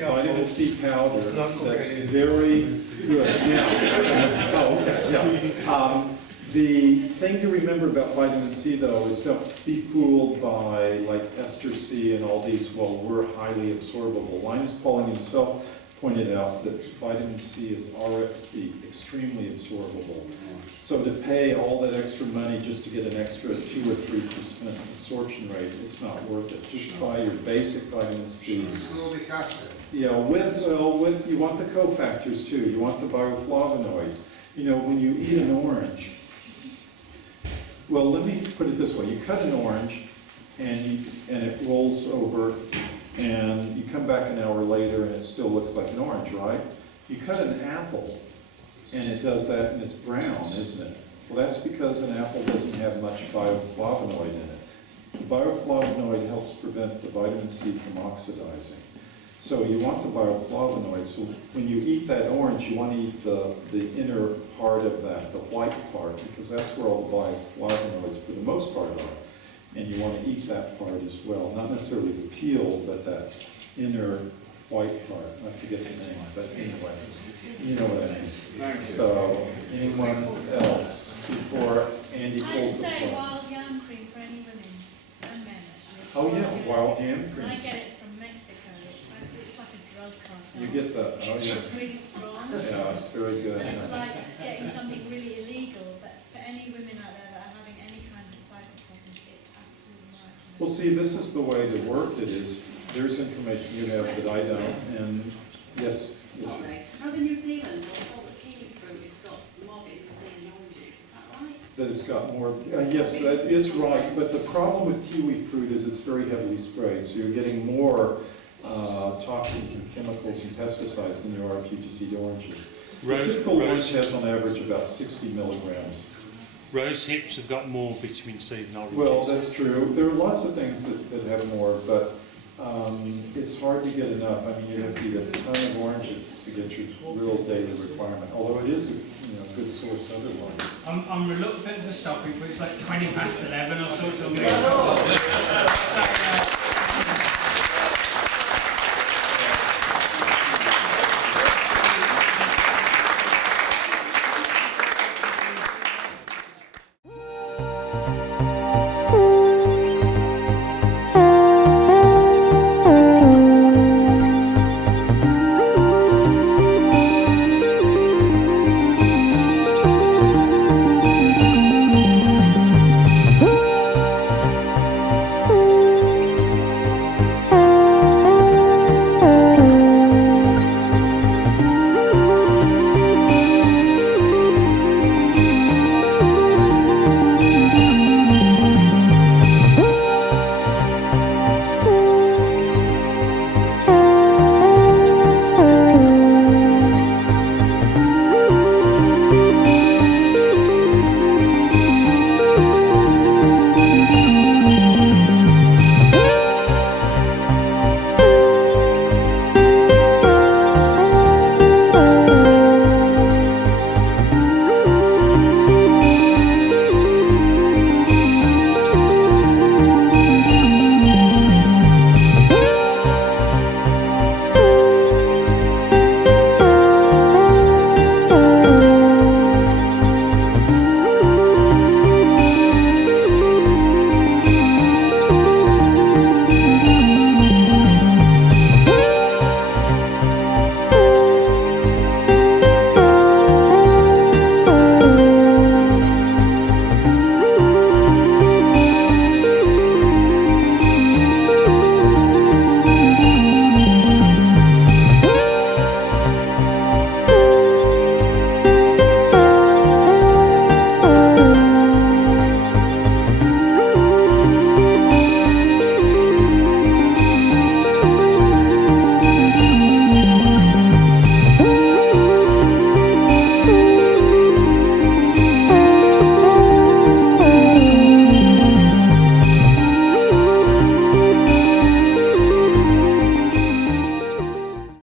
vitamin C powder that's very good. Yeah. Oh, okay. Yeah. The thing to remember about vitamin C, though, is don't be fooled by like ester C and all these. Well, we're highly absorbable. Linus Pauling himself pointed out that vitamin C is already extremely absorbable. So to pay all that extra money just to get an extra 2 or 3% absorption rate, it's not worth it. Just buy your basic vitamin C. Ascorbic acid. Yeah, with you want the cofactors too. You want the bioflavonoids. You know, when you eat an orange, well, let me put it this way. You cut an orange and it rolls over and you come back an hour later and it still looks like an orange, right? You cut an apple and it does that and it's brown, isn't it? Well, that's because an apple doesn't have much bioflavonoid in it. The bioflavonoid helps prevent the vitamin C from oxidizing. So you want the bioflavonoids. So when you eat that orange, you want to eat the inner part of that, the white part, because that's where all the bioflavonoids, for the most part, are. And you want to eat that part as well. Not necessarily the peel, but that inner white part. I forget the name, but anyway, you know what I mean. Thank you. So, anyone else before Andy I pulls just the say plug? wild yam cream for any women and men, actually. Oh yeah, wild yam cream. I get it from Mexico. It's like a drug cartel. You get that? Oh yeah. It's really strong. Yeah, it's very good. And it's like getting something really illegal, but for any women out there that are having any kind of cycle problems, it's absolutely right. Well, see, this is the way to work it is, there's information you have that I don't, and yes. Sorry. I was in New Zealand, I was told that kiwi fruit has got more vitamin C than oranges, is that right? That is got more, yes, that is right, but the problem with kiwi fruit is it's very heavily sprayed, so you're getting more toxins and chemicals and pesticides than you are if you just eat oranges. The typical orange has on average about 60 milligrams. Rose hips have got more vitamin C than oranges. Well, that's true. There are lots of things that have more, but it's hard to get enough. I mean, you have to eat a ton of oranges to get your real daily requirement, although it is a good source otherwise. I'm reluctant to stop it, but it's like 20 past 11 or so, so I'm going to